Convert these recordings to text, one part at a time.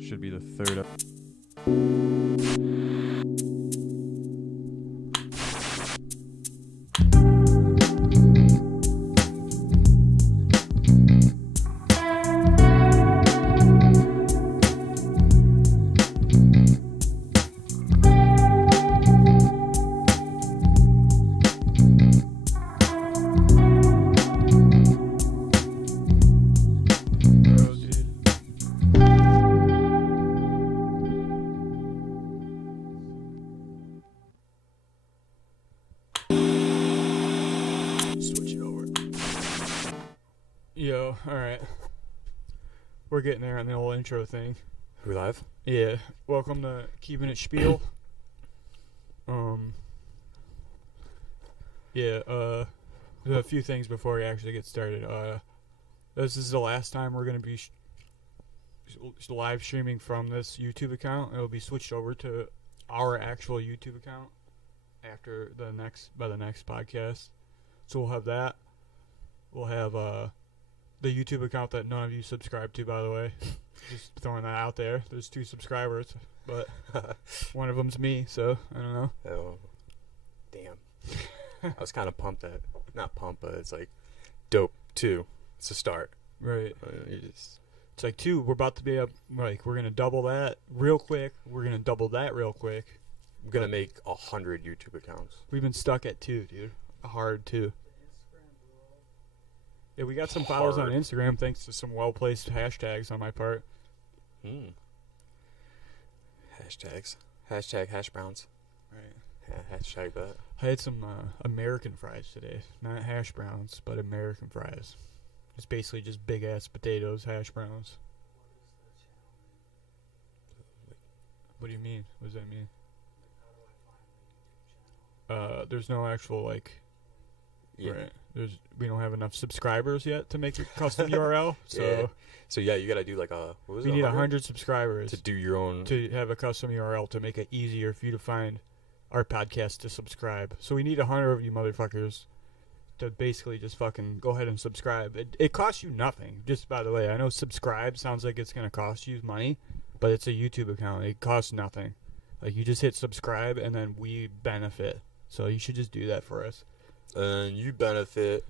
Should be the third. Yo, alright. We're getting there on the old intro thing. We live? Yeah. Welcome to Keepin Spiel. There's a few things before we actually get started. This is the last time we're going to be live streaming from this YouTube account. It'll be switched over to our actual YouTube account after the next podcast. So we'll have that. We'll have the YouTube account that none of you subscribe to, by the way. Just throwing that out there. There's 2 subscribers, but one of them's me, so I don't know. Oh, damn. I was kind of pumped that. Not pumped, but it's like dope, too. It's a start. Right. It's like 2. We're about to be up, like, we're going to double that real quick. We're going to double that real quick. We're going to make 100 YouTube accounts. We've been stuck at 2, dude. Hard 2. Yeah, we got some followers on Instagram thanks to some well-placed hashtags on my part. Hashtags. Hashtag hash browns. Right. Yeah, hashtag that. I had some American fries today. Not hash browns, but American fries. It's basically just big-ass potatoes, hash browns. What do you mean? What does that mean? There's no actual, like... Yeah. Right. We don't have enough subscribers yet to make a custom URL. So yeah. So yeah, you gotta do like we need 100 subscribers to do your own, to have a custom URL to make it easier for you to find our podcast to subscribe. So we need 100 of you motherfuckers to basically just fucking go ahead and subscribe. It costs you nothing. Just by the way, I know subscribe sounds like it's gonna cost you money, but it's a YouTube account. It costs nothing. Like you just hit subscribe and then we benefit. So you should just do that for us. And you benefit.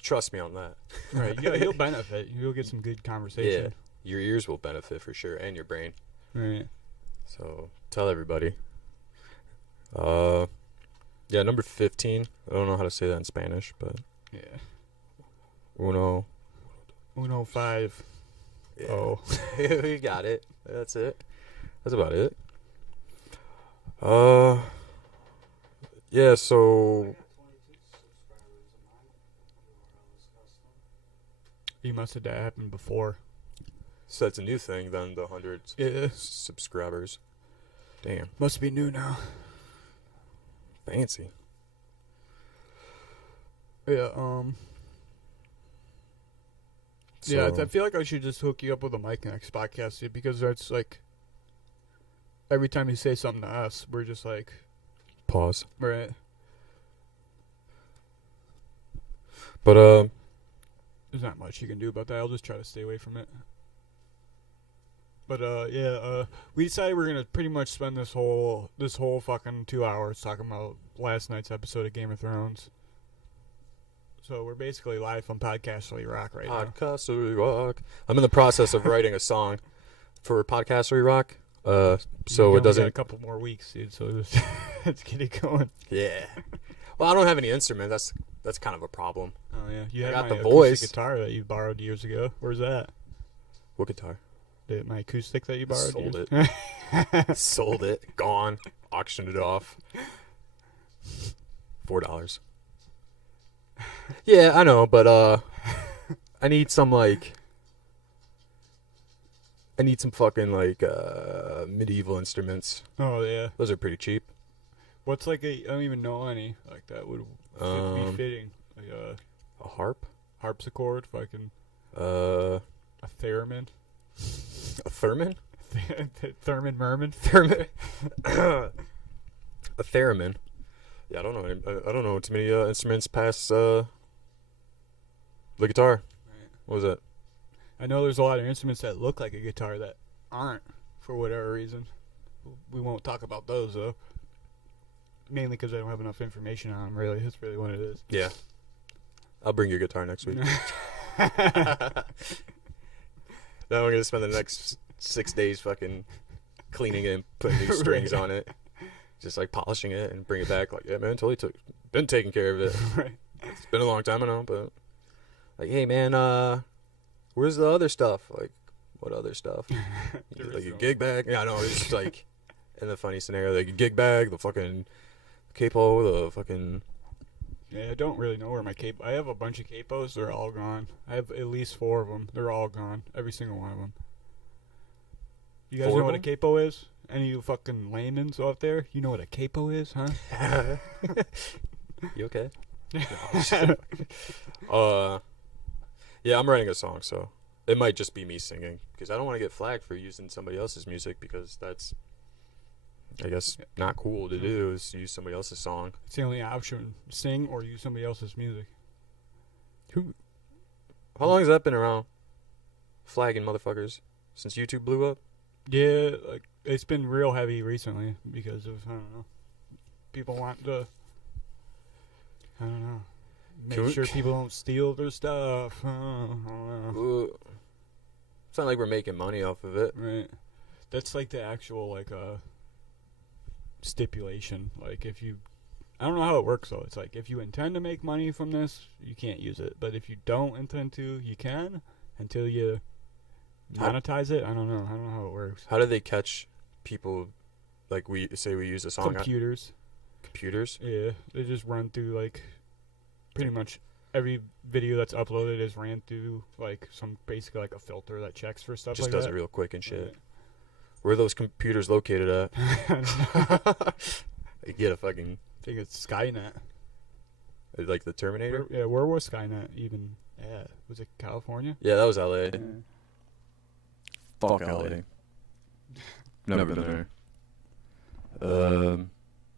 Trust me on that. Right, you'll benefit. You'll get some good conversation. Yeah, your ears will benefit for sure, and your brain. Right. So tell everybody. Yeah, number 15. I don't know how to say that in Spanish, but yeah. Uno 5. Yeah. Oh, we got it. That's it. That's about it. Yeah. So. you must have that happened before. So that's a new thing then, the 100 Yeah. subscribers. Damn. Must be new now. Fancy. Yeah, So, yeah, I feel like I should just hook you up with a mic next podcast, dude, because that's like every time you say something to us, we're just like pause. right. But There's not much you can do about that. I'll just try to stay away from it. But we decided we're gonna pretty much spend this whole fucking 2 hours talking about last night's episode of Game of Thrones. So we're basically live from Podcastery Rock right now. Podcastery Rock. I'm in the process of writing a song for Podcastery Rock. So it doesn't. Got a couple more weeks, dude. So let's get it going. Yeah. Well, I don't have any instrument. That's kind of a problem. Oh yeah, you I had got my the acoustic voice. guitar that you borrowed years ago. Where's that? What guitar? My acoustic that you borrowed. Sold it. Sold it. Gone. Auctioned it off. $4. Yeah, I know, but I need some fucking medieval instruments. Oh yeah. Those are pretty cheap. What's I don't even know any like that would be fitting. Like A harp? harpsichord, fucking A a theremin. theremin? Thurman Merman. Theremin. A theremin. Yeah, I don't know. I don't know too many instruments past the guitar. Right. What was that? I know there's a lot of instruments that look like a guitar that aren't, for whatever reason. We won't talk about those, though. Mainly because I don't have enough information on them, really. That's really what it is. Yeah. I'll bring your guitar next week. Now we're going to spend the next 6 days fucking cleaning it and putting new strings on it. Just like polishing it and bring it back. Like, yeah, man, totally been taking care of it. Right. It's been a long time, I know, but like, hey, man, where's the other stuff? Like, what other stuff? Like a gig bag? Yeah, I know. It's just like, in the funny scenario, like a gig bag, the fucking capo, the fucking. Yeah, I don't really know where my capo. I have a bunch of capos. They're all gone. I have at least 4 of them. They're all gone. Every single one of them. You guys know what a capo is? Any of you fucking laymen's out there? You know what a capo is, huh? You okay? Yeah, I'm writing a song, so it might just be me singing because I don't want to get flagged for using somebody else's music because that's, I guess, not cool to do is use somebody else's song. It's the only option. Sing or use somebody else's music. How long has that been around? Flagging motherfuckers since YouTube blew up? Yeah, like it's been real heavy recently because of, I don't know, people want to, I don't know, make sure people don't steal their stuff. I don't know. It's not like we're making money off of it. Right. That's like the actual like stipulation. Like if you, I don't know how it works though. It's like if you intend to make money from this, you can't use it. But if you don't intend to, you can until you monetize it. I don't know how it works. How do they catch people? Like we use a song. Computers. Yeah, they just run through like pretty much every video that's uploaded is ran through like some basically like a filter that checks for stuff. Just like does that. it real quick and shit. Right. Where are those computers located at? You get a fucking. I think it's Skynet. Like the Terminator. Where was Skynet even? Yeah, was it California? Yeah, that was LA. Fuck LA. Never been there.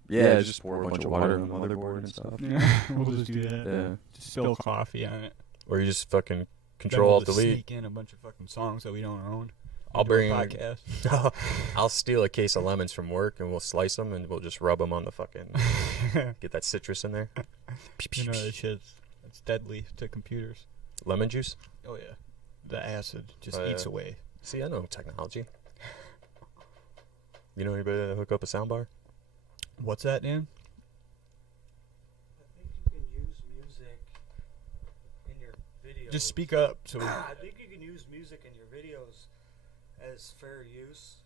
Yeah, just pour a bunch of water on the motherboard and stuff. Yeah, we'll just do that. Yeah. Just spill coffee on it. Or you just fucking Control Alt Delete. Sneak in a bunch of fucking songs that we don't own. I'll bring a podcast. I'll steal a case of lemons from work and we'll slice them and we'll just rub them on the fucking. Get that citrus in there. You know that shit's it's deadly to computers. Lemon juice? Oh yeah, the acid just eats away. See, I know technology. You know anybody that hook up a soundbar? What's that, Dan? I think you can use music in your videos. Just speak up. So I think you can use music in your videos as fair use,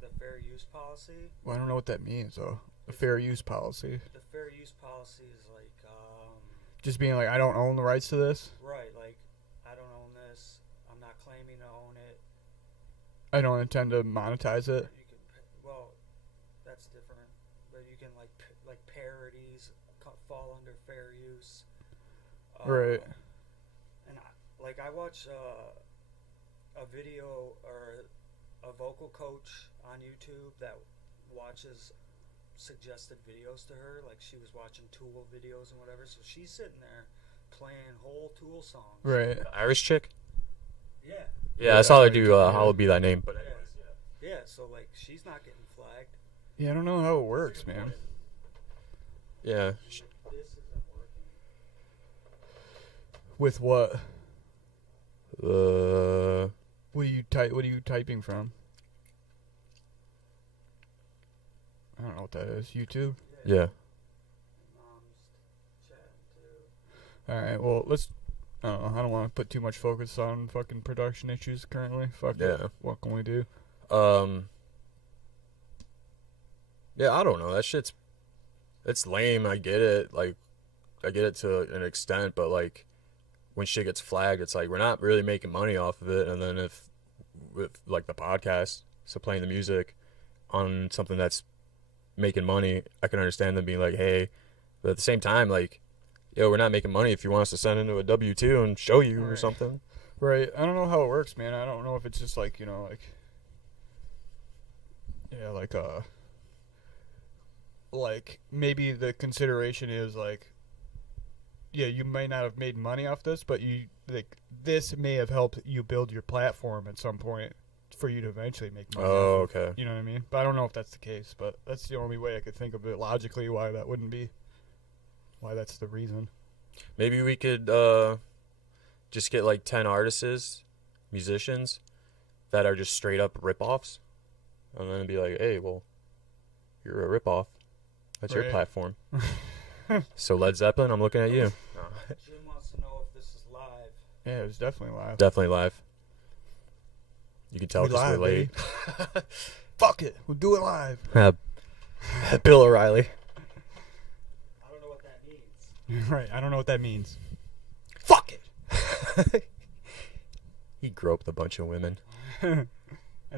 the fair use policy. Well, I don't know what that means, though. The fair use policy. The fair use policy is like, just being like, I don't own the rights to this. right, like, I don't own this. I'm not claiming to own it. I don't intend to monetize it. You can, well, that's different. But you can like parodies fall under fair use. Right. And I watch a video or a vocal coach on YouTube that watches suggested videos to her. Like she was watching Tool videos and whatever. So she's sitting there playing whole Tool songs. Right. The Irish chick? Yeah. Yeah, I saw her do Hallowed Be Thy Name. But anyways, yeah, so like she's not getting flagged. Yeah, I don't know how it works, man. Yeah. This isn't working. With what? What What are you typing from? I don't know what that is. YouTube? Yeah. Mom's chatting too. Alright, well, let's... I don't want to put too much focus on fucking production issues currently. Fuck Yeah. it. What can we do? Yeah, I don't know. That shit's... It's lame. I get it. Like, I get it to an extent, but, like, when shit gets flagged, it's like, we're not really making money off of it. And then with like, the podcast, so playing the music on something that's making money, I can understand them being like, hey, but at the same time, like, yo, we're not making money if you want us to send into a W-2 and show you or something. Right. I don't know how it works, man. I don't know if it's just like, you know, like... Yeah, like, like maybe the consideration is like, yeah, you might not have made money off this, but you like this may have helped you build your platform at some point for you to eventually make money. Oh, off of, okay. you know what I mean? But I don't know if that's the case. But that's the only way I could think of it logically why that wouldn't be. Why that's the reason. Maybe we could just get like 10 artists, musicians that are just straight up rip-offs, and then be like, hey, well, you're a rip-off. That's your Right. platform. So Led Zeppelin, I'm looking at you. Jim wants to know if this is live. Yeah, it was definitely live. Definitely live. You can tell We because we're live, late. Fuck it, we'll do it live. Bill O'Reilly. I don't know what that means. Right, I don't know what that means. Fuck it. He groped a bunch of women. And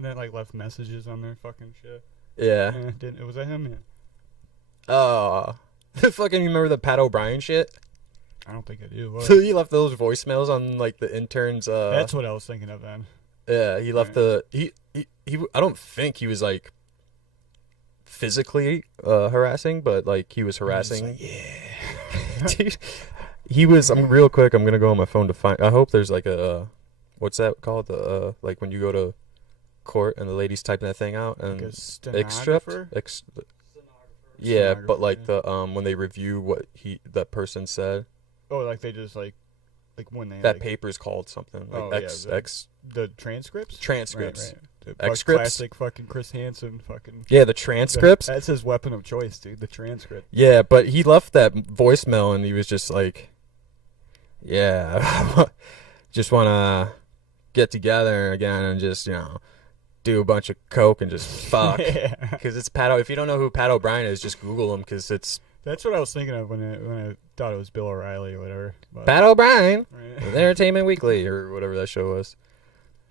then like left messages on their fucking shit. Yeah. Didn't was that him? Yeah. Fucking remember the Pat O'Brien shit? I don't think I do. What? So he left those voicemails on like the interns. That's what I was thinking of then. Yeah, he left Right. he I don't think he was like physically harassing, but like he was harassing. Yeah. Dude, he was. I'm real quick. I'm gonna go on my phone to find. I hope there's like a what's that called? The like when you go to court and the lady's typing that thing out and Like a extract. stenographer? Yeah, but Stenographer, like yeah. the when they review what that person said, Oh, like they just like when they that like, paper's called something like Oh, yeah, X the transcripts. transcripts. Right. X scripts? Classic fucking Chris Hansen fucking. Yeah, the transcripts. That's his weapon of choice, dude. The transcript. Yeah, but he left that voicemail and he was just like, yeah, just want to get together again and just, do a bunch of coke and just fuck. Yeah. Because it's Pat if you don't know who Pat O'Brien is, just Google him because it's That's what I was thinking of when I thought it was Bill O'Reilly or whatever. But, Pat O'Brien, right. with Entertainment Weekly or whatever that show was.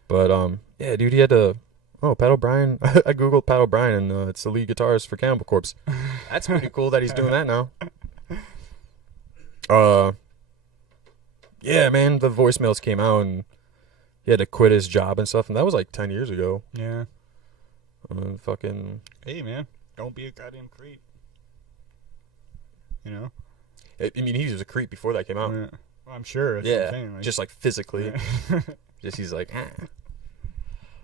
But, yeah, dude, he had to, Pat O'Brien. I Googled Pat O'Brien and it's the lead guitarist for Cannibal Corpse. That's pretty cool that he's doing that now. Yeah, man, the voicemails came out and he had to quit his job and stuff, and that was like 10 years ago. Yeah. Fucking. Hey, man, don't be a goddamn creep. You know. I mean, he was a creep before that came out. Yeah. Well, I'm sure. That's what I'm Yeah, saying, like, just like physically. yeah. Just he's like,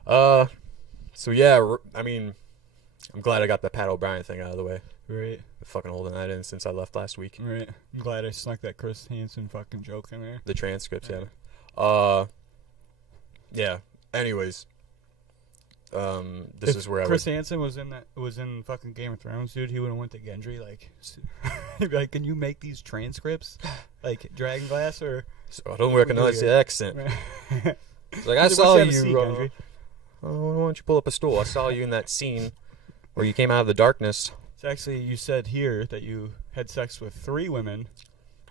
So yeah, I mean, I'm glad I got the Pat O'Brien thing out of the way. Right. Been fucking holding that in since I left last week. Right. I'm glad I snuck that Chris Hansen fucking joke in there. The transcripts, yeah. Yeah. Anyways, this is where Chris Hansen was in fucking Game of Thrones, dude, he would have went to Gendry like, he'd be like, can you make these transcripts like Dragon Glass or? So I don't recognize the accent. Right. It's like I What's saw that to you. see, Gendry? Why don't you pull up a stool? I saw you in that scene where you came out of the darkness. It's actually, you said here that you had sex with 3 women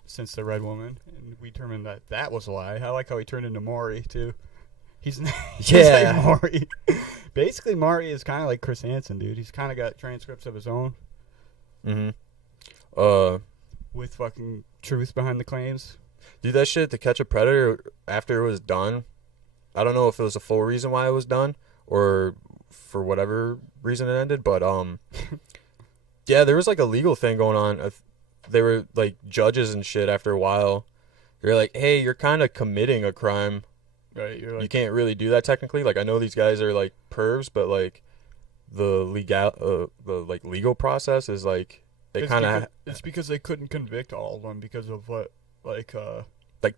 since the Red Woman, and we determined that that was a lie. I like how he turned into Maury too. He's Yeah. like Maury. Basically, Maury is kind of like Chris Hansen, dude. He's kind of got transcripts of his own Mm-hmm. with fucking truth behind the claims. Dude, that shit, To Catch a Predator, after it was done, I don't know if it was a full reason why it was done or for whatever reason it ended, but yeah, there was like a legal thing going on. They were like judges and shit after a while. They're like, hey, you're kind of committing a crime. Right, you're like, You can't really do that technically. Like, I know these guys are like pervs, but like the legal process is like they kind of it's because they couldn't convict all of them because of what like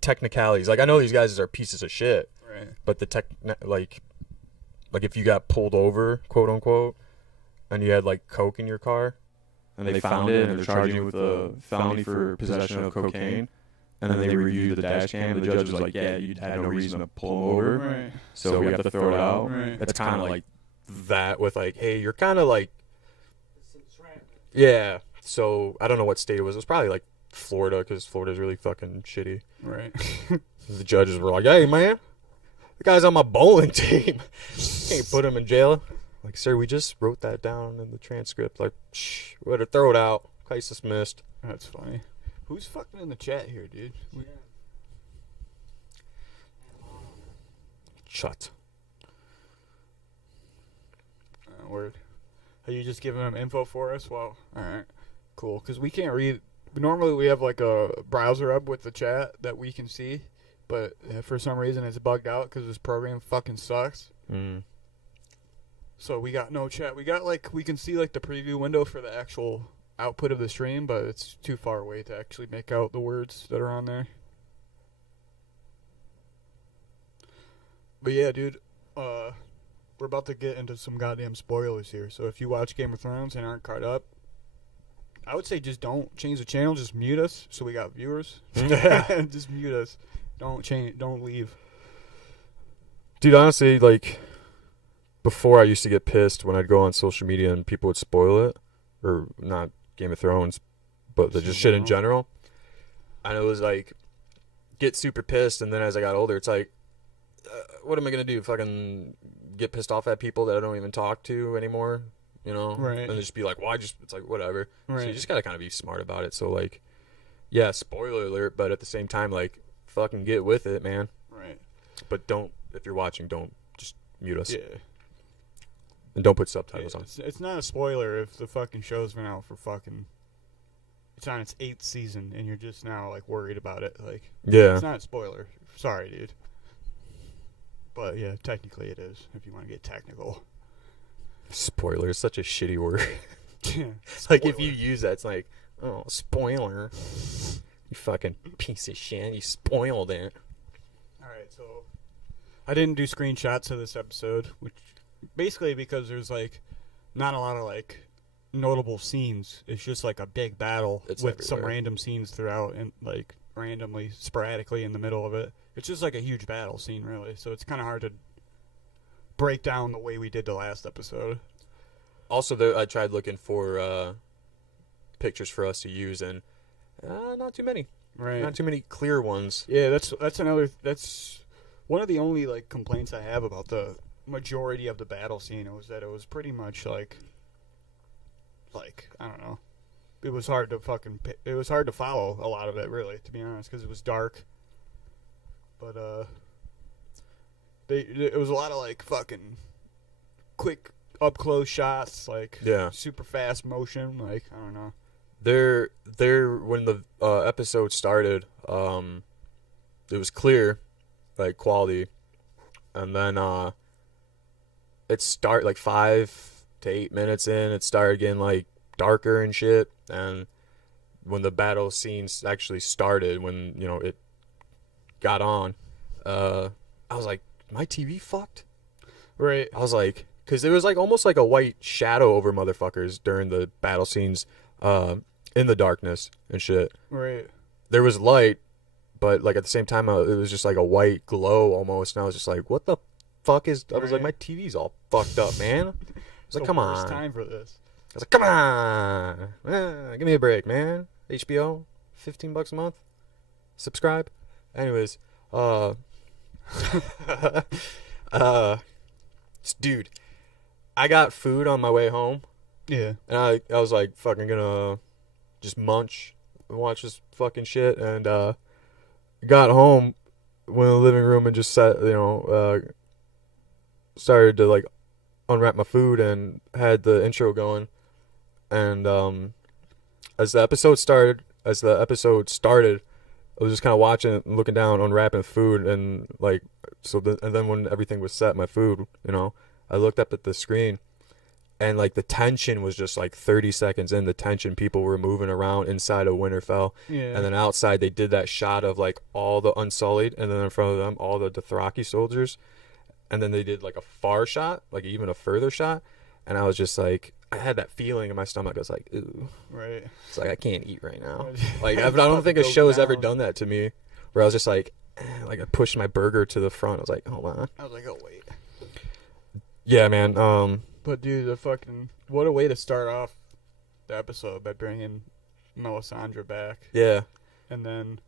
technicalities. Like, I know these guys are pieces of shit, right. but the like if you got pulled over, quote unquote, and you had like coke in your car, And they found it, and they're charging you with a felony for possession of cocaine. And then they reviewed the dash cam. The judge was like, yeah, you had no reason to pull him over. Right. So we have to throw it out. Right. That's kind of like, that with like, hey, you're kind of like, It's entrapment. yeah. So I don't know what state it was. It was probably like Florida, because Florida's really fucking shitty. Right. The judges were like, hey, man, the guy's on my bowling team. Can't put him in jail. Like, sir, we just wrote that down in the transcript. Like, shh, we better throw it out. Case dismissed. That's funny. Who's fucking in the chat here, dude? Yeah. Shut. Word. Are you just giving them info for us? Well, all right. cool because we can't read. Normally we have like a browser up with the chat that we can see, but for some reason it's bugged out because this program fucking sucks. So we got no chat. We got like we can see like the preview window for the actual output of the stream, but it's too far away to actually make out the words that are on there. But yeah, dude, we're about to get into some goddamn spoilers here. So if you watch Game of Thrones and aren't caught up, I would say just don't change the channel. Just mute us so we got viewers. Just mute us. Don't change. Don't leave. Dude, honestly, like, before I used to get pissed when I'd go on social media and people would spoil it. Or not Game of Thrones, but the just shit in general. And it was like, get super pissed. And then as I got older, it's like, what am I going to do? Fucking get pissed off at people that I don't even talk to anymore? You know? Right. And just be like, well, it's like, whatever. Right. So you just got to kind of be smart about it. So, like, yeah, spoiler alert, but at the same time, like, fucking get with it, man. Right. But don't, if you're watching, don't just mute us. Yeah. And don't put subtitles on. It's not a spoiler if the fucking show's been out for fucking... It's on its 8th season, and you're just now, like, worried about it. Like, Yeah. it's not a spoiler. Sorry, dude. But, yeah, technically it is, if you want to get technical. Spoiler is such a shitty word. Yeah. Like, if you use that, it's like, oh, spoiler. You fucking piece of shit. You spoiled it. Alright, so... I didn't do screenshots of this episode, which... Basically because there's, like, not a lot of, like, notable scenes. It's just, like, a big battle It's with some everywhere. random scenes throughout and, like, randomly, sporadically in the middle of it. It's just, like, a huge battle scene, really. So it's kind of hard to break down the way we did the last episode. Also, I tried looking for pictures for us to use, and not too many. Right. Not too many clear ones. Yeah, that's one of the only, like, complaints I have about the majority of the battle scene was that it was pretty much like I don't know, it was hard to follow a lot of it, really, to be honest, because it was dark, but it was a lot of like fucking quick up close shots, like super fast motion, like I don't know. There when the episode started, it was clear, like quality, and then it start like 5 to 8 minutes in, it started getting like darker and shit. And when the battle scenes actually started, when it got on, I was like, my TV fucked. Right. I was like, because there was like almost like a white shadow over motherfuckers during the battle scenes, in the darkness and shit. Right. There was light, but like at the same time, it was just like a white glow almost. And I was just like, what the fuck is? I was like, my TV's all fucked up, man. I was like, come on. Time for this. I was like, come on, give me a break, man. HBO, $15 a month. Subscribe. Anyways, dude, I got food on my way home. Yeah. And I was like, fucking gonna just munch and watch this fucking shit. And got home, went in the living room and just sat, started to like unwrap my food and had the intro going. And as the episode started, I was just kind of watching it and looking down, unwrapping food, and like and then when everything was set, my food, I looked up at the screen, and like the tension was just like 30 seconds in. The tension, people were moving around inside of Winterfell, and then outside they did that shot of like all the Unsullied, and then in front of them all the Dothraki soldiers, and then they did like a far shot, like even a further shot, and I was just like, I had that feeling in my stomach. I was like, ooh. Right. It's like, I can't eat right now. Like, I don't think a show has ever done that to me, where I was just like I pushed my burger to the front. I was like, hold on. I was like, oh, wait. Yeah, man. But, dude, what a way to start off the episode by bringing Melisandre back. Yeah. And then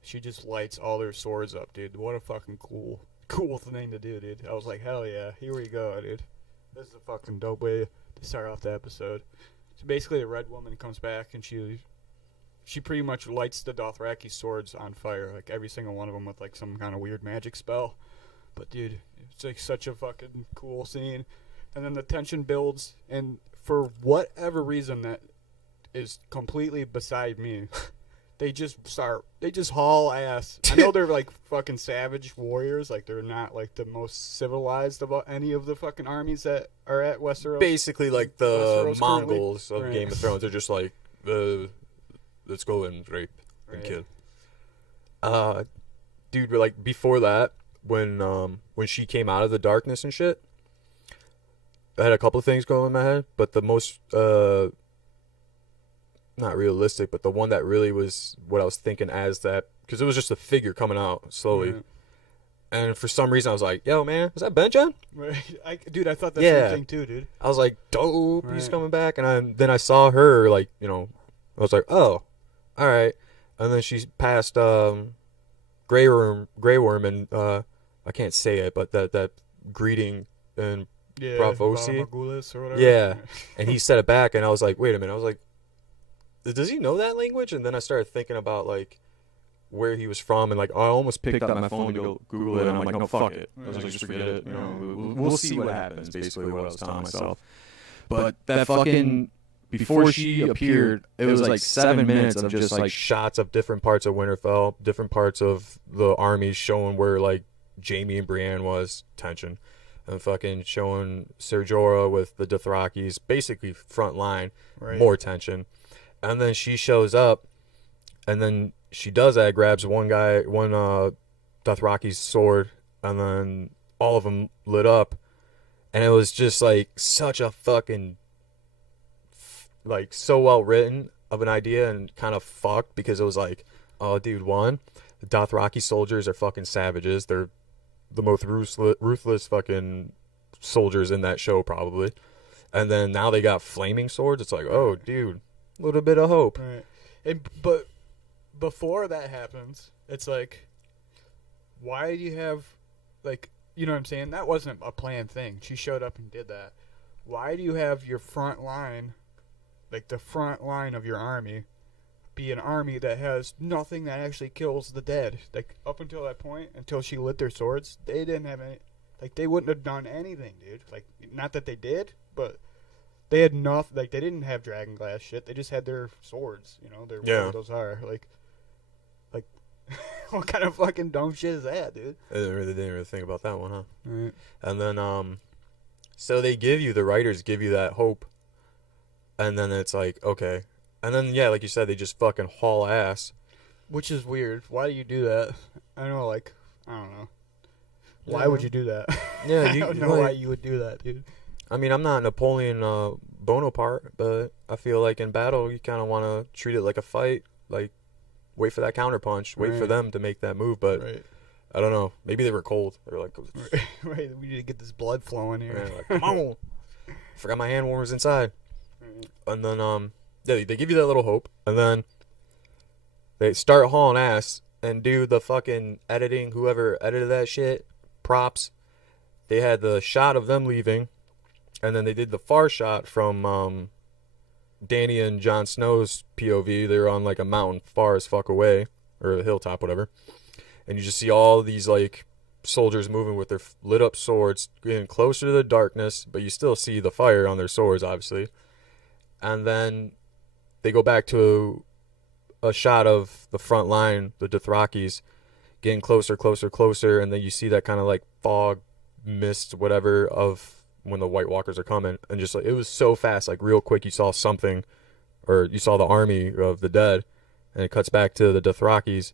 she just lights all their swords up, dude. What a fucking cool thing to do, dude. I was like, hell yeah. Here we go, dude. This is a fucking dope way to start off the episode. So basically, the Red Woman comes back and she pretty much lights the Dothraki swords on fire, like every single one of them with like some kind of weird magic spell. But dude, it's like such a fucking cool scene. And then the tension builds, and for whatever reason, that is completely beside me. They just haul ass. I know they're like fucking savage warriors. Like they're not like the most civilized of any of the fucking armies that are at Westeros. Basically, like the Westeros Mongols currently. of Right. Game of Thrones. They're just like, let's go and rape and Right. kill. Dude, like before that, when she came out of the darkness and shit, I had a couple of things going in my head, but the most not realistic, but the one that really was what I was thinking as that, because it was just a figure coming out slowly. Right. And for some reason, I was like, yo, man, is that Benjen? Right. Dude, I thought the Yeah. same thing too, dude. I was like, dope, he's Right. coming back. And then I saw her, like, you know, I was like, oh, all right. And then she's past Grey Worm, and I can't say it, but that greeting, and Yeah. Bravosi? Margulis or whatever. yeah, and he said it back, and I was like, wait a minute. I was like, does he know that language? And then I started thinking about, like, where he was from, and, like, I almost Picked up my phone to go Google it, and I'm like, no, fuck it. I was like, just forget it. You know, we'll see what happens. Basically, what I was telling myself. But that fucking before she appeared, it was like 7 minutes of just like shots of different parts of Winterfell, different parts of the army, showing where, like, Jaime and Brienne was, tension, and fucking showing Ser Jorah with the Dothrakis, basically front line, Right. more tension. And then she shows up, and then she does that, grabs one Dothraki's sword, and then all of them lit up, and it was just like such a fucking, like, so well written of an idea, and kind of fucked, because it was like, oh, dude, one, the Dothraki soldiers are fucking savages. They're the most ruthless fucking soldiers in that show, probably. And then now they got flaming swords. It's like, oh, dude, a little bit of hope. Right. But before that happens, it's like, why do you have, like, you know what I'm saying? That wasn't a planned thing. She showed up and did that. Why do you have your front line, like the front line of your army, be an army that has nothing that actually kills the dead? Like, up until that point, until she lit their swords, they didn't have any, like, they wouldn't have done anything, dude. Like, not that they did, but they had nothing. Like, they didn't have dragon glass shit. They just had their swords, you know, their Yeah. whatever those are. Like what kind of fucking dumb shit is that, dude? I didn't really think about that one, huh? Right. And then, so the writers give you that hope, and then it's like, okay. And then, yeah, like you said, they just fucking haul ass. Which is weird. Why do you do that? I know, like, I don't know. Why Yeah. would you do that? Yeah, I you- don't know like- why you would do that, dude. I mean, I'm not Napoleon Bonaparte, but I feel like in battle, you kind of want to treat it like a fight, like, wait for that counterpunch, wait for Right. them to make that move, but Right. I don't know. Maybe they were cold. They were like, Right. We need to get this blood flowing here. yeah, like, come on. Forgot my hand warmers inside. Right. And then, yeah, they give you that little hope, and then they start hauling ass and do the fucking editing. Whoever edited that shit, props. They had the shot of them leaving, and then they did the far shot from Dany and Jon Snow's POV. They were on, like, a mountain far as fuck away, or a hilltop, whatever. And you just see all these, like, soldiers moving with their lit up swords, getting closer to the darkness, but you still see the fire on their swords, obviously. And then they go back to a shot of the front line, the Dothrakis, getting closer, and then you see that kind of, like, fog, mist, whatever, of when the White Walkers are coming, and just, like, it was so fast, like, real quick, you saw something, or you saw the army of the dead, and it cuts back to the Dothrakis,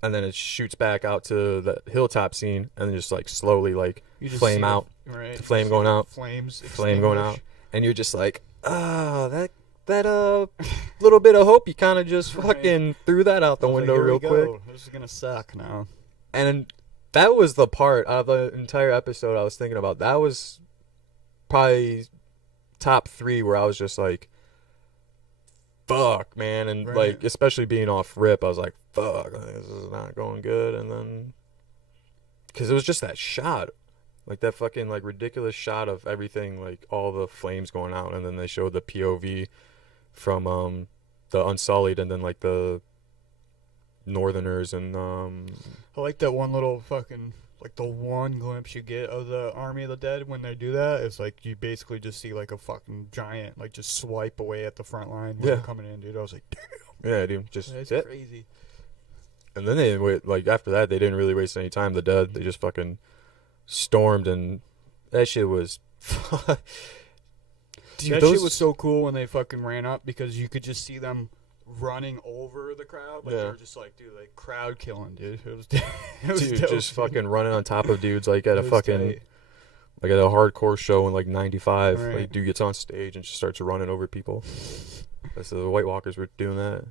and then it shoots back out to the hilltop scene, and then just, like, slowly, like, You just flame see out, Right. the flame going out, Flames. flame going out, extinguish. and you're just like, that little bit of hope, you kind of just Right. fucking threw that out the I was window like, here real we go. quick. This is gonna suck now. And that was the part out of the entire episode I was thinking about. That was probably top 3 where I was just like, fuck, man. And, Right. like, especially being off rip, I was like, fuck, this is not going good. And then, because it was just that shot, like, that fucking, like, ridiculous shot of everything, like, all the flames going out. And then they showed the POV from the Unsullied, and then, like, the Northerners, and I like that one little fucking like the one glimpse you get of the Army of the Dead when they do that is like you basically just see like a fucking giant like just swipe away at the front line when they're coming in, dude. I was like, damn. Yeah, dude, just That's it. crazy. And then they didn't wait, like after that they didn't really waste any time. The Dead, they just fucking stormed, and that shit was. Dude, That shit was so cool when they fucking ran up because you could just see them running over the crowd. Like, they were just like, dude, like, crowd killing, dude. It was, it was dude, dope, just fucking running on top of dudes like at a fucking, tight. like at a hardcore show in like 95. Right. Like, dude gets on stage and just starts running over people. So the White Walkers were doing that.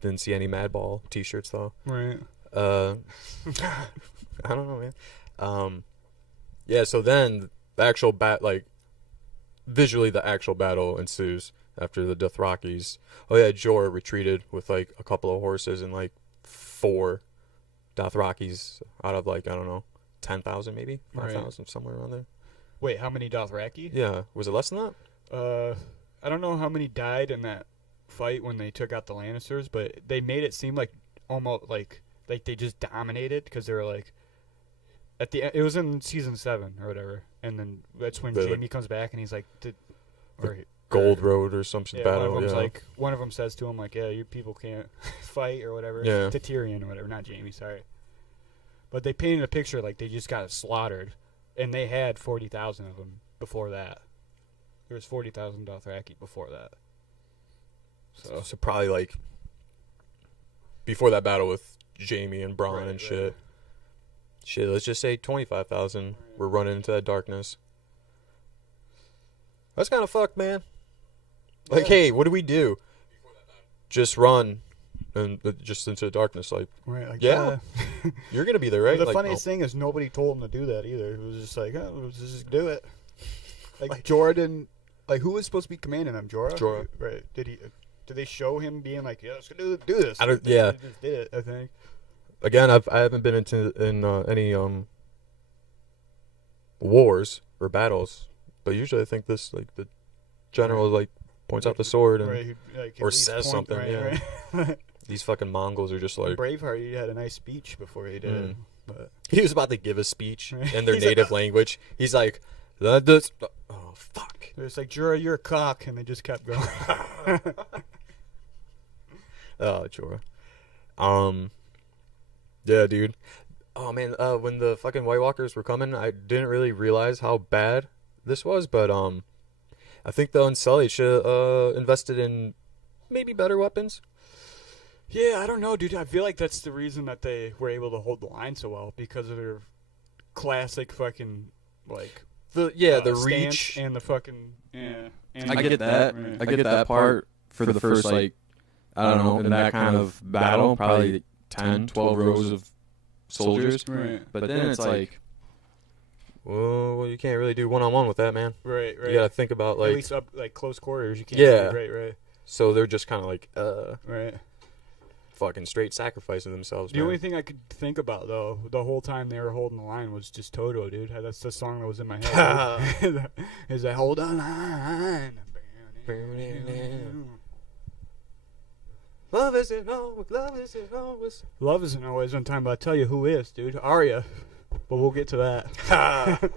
Didn't see any Madball t-shirts though. Right. I don't know, man. Yeah, so then the actual visually the actual battle ensues after the Dothrakis. Oh yeah, Jorah retreated with like a couple of horses and like 4 Dothrakis out of like, I don't know, 10,000 maybe? 5,000, somewhere around there. Wait, how many Dothraki? Yeah, was it less than that? I don't know how many died in that fight when they took out the Lannisters, but they made it seem like almost like they just dominated because they were like at the end, it was in season 7 or whatever, and then that's when Jaime comes back and he's like, Gold Road or some shit battle. One of them's like, one of them says to him like, yeah, you people can't fight or whatever. Yeah. To Tyrion or whatever, not Jaime, sorry. But they painted a picture like they just got slaughtered, and they had 40,000 of them before that. There was 40,000 Dothraki before that. So probably like before that battle with Jaime and Bronn and shit. Right. Shit, let's just say 25,000 were running into that darkness. That's kind of fucked, man. Like, hey, what do we do? Just run and just into the darkness. Like, Right, yeah, you're gonna be there, right? The like, funniest thing is nobody told him to do that either. It was just like, oh, let's just do it. Like Jorah like, who was supposed to be commanding them? Jorah. Right? Did they show him being like, yeah, let's do this? I don't. They Yeah. just did it, I think. Again, I haven't been in any wars or battles, but usually I think this like the general like points out the sword and Right, like, or at least says point, something. right, Yeah. right. These fucking Mongols are just like. Braveheart, he had a nice speech before he did it. But He was about to give a speech Right. in their He's like, native language. He's like, this. Oh fuck. it's like, Jorah, you're a cock, and they just kept going. Oh, Jorah. Yeah, dude. Oh man, when the fucking White Walkers were coming, I didn't really realize how bad this was, but I think the Unsullied should invested in maybe better weapons. Yeah, I don't know, dude. I feel like that's the reason that they were able to hold the line so well, because of their classic fucking like The stance reach. and the fucking And I get that. I get that part for the first, like, I don't know, in that kind of battle, probably 10, 12 rows of soldiers. Right. But then it's like, Well, you can't really do one-on-one with that, man. Right. You gotta think about At like. least up like close quarters, you can't. Yeah. Right. So they're just kind of like Right. fucking straight sacrificing themselves. The man. only thing I could think about though, the whole time they were holding the line, was just Toto, dude. That's the song that was in my head. Is that hold on line? Love isn't always, love isn't always. Love isn't always on time, but I tell you who is, dude. Arya. But we'll get to that.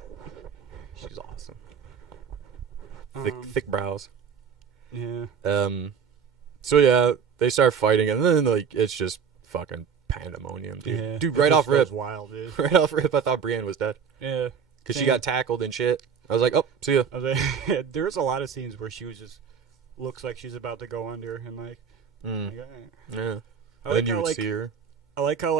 She's awesome. Um, Thick brows. Yeah. So yeah, they start fighting, and then like it's just fucking pandemonium, dude. Yeah. Dude, It right just off rip, goes wild, dude. right off rip, I thought Brienne was dead Yeah. because she Same. got tackled and shit. I was like, oh, see ya. I was like, there's a lot of scenes where she was just looks like she's about to go under, and like, Mm. like, alright. Yeah. I And like then you how would like see her. I like how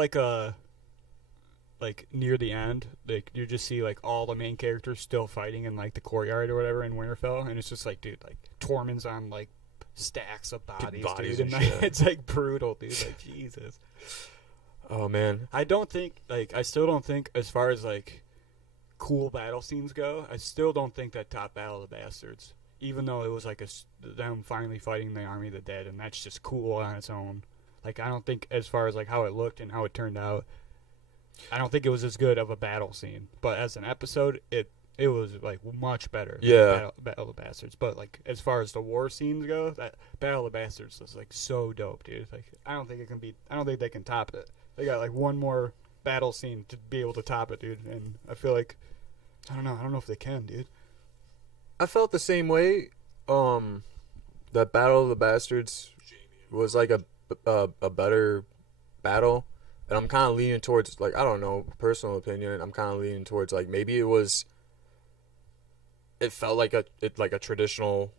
like near the end, like you just see like all the main characters still fighting in like the courtyard or whatever in Winterfell, and it's just like, dude, like Tormund's on like stacks of bodies, bodies dude, and and shit. it's like brutal, dude. Like Jesus. Oh man. I still don't think, as far as like cool battle scenes go, I still don't think that top Battle of the Bastards, even though it was like them finally fighting the Army of the Dead, and that's just cool on its own. Like, I don't think, as far as like how it looked and how it turned out, I don't think it was as good of a battle scene. But as an episode, it was like much better. Than Yeah. Battle of the Bastards. But like as far as the war scenes go, that Battle of the Bastards was like so dope, dude. Like I don't think they can top it. They got like one more battle scene to be able to top it, dude. And I feel like I don't know if they can, dude. I felt the same way. That Battle of the Bastards was like a better battle, and I'm kind of leaning towards, like, I don't know, personal opinion. I'm kind of leaning towards, like, maybe it felt like a traditional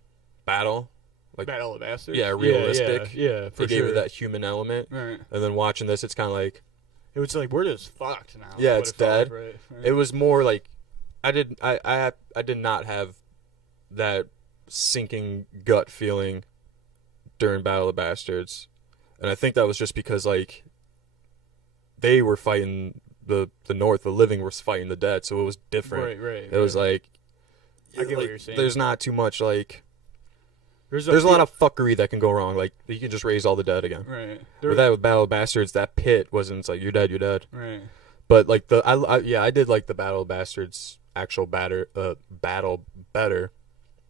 battle, like Battle of the Bastards. yeah, realistic. Yeah, for They gave sure. it that human element, Right. and then watching this, it's kind of like It was like we're just fucked now. Yeah, What it's it felt dead. like, right? it was more like I did not have that sinking gut feeling during Battle of the Bastards, and I think that was just because, like, they were fighting the North, the living was fighting the dead, so it was different. Right. It was like, I get what like, you're saying. there's not too much, like, There's there's a lot of fuckery that can go wrong. Like, you can just raise all the dead again. right. With Battle of the Bastards, that pit wasn't, it's like, you're dead. Right. But, like, I did like the Battle of Bastards actual battle better,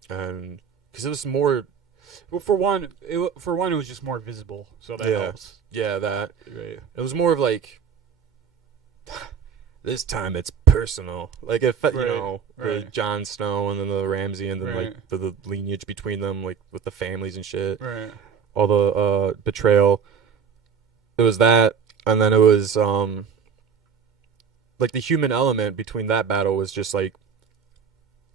and because it was more. Well, for one, it was just more visible, so that helps. Yeah, that Right. it was more of like. This time it's personal. Like, if the right. Jon Snow and then the Ramsay and then Right. like the lineage between them, like with the families and shit. Right. All the betrayal. It was that, and then it was like the human element between that battle was just like,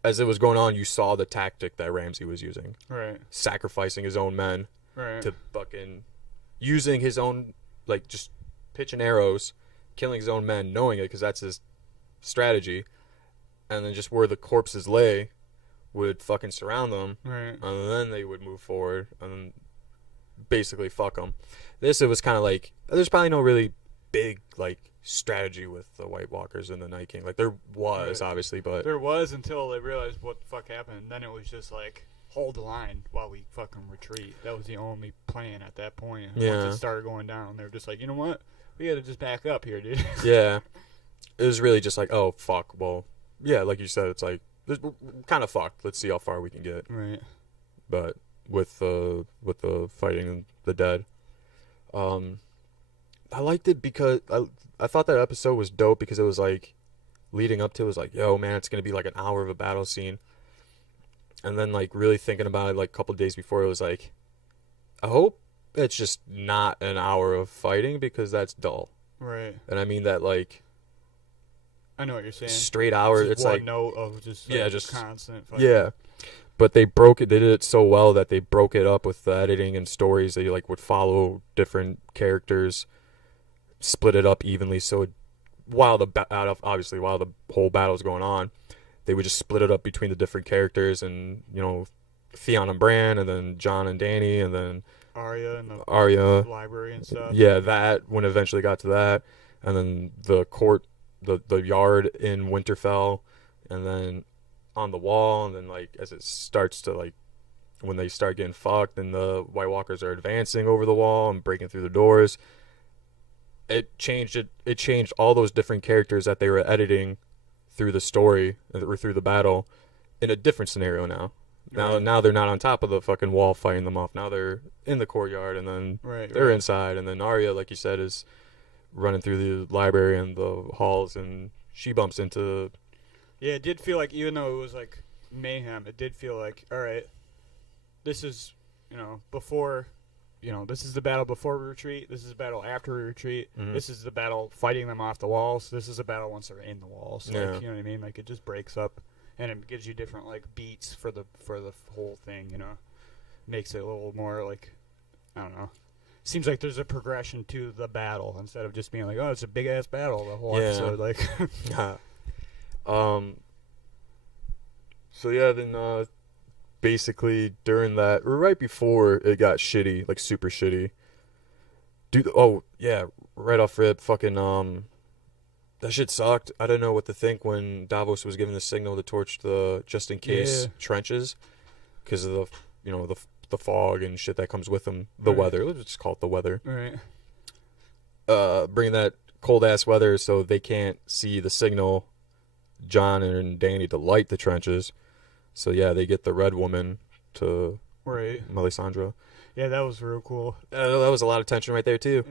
as it was going on, you saw the tactic that Ramsay was using, Right. sacrificing his own men Right. to fucking using his own, like, just pitching arrows, killing his own men, knowing it because that's his strategy, and then just where the corpses lay would fucking surround them, Right. and then they would move forward and then basically fuck them. This, it was kind of like, there's probably no really big, like, strategy with the White Walkers and the Night King. Like, there was, Right. obviously, but There was until they realized what the fuck happened. Then it was just like, hold the line while we fucking retreat. That was the only plan at that point. Yeah. Once it started going down, they were just like, you know what? We gotta just back up here, dude. yeah, it was really just like, oh fuck, well, yeah, like you said, it's like, we're kind of fucked. Let's see how far we can get. Right. But with the fighting the dead, I liked it because I thought that episode was dope because it was like, leading up to it was like, yo man, it's gonna be like an hour of a battle scene, and then like really thinking about it like a couple of days before, it was like, I hope it's just not an hour of fighting because that's dull. Right. And I mean that, like, I know what you're saying. straight hour. Just It's one like, note of just Yeah, like, just- constant. Fucking, yeah, but they broke it. They did it so well that they broke it up with the editing and stories. They like would follow different characters, split it up evenly. So while obviously while the whole battle's going on, they would just split it up between the different characters, and Theon and Bran, and then Jon and Dany, and then Arya and the Arya. library and stuff. Yeah, that when it eventually got to that, and then the court, the yard in Winterfell, and then on the wall, and then like as it starts to like when they start getting fucked and the White Walkers are advancing over the wall and breaking through the doors, it changed all those different characters that they were editing through the story or through the battle in a different scenario now. Right. Now they're not on top of the fucking wall fighting them off. Now they're in the courtyard, and then Right. they're inside, and then Arya, like you said, is running through the library and the halls, and she bumps into. Yeah, it did feel like, even though it was like mayhem, it did feel like, all right, this is, before, this is the battle before we retreat. This is the battle after we retreat. Mhm. This is the battle fighting them off the walls. This is the battle once they're in the walls. Yeah. Like, you know what I mean? Like, it just breaks up, and it gives you different like beats for the whole thing. Makes it a little more like, I don't know. Seems like there's a progression to the battle instead of just being like, oh, it's a big ass battle the whole Yeah. episode. Like, So yeah, then basically during that, or right before it got shitty, like super shitty. Dude, oh yeah, right off rip, fucking that shit sucked. I didn't know what to think when Davos was giving the signal to torch the just in case Yeah. trenches, because of the fog and shit that comes with them. The Right. weather, let's just call it the weather. right. Bringing that cold ass weather so they can't see the signal, John and Dany, to light the trenches. So yeah, they get the Red Woman to Right. Melisandre. Yeah, that was real cool. That was a lot of tension right there too.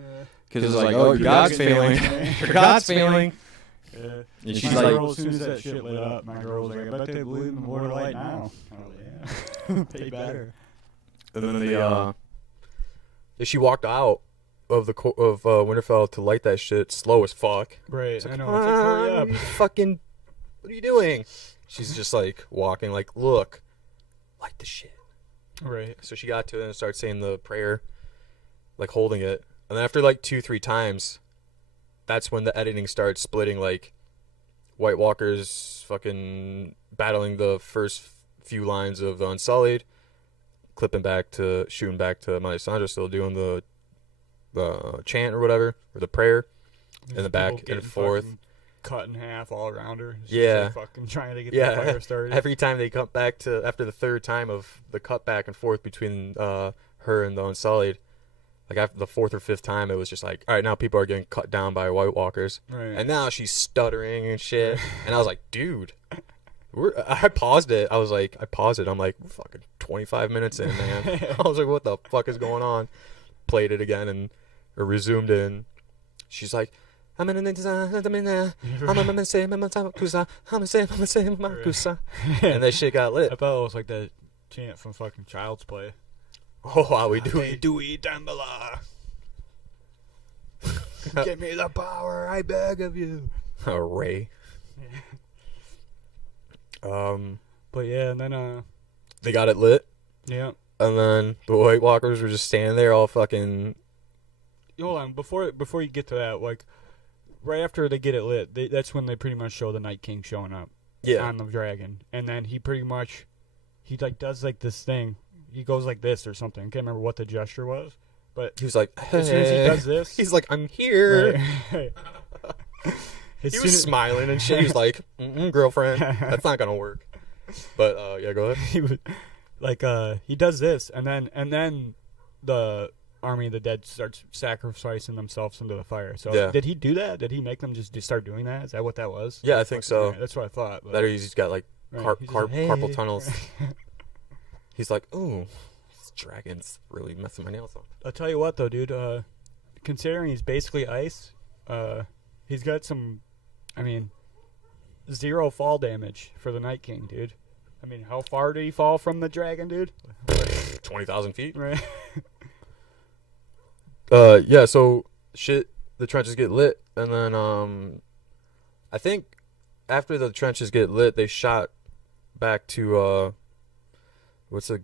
Because it's like, oh, your God's failing. Your God's failing. Yeah. And She's she's my like, girl, as soon as that shit lit up, my girl was like, I bet they believe in the Lord of Light now. I was like, yeah. They better. and then the She walked out of Winterfell to light that shit slow as fuck. Right, Like, I know. It's like, hurry up. Fucking, what are you doing? She's just like walking, like, look, light the shit. Right. So she got to it and started saying the prayer, like holding it. And then after like 2-3 times, that's when the editing started splitting, like White Walkers fucking battling the first few lines of the Unsullied, shooting back to Melisandre still doing the chant or whatever, or the prayer, in the back and forth. Cut in half all around her. She's Yeah. like fucking trying to get the fire started. Every time they come back to, after the third time of the cut back and forth between her and the Unsullied, like after the fourth or fifth time, it was just like, all right, now people are getting cut down by White Walkers. Right. And now she's stuttering and shit. And I was like, dude, I paused it. I'm like, we're fucking 25 minutes in, man. I was like, what the fuck is going on? Played it again and resumed it. And she's like, and then that shit got lit. I thought it was like that chant from fucking Child's Play. Oh, how we do Hey, it. Dewey Dambala. Give me the power, I beg of you. Ray. But yeah, and then They got it lit, yeah. and then the White Walkers were just standing there all fucking. Hold on, before you get to that, like right after they get it lit, that's when they pretty much show the Night King showing up on the dragon, and then he like does like this thing. He goes like this or something. I can't remember what the gesture was, but He was like, hey. as soon as he does this, He's like, I'm here. right. He was smiling and shit. He was like, girlfriend, that's not gonna work. But yeah, go ahead. He would like he does this, and then the army of the dead starts sacrificing themselves into the fire. So Yeah. did he do that? Did he make them just start doing that? Is that what that was? Yeah, I think so. Right, that's what I thought. But, That or he's got like right, he's just like, hey. carpal tunnels. He's like, ooh, this dragon's really messing my nails up. I'll tell you what though, dude. Considering he's basically ice, he's got some. I mean, 0 fall damage for the Night King, dude. I mean, how far did he fall from the dragon, dude? 20,000 feet. Right. Yeah, so shit, the trenches get lit, and then I think after the trenches get lit, they shot back to what's the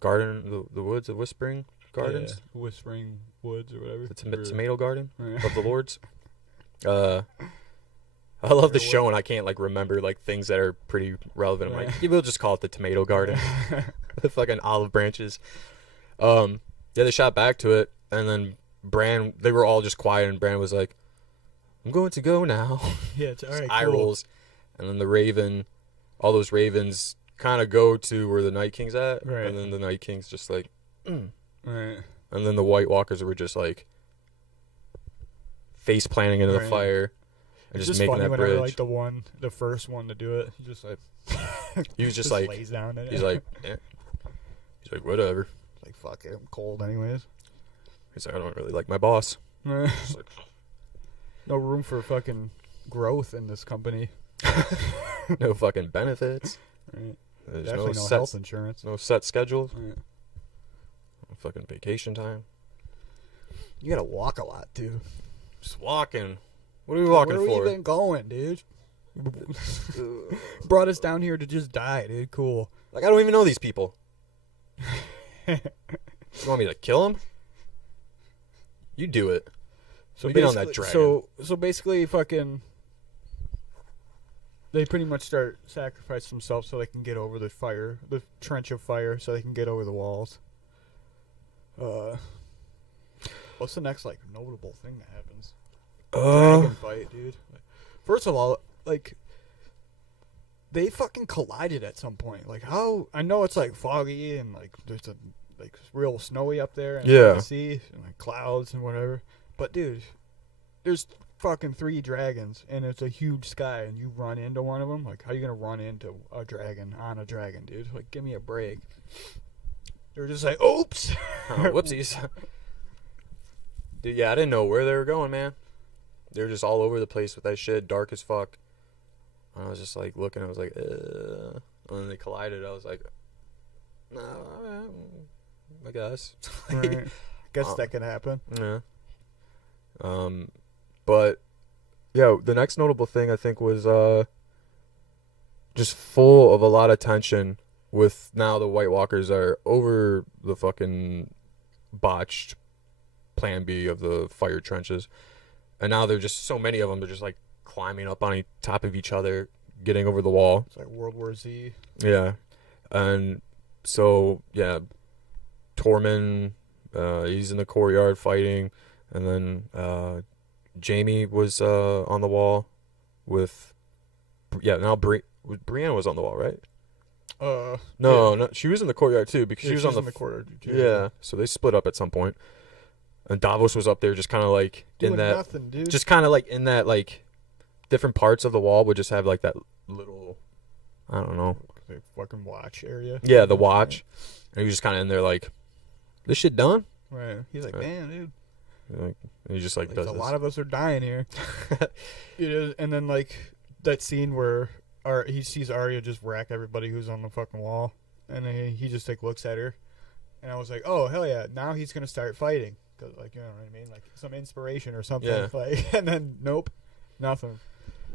garden, the woods, the Whispering Gardens, Yeah, Whispering Woods or whatever. the tomato garden Right. of the Lords. I love the show, and I can't like remember like things that are pretty relevant. I'm like, yeah, we'll just call it the tomato garden. The fucking olive branches. Yeah, they shot back to it, and then Bran, they were all just quiet, and Bran was like, I'm going to go now. Yeah, it's all right. Eye Cool. rolls. And then the Raven, all those Ravens kind of go to where the Night King's at. Right. And then the Night King's just like, Right. And then the White Walkers were just like face planting into the Right. fire and It's just just making funny that whenever, bridge. like the first one to do it, he just like He was just like, lays down in it. he's like, whatever. like fuck it, I'm cold anyways. He's like, I don't really like my boss. Just like, No room for fucking growth in this company. no fucking benefits. Right. There's Definitely no health insurance. no set schedules. Right. No fucking vacation time. You gotta walk a lot too. Just walking. What are we walking Where for? we even going, dude? Brought us down here to just die, dude. Cool. Like, I don't even know these people. You want me to kill them? You do it. So get on basically, that dragon. so basically, fucking, they pretty much start sacrificing themselves so they can get over the fire, the trench of fire, so they can get over the walls. What's the next like notable thing that happens? Dragon fight, dude. First of all, like, they fucking collided at some point. Like, how? I know it's like foggy and like there's a like real snowy up there and Yeah. the sea and like clouds and whatever. But dude, there's fucking 3 dragons and it's a huge sky and you run into one of them. Like, how you gonna run into a dragon on a dragon, dude? Like, give me a break. They were just like, oops. Oh, whoopsies. Dude, yeah, I didn't know where they were going, man. They were just all over the place with that shit, dark as fuck. I was just like looking, I was like, and then they collided. I was like, no, I guess. Right. Guess that can happen. Yeah. But yeah, the next notable thing I think was just full of a lot of tension with now the White Walkers are over the fucking botched plan B of the fire trenches. And now there's just so many of them, they're just like climbing up on top of each other, getting over the wall. It's like World War Z. Yeah. And so, yeah, Tormund, he's in the courtyard fighting. And then Jamie was on the wall with... Yeah, now Brienne was on the wall, right? No, she was in the courtyard too, because she was on the courtyard too. Yeah, so they split up at some point. And Davos was up there just kind of like Doing in that... nothing, dude. Just kind of like in that, like, different parts of the wall would just have like that little... I don't know. The fucking watch area. Yeah, the watch. And he was just kind of in there like, this shit done? Right. He's like, man, dude. Like, and he just like does a this. lot of us are dying here. It is, and then like that scene where he sees Arya just whack everybody who's on the fucking wall, and then he just like looks at her, and I was like, oh hell yeah, now he's gonna start fighting, cause like you know what I mean, like some inspiration or something. Yeah. Like, and then nope, nothing.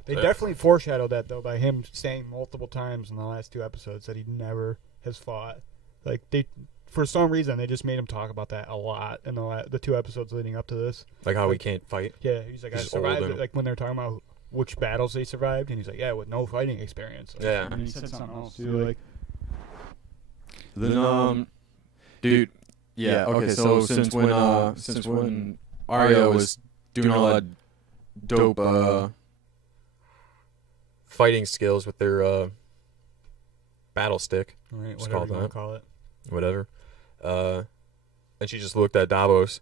They definitely foreshadowed that though by him saying multiple times in the last 2 episodes that he never has fought. Like they. For some reason, they just made him talk about that a lot in the 2 episodes leading up to this. Like how we can't fight. Yeah, he's like, I survived it. Like when they're talking about which battles they survived, and he's like, yeah, with no fighting experience. Like, Yeah. and he said something else too, like. Then, dude, yeah, okay. So since when Arya was doing all that dope fighting skills with their battle stick, Right, just whatever you call want that. to call it. Whatever. And she just looked at Davos.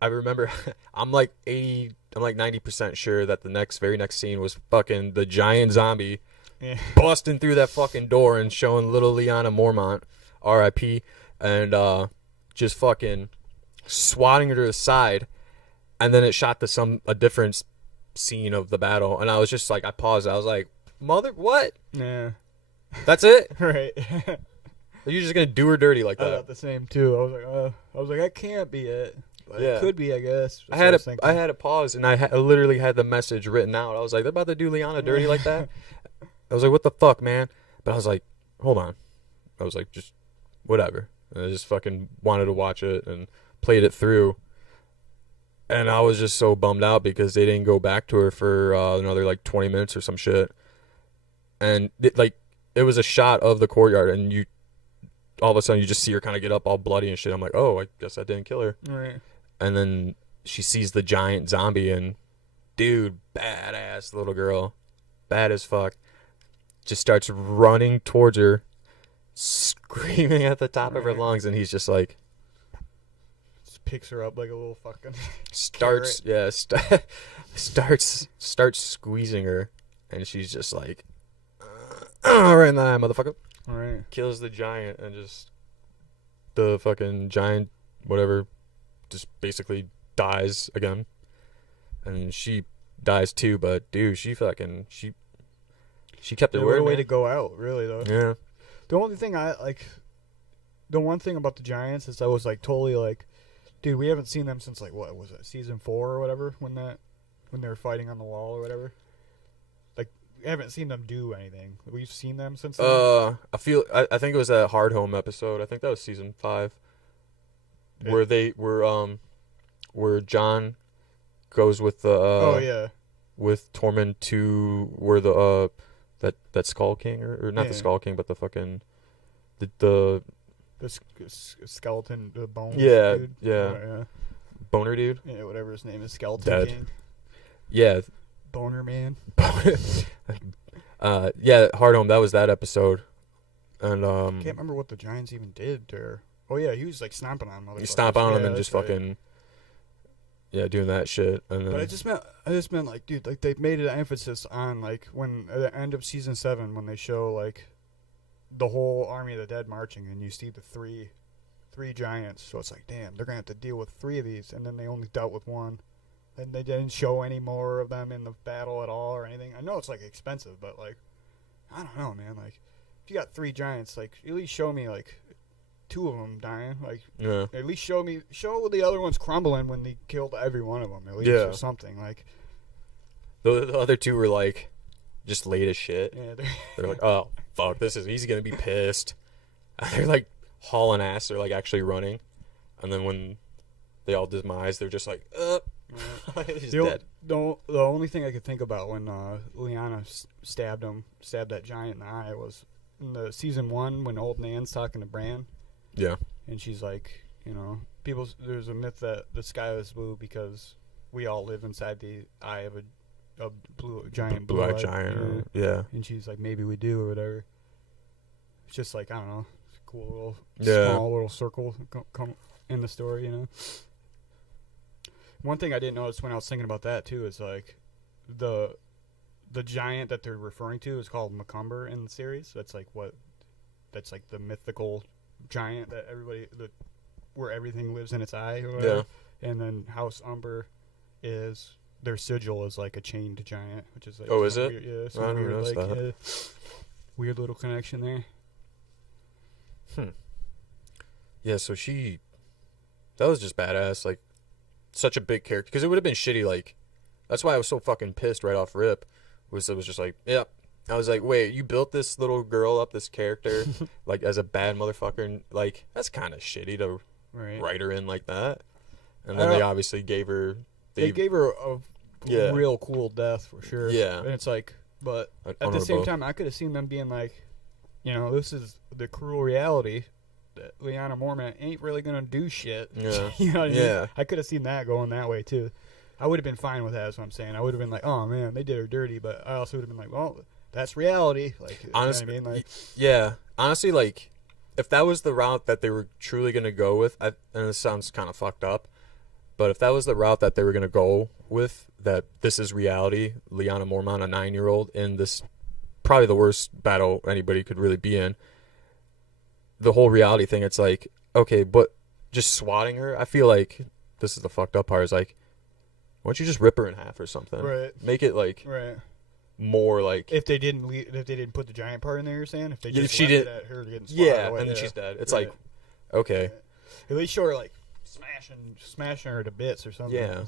I remember I'm like 90% sure that the very next scene was fucking the giant zombie Yeah. busting through that fucking door and showing little Lyanna Mormont, R.I.P., and just fucking swatting her to the side, and then it shot to a different scene of the battle, and I was just like, I paused. I was like, mother, what? Yeah. That's it? Right. Are you just gonna do her dirty like I that? thought the same too. I was like, that can't be it. But Yeah. It could be, I guess. I had a pause, and I literally had the message written out. I was like, they're about to do Lyanna dirty like that? I was like, what the fuck, man? But I was like, hold on. I was like, just whatever. And I just fucking wanted to watch it and played it through. And I was just so bummed out because they didn't go back to her for another like 20 minutes or some shit. And it was a shot of the courtyard, and all of a sudden you just see her kind of get up all bloody and shit. I'm like, oh, I guess I didn't kill her. Right. And then she sees the giant zombie, and dude, badass little girl, bad as fuck, just starts running towards her, screaming at the top of her lungs, and he's just like, Just picks her up like a little fucking. starts squeezing her, and she's just like, right in the eye, motherfucker. Right. Kills the giant, and just the fucking giant, whatever, just basically dies again. And she dies too, but dude, she kept it What weird, a way man. to go out, really though. Yeah. The only thing the one thing about the Giants is I was like totally like, dude, we haven't seen them since like what was it, season 4 or whatever, when they were fighting on the wall or whatever. Like, we haven't seen them do anything. We've seen them since then. I think it was that Hard Home episode. I think that was season 5, where they were where John goes with the with Tormund to where the that Skull King or not the Skull King, but the fucking the skeleton, the bone. Yeah, dude. yeah. Boner dude. Yeah, whatever his name is, Skeleton Dead. King. Yeah. Boner man. Yeah, Hard Home. That was that episode, and Can't remember what the Giants even did to her. Oh yeah, he was like stomping on motherfuckers. you stomp on him Yeah, and just that's right. fucking doing that shit. And then But I just meant like, dude, like they made an emphasis on like when at the end of season 7 when they show like the whole army of the dead marching and you see the three 3 giants, so it's like, damn, they're gonna have to deal with 3 of these, and then they only dealt with 1, and they didn't show any more of them in the battle at all or anything. I know it's like expensive, but like, I don't know, man. Like, if you got 3 giants, like at least show me like 2 of them dying. Like, Yeah. at least show the other ones crumbling when they killed every one of them. At least or something like. The other 2 were like just late as shit. Yeah, They're like, oh fuck, he's gonna be pissed. They're like hauling ass. They're like actually running, and then when they all demise, they're just like, he's dead. The only thing I could think about when Lyanna stabbed that giant in the eye was in the season 1 when old Nan's talking to Bran. Yeah. And she's like, you know, there's a myth that the sky is blue because we all live inside the eye of a giant blue-eyed giant. Yeah. And she's like, maybe we do or whatever. It's just like, I don't know, it's a cool little small little circle come in the story, you know. One thing I didn't notice when I was thinking about that too is like the giant that they're referring to is called Macumber in the series. That's like the mythical giant that where everything lives in its eye or whatever. Yeah. And then House Umber is their sigil is like a chained giant, which is like is it? Weird, yeah, I don't weird, know like, that. Weird little connection there. Yeah, so that was just badass. Like, such a big character, because it would have been shitty. Like, that's why I was so fucking pissed right off rip. It was just like, yep. I was like, wait, you built this little girl up, this character, like as a bad motherfucker, and like that's kind of shitty to write her in like that. And then they obviously gave her. They gave her a real cool death for sure. Yeah, and it's like, but at the same time, I could have seen them being like, you know, this is the cruel reality. That Lyanna Mormont ain't really gonna do shit. Yeah, you know what I mean? I could have seen that going that way too. I would have been fine with that. Is what I'm saying. I would have been like, oh man, they did her dirty. But I also would have been like, well, that's reality. Like, honestly, you know what I mean? Like, yeah, honestly, like if that was the route that they were truly gonna go with, and this sounds kind of fucked up, but if that was the route that they were gonna go with, that this is reality, Lyanna Mormont, a 9-year-old, in this probably the worst battle anybody could really be in. The whole reality thing, it's like, okay, but just swatting her, I feel like this is the fucked up part, is like, why don't you just rip her in half or something? Right. Make it like more like if they didn't put the giant part in there, you're saying if they just she did at her getting swatted away, and then she's dead. It's like, okay, at least show her like smashing her to bits or something. Yeah.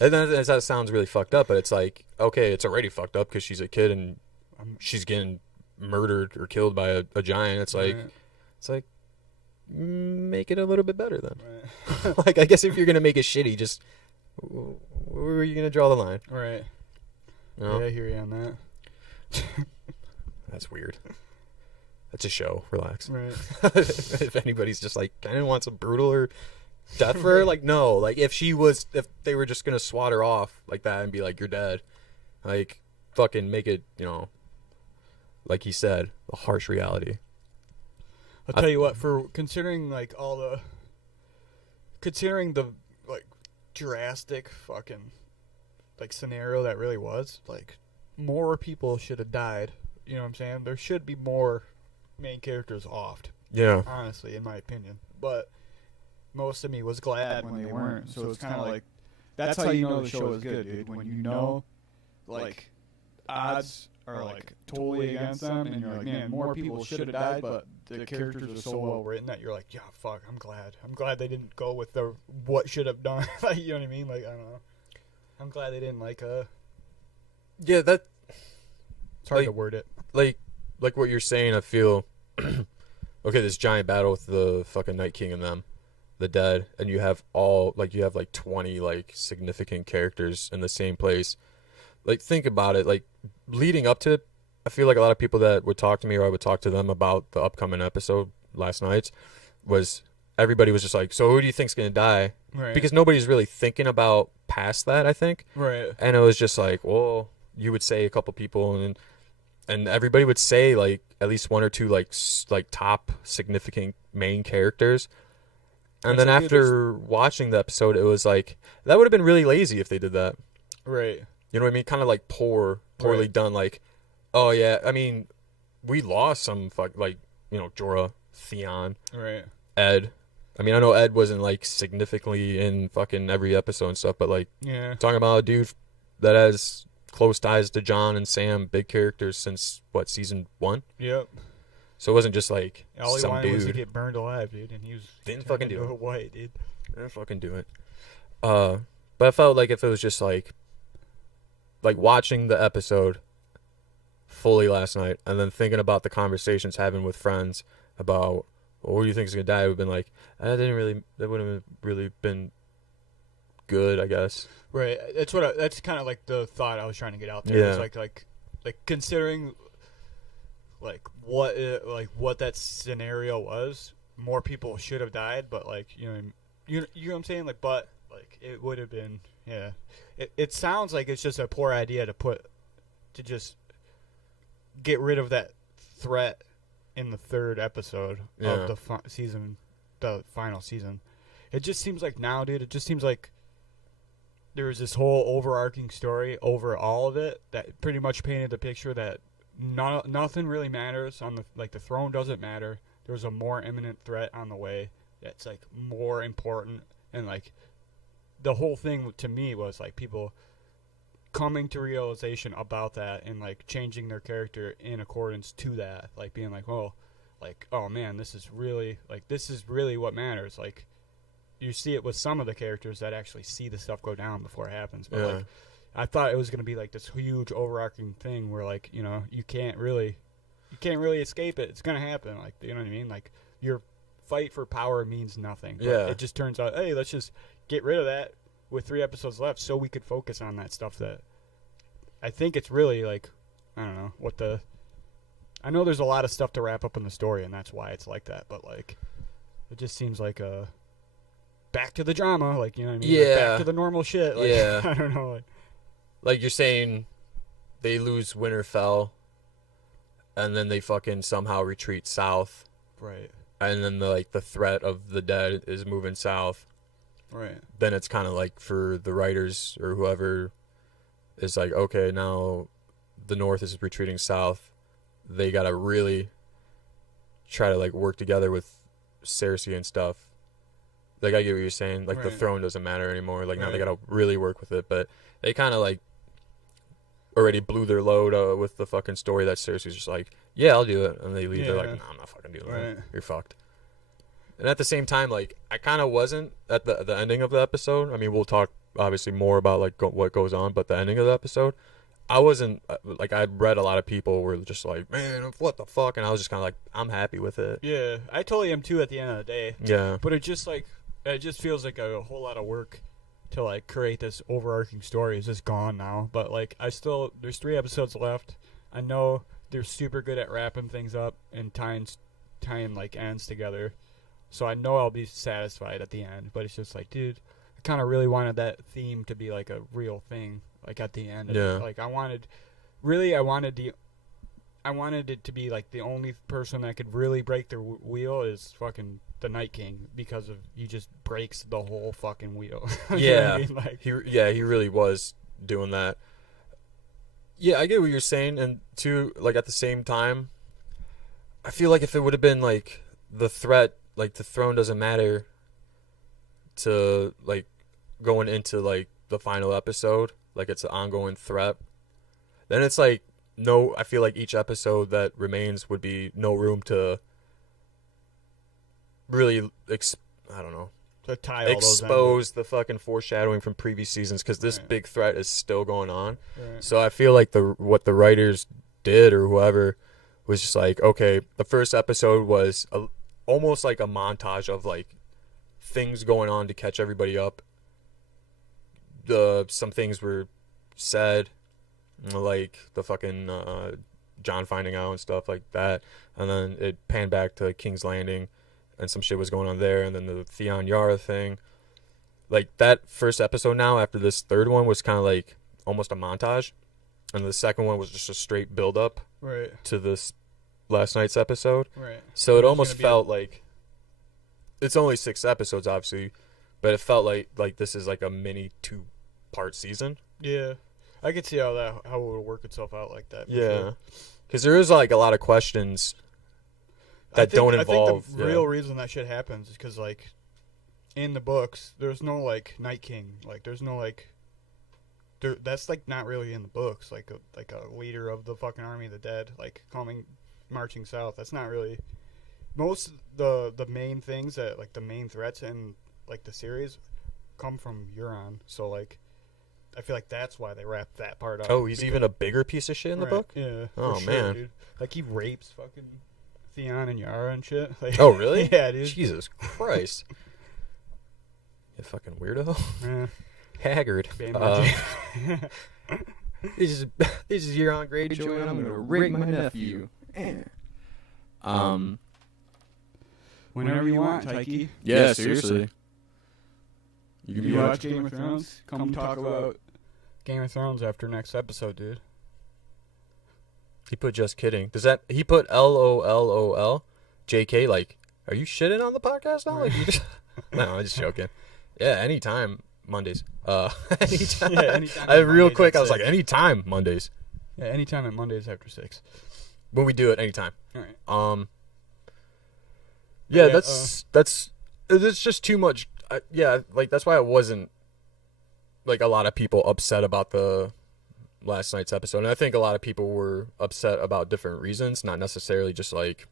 And then that sounds really fucked up, but it's like, okay, it's already fucked up because she's a kid and she's getting murdered or killed by a giant. It's like. It's like, make it a little bit better then. Right. Like, I guess if you're going to make it shitty, just, where are you going to draw the line? Right. You know? Yeah, I hear you on that. That's weird. That's a show. Relax. Right. If anybody's just like, I didn't want some brutal or death for her, like, no. Like, if they were just going to swat her off like that and be like, you're dead, like, fucking make it, you know, like he said, a harsh reality. I'll tell you what, for considering the like drastic fucking like scenario that really was, like more people should have died. You know what I'm saying? There should be more main characters offed. Yeah. Honestly, in my opinion. But most of me was glad when they weren't. So it's kind of like that's how you know the show is good, dude. When you know like odds are like totally against them, and you're like, man, more people should have died, but the characters are so well written that you're like, yeah, fuck, I'm glad they didn't go with the what should have done. Like, you know what I mean? Like, I don't know. I'm glad they didn't yeah, that it's hard to word it. Like what you're saying, I feel okay, this giant battle with the fucking Night King and them, the dead, and you have 20 like significant characters in the same place. Like, think about it. Like, leading up to it, I feel like a lot of people that would talk to me or I would talk to them about the upcoming episode last night's was everybody was just like, so who do you think's going to die? Right. Because nobody's really thinking about past that, I think. Right. And it was just like, well, you would say a couple people and everybody would say like at least one or two like top significant main characters. And then after watching the episode, it was like, that would have been really lazy if they did that. Right. You know what I mean? Kind of like poorly done. Like, oh yeah, I mean, we lost some like, you know, Jorah, Theon, right, Ed, I mean, I know Ed wasn't like significantly in fucking every episode and stuff, but like Yeah. talking about a dude that has close ties to John and Sam, big characters since what, season 1? Yep. So it wasn't just like All he some wanted was to dude. get burned alive, dude, and he was Didn't turned fucking do into it. a white, dude. Didn't fucking do it. But I felt like if it was just like watching the episode fully last night and then thinking about the conversations having with friends about, well, who do you think is gonna die? It would have been like, that wouldn't have really been good, I guess. Right. That's kind of like the thought I was trying to get out there. Yeah. It's like considering what that scenario was, more people should have died, but like, you know what I'm saying? Like, but like it would have been, yeah. It sounds like it's just a poor idea to just get rid of that threat in the third episode of the the final season. It just seems like now, dude, it just seems like there's this whole overarching story over all of it that pretty much painted the picture that nothing really matters on the throne doesn't matter. There's a more imminent threat on the way that's like more important, and like the whole thing to me was like people coming to realization about that and like changing their character in accordance to that, like being like, well, like, oh man, this is really what matters. Like you see it with some of the characters that actually see the stuff go down before it happens, but like I thought it was going to be like this huge overarching thing where like, you know, you can't really escape it. It's going to happen. Like, you know what I mean? Like your fight for power means nothing. But Yeah. it just turns out, hey, let's just get rid of that with 3 episodes left so we could focus on that stuff that I think it's really like, I don't know, I know there's a lot of stuff to wrap up in the story and that's why it's like that, but like it just seems like a back to the drama, like, you know what I mean? Yeah. Like, back to the normal shit. Like, Yeah. I don't know. Like you're saying, they lose Winterfell, and then they fucking somehow retreat south, Right. and then the threat of the dead is moving south. Right. Then it's kind of like for the writers or whoever is like, okay, now the North is retreating south. They gotta really try to like work together with Cersei and stuff. Like I get what you're saying. Like the Right. throne doesn't matter anymore. Like now they Right. gotta really work with it. But they kind of like already blew their load with the fucking story that Cersei's just like, yeah, I'll do it, and they leave. They're like, Yeah. no, I'm not fucking doing Right. that. You're fucked. And at the same time, like I kind of wasn't at the ending of the episode. I mean, we'll talk obviously more about like what goes on, but the ending of the episode, I wasn't like I read a lot of people were just like, man, what the fuck, and I was just kind of like, I'm happy with it. Yeah, I totally am too at the end of the day. Yeah. But it just feels like a whole lot of work to like create this overarching story. It's just gone now. But like there's 3 episodes left. I know they're super good at wrapping things up and tying like ends together. So I know I'll be satisfied at the end. But it's just like, dude, I kind of really wanted that theme to be like a real thing, like at the end. Yeah. Like I wanted it to be like the only person that could really break the wheel is fucking the Night King, because he just breaks the whole fucking wheel. You know what I mean? Like, he really was doing that. Yeah, I get what you're saying, and too, like at the same time, I feel like if it would have been like the threat, like the throne doesn't matter, to like going into like the final episode, like it's an ongoing threat, then it's like no. I feel like each episode that remains would be no room to really I don't know, to tie all those expose the fucking foreshadowing from previous seasons, because this Right. big threat is still going on. Right. So I feel like what the writers did or whoever was just like, okay, the first episode was almost like a montage of like things going on to catch everybody up. Some things were said, like the fucking John finding out and stuff like that, and then it panned back to King's Landing, and some shit was going on there, and then the Theon Yara thing. Like that first episode now, after this third one, was kind of like almost a montage, and the second one was just a straight build up Right. to this last night's episode. Right. So it There's almost gonna be felt like it's only 6 episodes, obviously, but it felt like this is like a mini 2-part season. Yeah. I could see how it would work itself out like that. for Yeah, sure. because there is like a lot of questions that don't involve. I think the real reason that shit happens is because like in the books, there's no like Night King. Like there's no like. That's like not really in the books. Like a leader of the fucking army of the dead, like marching south. That's not really. Most the main things that like the main threats in like the series come from Euron. So like, I feel like that's why they wrapped that part up. Oh, he's even a bigger piece of shit in the book? Yeah. Oh, for sure, man. dude. Like, he rapes fucking Theon and Yara and shit. Like, Oh, really? Yeah, dude. Jesus Christ. You fucking weirdo. Yeah. Haggard. This is Euron Greyjoy, and I'm gonna rape my nephew. Whenever you want, Taiki. Yeah, seriously. You watch Game of Thrones? Come talk about Game of Thrones after next episode, dude. He put just kidding. He put LOLOL? JK, like, are you shitting on the podcast now? Like, you just, no, I'm just joking. Yeah, anytime Mondays. Anytime. Yeah, anytime Real Mondays quick, at I was 6. like, anytime Mondays. Yeah, anytime at Mondays after 6. When we do it, anytime. All right. Yeah, that's it's just too much. Like that's why I wasn't like a lot of people upset about the last night's episode, and I think a lot of people were upset about different reasons, not necessarily just like,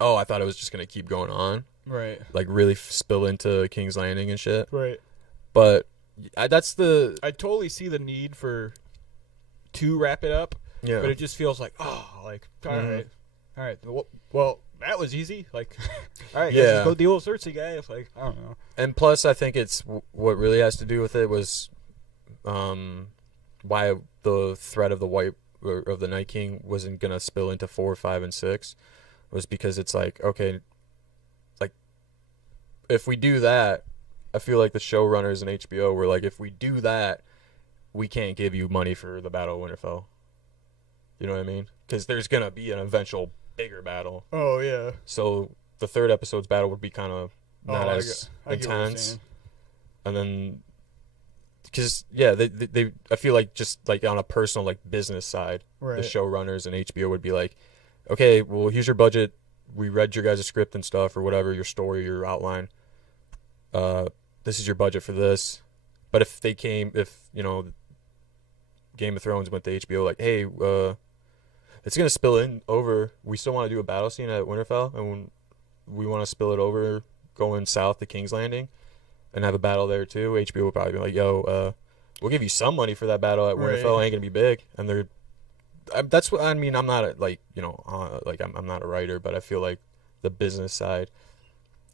oh, I thought it was just gonna keep going on, Right. like really spill into King's Landing and shit. Right. But I totally see the need to wrap it up. Yeah. But it just feels like, all right. Well, that was easy. Like, all right, Yeah. let's go deal with Cersei, guys. Like, I don't know. And plus, I think it's what really has to do with it was, why the threat of the Night King wasn't gonna spill into 4, 5, and 6, was because it's like, okay, like if we do that, I feel like the showrunners and HBO were like, if we do that, we can't give you money for the Battle of Winterfell. You know what I mean? Because there's gonna be an eventual bigger battle. Oh yeah. So the third episode's battle would be kind of not as I get what you're intense. saying. And then, because they I feel like just like on a personal like business side, Right. the showrunners and HBO would be like, okay, well here's your budget. We read your guys' script and stuff or whatever, your story, your outline. This is your budget for this. But if Game of Thrones went to HBO like, hey, it's gonna spill in over. We still want to do a battle scene at Winterfell, and we want to spill it over going south to King's Landing, and have a battle there too. HBO would probably be like, "Yo, we'll give you some money for that battle at Winterfell. Right. Ain't gonna be big." And that's what I mean. I'm not I'm not a writer, but I feel like the business side,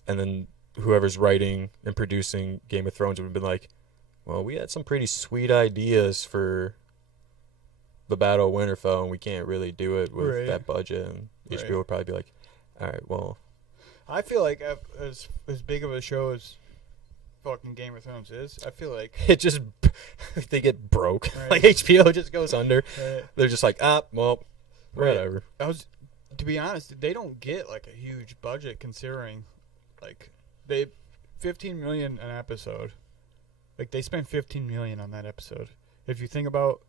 and then whoever's writing and producing Game of Thrones would have been like, "Well, we had some pretty sweet ideas for the Battle of Winterfell, and we can't really do it with Right. that budget." And Right. HBO would probably be like, "All right, well." I feel like as big of a show as fucking Game of Thrones is, I feel like It just, they get broke. Right. Like HBO just goes under. uh, They're just like, well, Right. whatever. to be honest, they don't get like a huge budget considering like they 15 million an episode. Like they spent 15 million on that episode. If you think about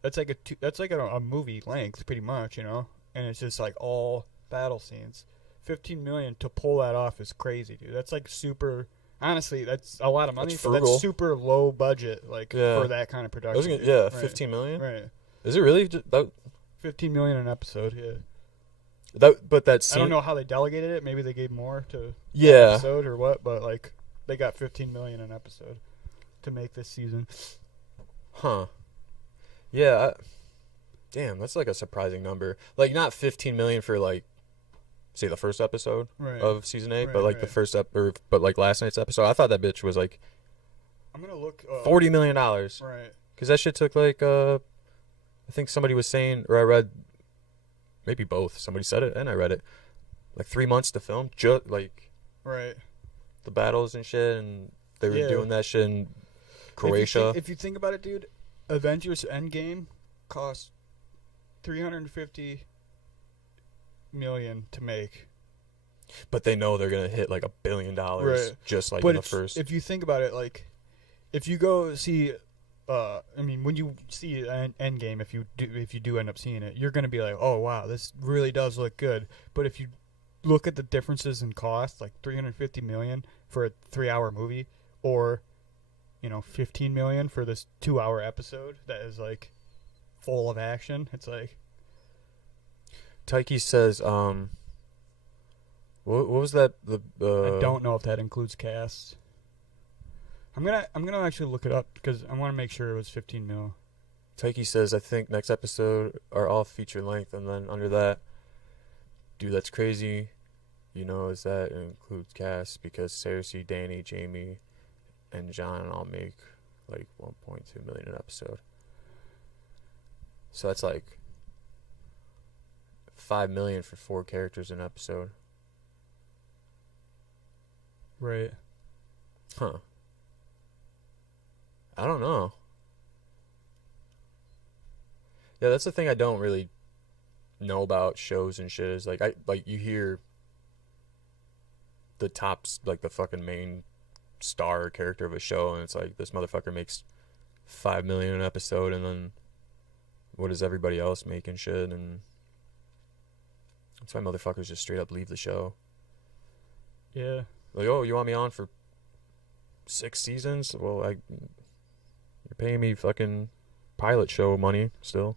that's like a movie length pretty much, you know? And it's just like all battle scenes. 15 million to pull that off is crazy, dude. That's like super honestly, that's a lot of money, That's but that's frugal. super low budget like Yeah. for that kind of I production. was gonna, dude. yeah, Right. 15 million. Right. Is it really? 15 million an episode, yeah. But that scene, I don't know how they delegated it. Maybe they gave more to Yeah. episode or what, but like they got 15 million an episode to make this season. Huh. Yeah. Damn, that's like a surprising number. Like not 15 million for like, say the first episode Right. of season 8, Right, but like the right. first but like last night's episode, I thought that bitch was like I'm gonna look. $40 million. Right. Because that shit took like, I think somebody was saying, or I read, maybe both. Somebody said it and I read it. Like 3 months to film, like Right. the battles and shit, and they were Yeah. doing that shit in Croatia. If you think about it, dude, Avengers Endgame cost 350 million to make. But they know they're gonna hit like $1 billion, Right. just like But in the it's- first. if you think about it, like if you go see, when you see Endgame, if you do end up seeing it, you're gonna be like, oh wow, this really does look good. But if you look at the differences in cost, like $350 million for a 3-hour movie, or 15 million for this 2-hour episode that is like full of action. It's like Taiki says, what was that? I don't know if that includes casts. I'm gonna actually look it up because I want to make sure it was 15 mil. Taiki says, I think next episode are all feature length, and then under that, dude, that's crazy. Is that it includes cast because Cersei, Dany, Jamie, and John all make like 1.2 million an episode. So that's like 5 million for 4 characters an episode. Right. Huh. I don't know. Yeah, that's the thing I don't really know about shows and shit is like you hear the tops, like the fucking main star character of a show, and it's like this motherfucker makes 5 million an episode, and then what does everybody else make and shit? And that's why motherfuckers just straight up leave the show. Yeah. Like, oh, you want me on for 6 seasons? Well, you're paying me fucking pilot show money still.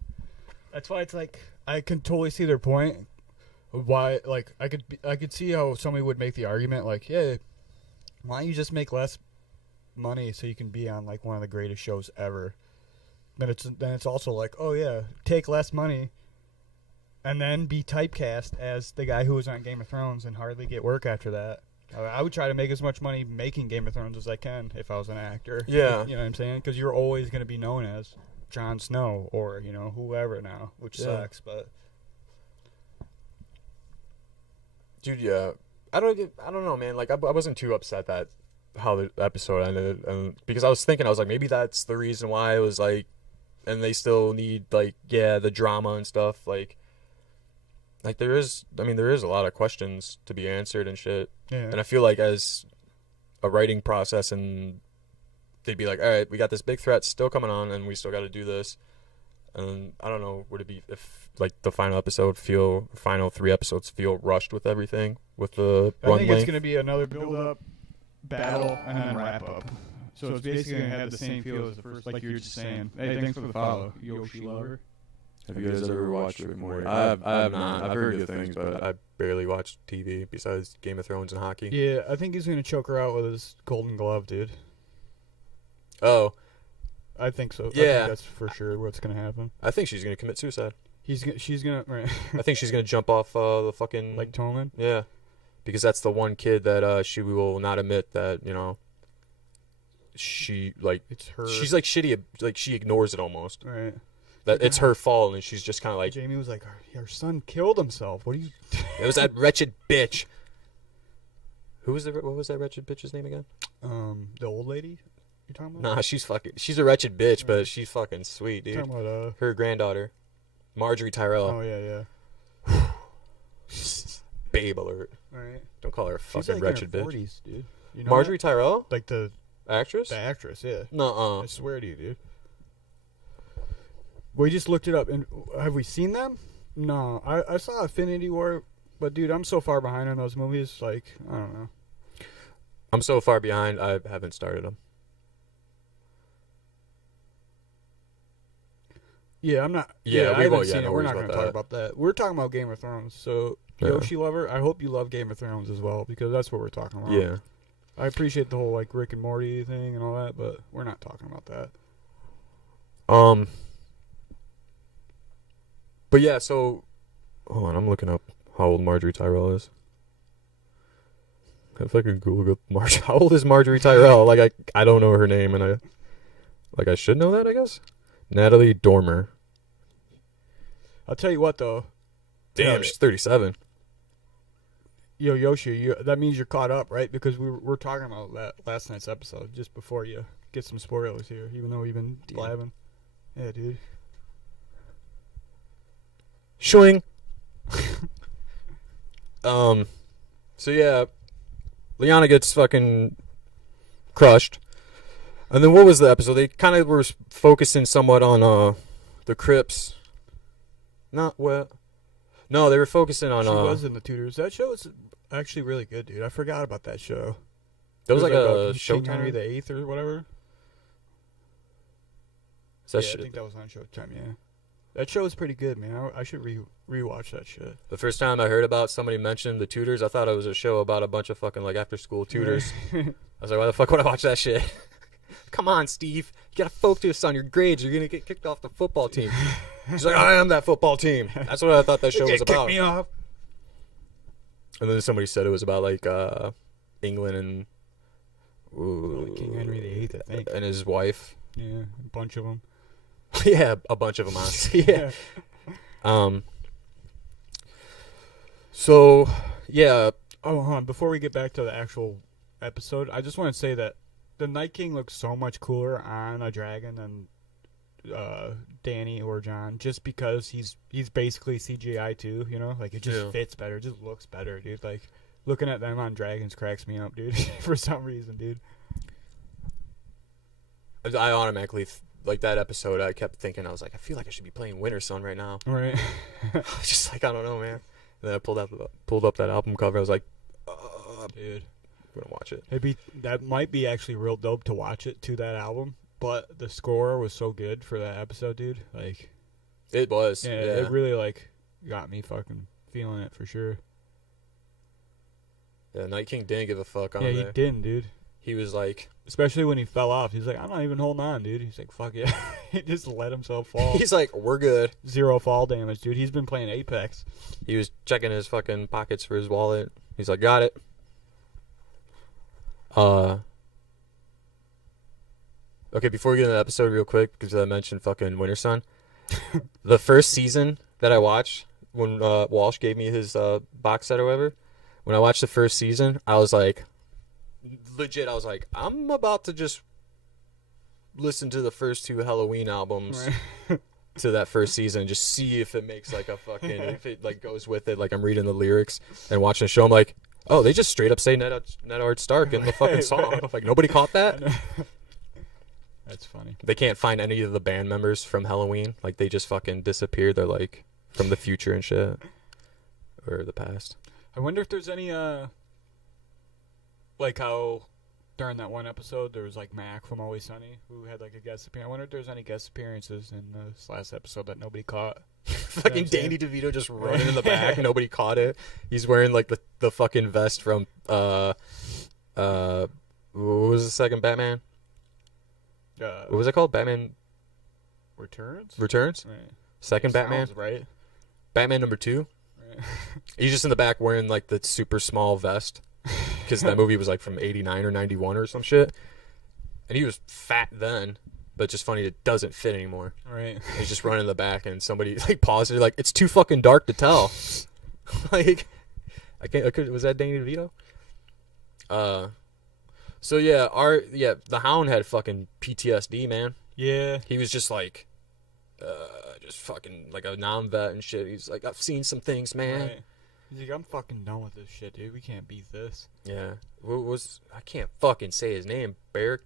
That's why it's like I can totally see their point. Why, like, I could see how somebody would make the argument, like, yeah, why don't you just make less money so you can be on like one of the greatest shows ever? Then it's also like, oh yeah, take less money, and then be typecast as the guy who was on Game of Thrones and hardly get work after that. I would try to make as much money making Game of Thrones as I can if I was an actor. Yeah. You know what I'm saying? Because you're always going to be known as Jon Snow or, whoever now, which sucks, but... Dude, yeah. I don't know, man. Like, I wasn't too upset that how the episode ended, and because I was like, maybe that's the reason why it was like, and they still need, like, yeah, the drama and stuff, like there is a lot of questions to be answered and shit. Yeah. And I feel like as a writing process, and they'd be like, all right, we got this big threat still coming on, and we still got to do this. And I don't know, would it be if like the final 3 episodes feel rushed with everything with the I run think length? it's going to be another build-up, battle, and then wrap-up. So it's basically going to have the same feel as the first, like you were just saying. Hey, thanks for the follow, Yoshi Lover. Have you guys ever watched Rick and Morty? I have not. I've heard good things, but I barely watch TV besides Game of Thrones and hockey. Yeah, I think he's going to choke her out with his golden glove, dude. Oh. I think so. Yeah. I think that's for sure what's going to happen. I think she's going to commit suicide. She's going to... Right. I think she's going to jump off the fucking... Like Tolman? Yeah. Because that's the one kid that she will not admit that, she, like... It's her... She's, like, shitty. Like, she ignores it almost. Right. That it's her fault, and she's just kind of like... Jamie was like, your son killed himself. What do you... It was that wretched bitch. What was that wretched bitch's name again? The old lady you're talking about? Nah, she's a wretched bitch, but she's fucking sweet, dude. Talking about, her granddaughter, Marjorie Tyrell. Oh, yeah. Babe alert. Right. Don't call her a She's fucking like wretched in her bitch. 40s, dude. You know Marjorie that? Tyrell? Like the Actress? The actress, yeah. Nuh-uh. I swear to you, dude. We just looked it up, and have we seen them? No. I saw Infinity War, but, dude, I'm so far behind on those movies, like, I don't know. I'm so far behind, I haven't started them. Yeah, I'm not. Yeah, I we haven't won't. seen Yeah, it. no We're worries not going to about talk that. about that. We're talking about Game of Thrones. So, Yeah. Yoshi Lover, I hope you love Game of Thrones as well, because that's what we're talking about. Yeah. I appreciate the whole, like, Rick and Morty thing and all that, but we're not talking about that. But yeah, so hold on, I'm looking up how old Marjorie Tyrell is. If I could Google how old is Marjorie Tyrell? Like I don't know her name, and I should know that, I guess. Natalie Dormer. I'll tell you what, though. Damn, she's 37. Yo, Yoshi, that means you're caught up, right? Because we're talking about that last night's episode just before you get some spoilers here, even though we've been blabbing. Yeah, dude. Showing. So yeah, Lyanna gets fucking crushed. And then what was the episode? They kind of were focusing somewhat on the Crips. Not what? No, they were focusing on. She was in the Tudors. That show is actually really good, dude. I forgot about that show. That was like a King Henry Showtime. VIII or whatever. Is that Yeah, I think that was on Showtime. Yeah, that show was pretty good, man. I should rewatch that shit. The first time I heard about somebody mention the Tudors, I thought it was a show about a bunch of fucking like after school tutors. I was like, why the fuck would I watch that shit? Come on, Steve. You gotta focus on your grades. You're gonna get kicked off the football team. He's like, I am that football team. That's what I thought that show was about. Kick me off. And then somebody said it was about like England and King Henry VIII, I think. and his wife. Yeah, a bunch of them. Yeah, a bunch of them, honestly. Yeah. So, yeah. Oh, hold on. Before we get back to the actual episode, I just want to say that the Night King looks so much cooler on a dragon than Danny or John, just because he's basically CGI too, you know? Like, it just fits better. It just looks better, dude. Like, looking at them on dragons cracks me up, dude, for some reason, dude. I automatically, like, that episode, I kept thinking, I was like, I feel like I should be playing Winter Sun right now. Right. Just like, I don't know, man. And then I pulled up that album cover. I was like, dude, I'm gonna watch it. That might be actually real dope to watch it to that album, but the score was so good for that episode, dude. Like, it was. Yeah, it really, like, got me fucking feeling it for sure. Yeah, Night King didn't give a fuck on Yeah, there. he didn't, dude. He was like... Especially when he fell off. He's like, I'm not even holding on, dude. He's like, fuck yeah. He just let himself fall. He's like, we're good. 0 fall damage, dude. He's been playing Apex. He was checking his fucking pockets for his wallet. He's like, got it. Okay, before we get into the episode real quick, because I mentioned fucking Winter Sun. The first season that I watched, when Walsh gave me his box set or whatever, when I watched the first season, I was like... Legit, I was like, I'm about to just listen to the first 2 Halloween albums to that first season, just see if it makes like a fucking, if it like goes with it. Like, I'm reading the lyrics and watching the show. I'm like, oh, they just straight up say Ned Stark in the fucking song. Like, nobody caught that. That's funny. They can't find any of the band members from Halloween. Like, they just fucking disappeared. They're like from the future and shit, or the past. I wonder if there's any like how during that one episode there was like Mac from Always Sunny who had like a guest appearance. I wonder if there's any guest appearances in this last episod that nobody caught. Fucking Danny DeVito just running in the back. Nobody caught it. He's wearing like the fucking vest from what was the second Batman? What was it called? Batman Returns? Returns? Right. Second Batman? Right. Batman number 2? Right. He's just in the back wearing like the super small vest. Because that movie was like from 89 or 91 or some shit. And he was fat then, but just funny, it doesn't fit anymore. Right. He's just running in the back and somebody like paused it, like, it's too fucking dark to tell. Like, was that Danny DeVito? So yeah, the Hound had fucking PTSD, man. Yeah. He was just like, just fucking like a non-vet and shit. He's like, I've seen some things, man. Right. He's like, I'm fucking done with this shit, dude. We can't beat this. Yeah. I can't fucking say his name. Barrick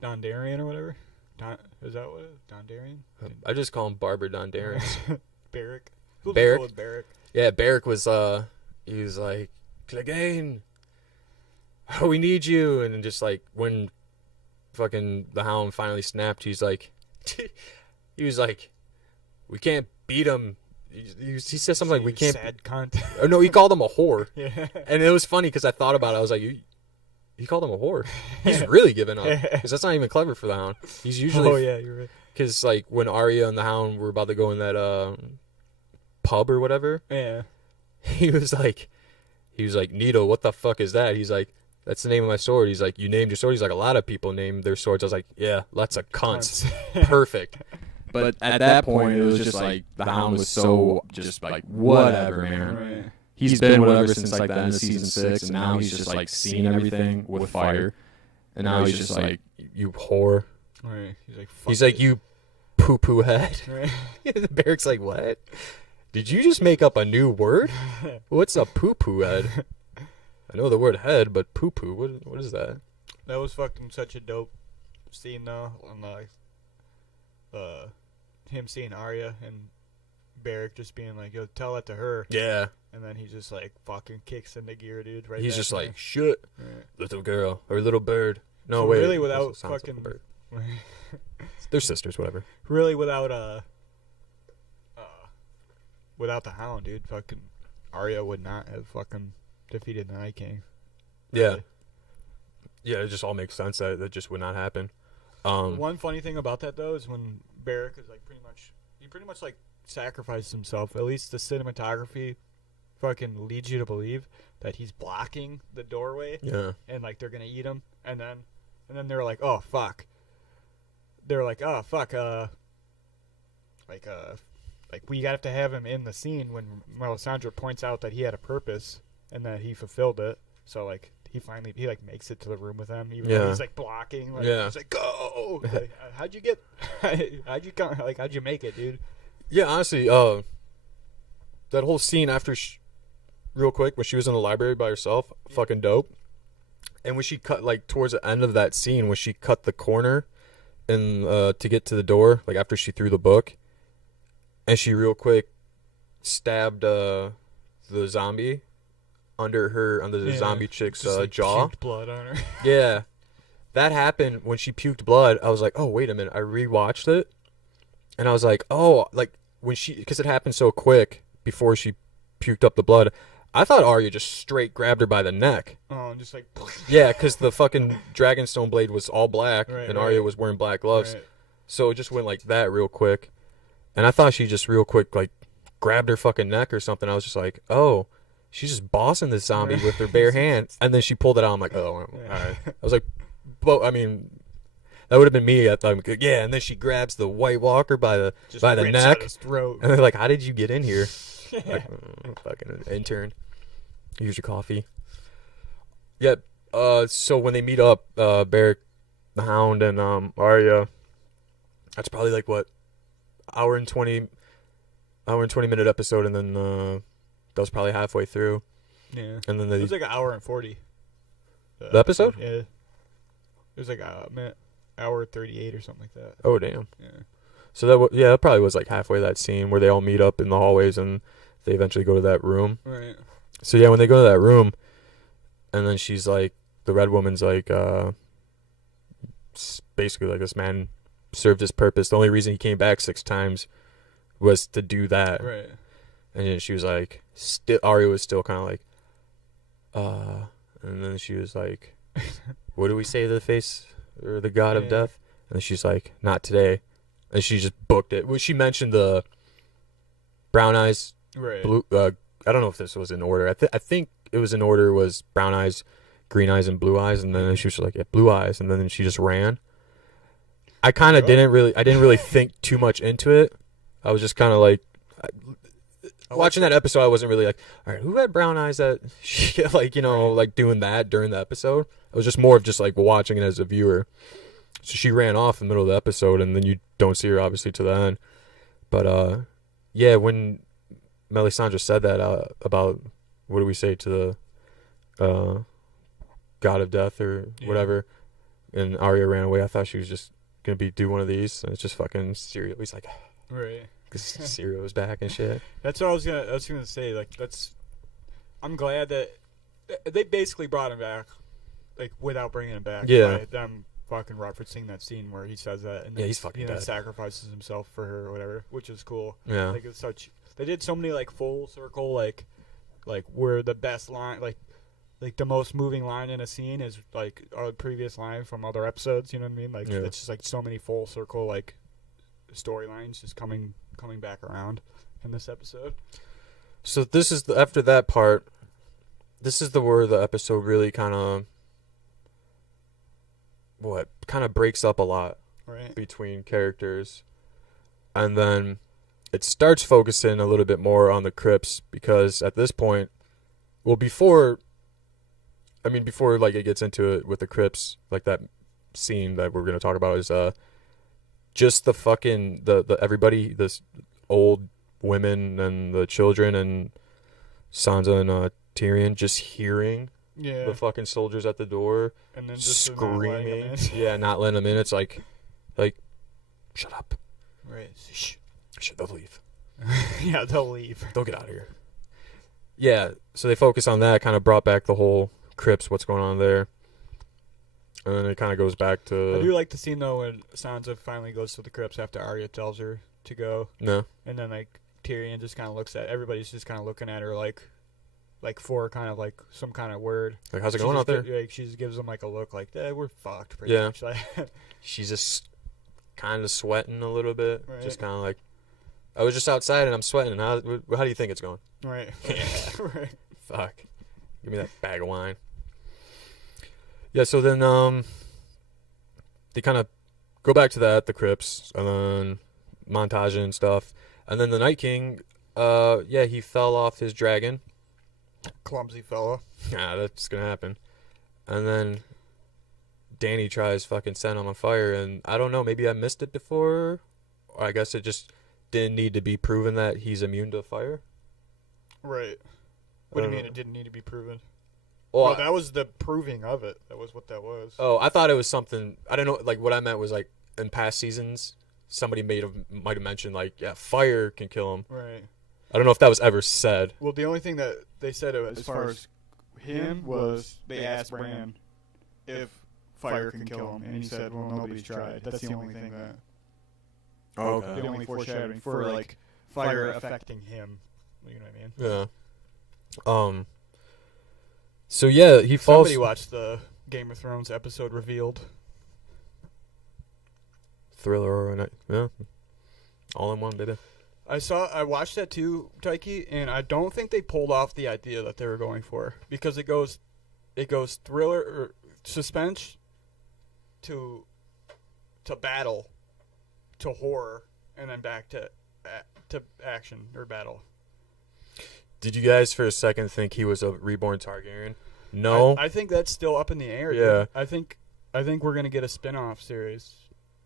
Dondarrion or whatever? Is that what it is? Dondarrion? I just call him Barber Dondarrion. Barrick. Barrick? Yeah, Barrick was, he was like, Clegane, oh, we need you. And then just like, when fucking the Hound finally snapped, he was like, we can't beat him. He said something like, we can't. Sad cunt. Oh, no, he called him a whore. Yeah. And it was funny because I thought about it. I was like, he called him a whore. He's really giving up. Because that's not even clever for the Hound. He's usually. Oh, yeah, you're right. Because, like, when Arya and the Hound were about to go in that pub or whatever. Yeah. He was like, Nito, what the fuck is that? He's like, that's the name of my sword. He's like, you named your sword? He's like, a lot of people name their swords. I was like, yeah, lots of cunts. Perfect. But at that point, it was just like the Hound was so just like whatever, man. Right. He's been whatever since like the end of season 6, and now he's just like seeing everything with fire, and now he's just like, you whore. Right. He's like, He's like, you poo poo head. Right. The Barrick's like, what? Did you just make up a new word? What's a poo poo head? I know the word head, but poo poo. What is that? That was fucking such a dope scene though. On him seeing Arya and Barrick just being like, "Yo, tell that to her." Yeah. And then he just like fucking kicks into gear, dude. Right. He's just there. like, shit, Right. little girl or little bird. No, So wait. really it without also sounds like a fucking- bird. They're sisters, whatever. Really, without the Hound, dude, fucking Arya would not have fucking defeated the Night King. Yeah. Really. Yeah, it just all makes sense that just would not happen. One funny thing about that though is when Barrick is like pretty much like sacrificed himself. At least the cinematography fucking leads you to believe that he's blocking the doorway Yeah. and like they're gonna eat him, and then they're like, oh fuck. They're like, oh fuck, like we have to have him in the scene when Melisandre points out that he had a purpose and that he fulfilled it. So like he like makes it to the room with them, even though he's like blocking. Like, Yeah. he's like, go. Like, how'd you make it, dude? Yeah, honestly, that whole scene after, real quick, when she was in the library by herself, fucking dope. And when she cut, like, towards the end of that scene, when she cut the corner and to get to the door, like, after she threw the book, and she real quick stabbed the zombie under the zombie chick's Just, like, jaw. puked blood on her. Yeah. That happened when she puked blood. I was like, oh, wait a minute. I rewatched it. And I was like, oh, like, because it happened so quick before she puked up the blood, I thought Arya just straight grabbed her by the neck. Oh, and just like. Yeah, because the fucking Dragonstone blade was all black, Right, and right. Arya was wearing black gloves. Right. So it just went like that real quick. And I thought she just real quick, like, grabbed her fucking neck or something. I was just like, oh, she's just bossing this zombie with her bare hand. And then she pulled it out. I'm like, oh, all right. I was like, but I mean, that would have been me. I thought, yeah. And then she grabs the White Walker by the Just by the rips out neck, his throat. and they're like, "How did you get in here?" Like, fucking intern. Here's your coffee. Yep. So when they meet up, Barrick, the Hound, and Arya, that's probably like what, hour and 20 minute episode, and then that was probably halfway through, Yeah. and then It was like an hour and 40. The episode? Yeah. It was like a minute, hour 38 or something like that. oh damn. Yeah. So that probably was like halfway that scene where they all meet up in the hallways and they eventually go to that room. Right. So yeah, when they go to that room, and then she's like, the red woman's like, basically like, this man served his purpose. The only reason he came back 6 times was to do that. Right. And then she was like, Arya was still kind of like, and then she was like, what do we say to the face or the god of death? And then she's like, not today. And she just booked it. Well, she mentioned the brown eyes, Right. blue. I don't know if this was in order. I think it was in order. Was brown eyes, green eyes, and blue eyes. And then she was like, yeah, blue eyes. And then she just ran. I kind of didn't really think too much into it. I was just kind of like, watching that episode, I wasn't really like, all right, who had brown eyes that, like, you know, like doing that during the episode? I was just more of just like watching it as a viewer. So she ran off in the middle of the episode, and then you don't see her obviously to the end. But yeah, when Melisandre said that about what do we say to the god of death or whatever, and Arya ran away, I thought she was just gonna do one of these, and it's just fucking Syrio. He's like, Right. because Syrio was back and shit. That's what I was gonna say. Like, I'm glad that they basically brought him back, like, without bringing him back. Yeah. By them fucking referencing that scene where he says that, and Yeah, then he's fucking he then dead. sacrifices himself for her or whatever, which is cool. Yeah. Like, it's such. They did so many like full circle, like where the best line, like the most moving line in a scene is like a previous line from other episodes. You know what I mean? Like, Yeah. it's just like so many full circle like storylines just coming back around in this episode. So this is after that part. This is where the episode really kind of breaks up a lot Right. between characters, and then it starts focusing a little bit more on the crypts, because at this point, well, before like it gets into it with the crypts, like that scene that we're going to talk about is just the fucking the everybody, this old women and the children and Sansa and Tyrion just hearing Yeah. the fucking soldiers at the door And then just screaming, yeah, not letting them in. It's like, shut up, Right. Shh. they'll leave. Yeah, they'll leave. They'll get out of here. Yeah, so they focus on that, kind of brought back the whole Crips, what's going on there. And then it kind of goes back to... I do like the scene, though, when Sansa finally goes to the Crips after Arya tells her to go. No. And then, like, Tyrion just kind of looks at... Everybody's just kind of looking at her like for kind of, like, some kind of word. Like, how's it going out there? Like, she just gives them, like, a look like, we're fucked, pretty Yeah. much. Like, She's just kind of sweating a little bit. Right. Just kind of like, I was just outside and I'm sweating. How do you think it's going? right. Right. Fuck. Give me that bag of wine. Yeah, so then they kind of go back to that, the Crips, and then montage and stuff. And then the Night King, he fell off his dragon. Clumsy fella. Yeah, that's going to happen. And then Dany tries fucking setting him on fire, and I don't know, maybe I missed it before, or I guess it just didn't need to be proven that he's immune to fire. Right. What do you mean it didn't need to be proven? Well, that was the proving of it. That was what that was. Oh, I thought it was something, I don't know, like what I meant was like in past seasons, somebody might have mentioned like, yeah, fire can kill him. Right. I don't know if that was ever said. Well, the only thing that they said As far as him was, they asked Bran if fire can kill him, and he said, well, nobody's tried. That's the only thing that, Oh, okay. the only foreshadowing for, like, fire affecting. affecting him. You know what I mean? Yeah. So yeah, he falls. Somebody watched the Game of Thrones episode Revealed. Thriller or night. Yeah. All in one, baby. I watched that too, Taiki, and I don't think they pulled off the idea that they were going for, because it goes thriller or suspense to battle to horror and then back to action or battle. Did you guys for a second think he was a reborn Targaryen? No. I think that's still up in the air. Yeah. Dude. I think we're gonna get a spin-off series.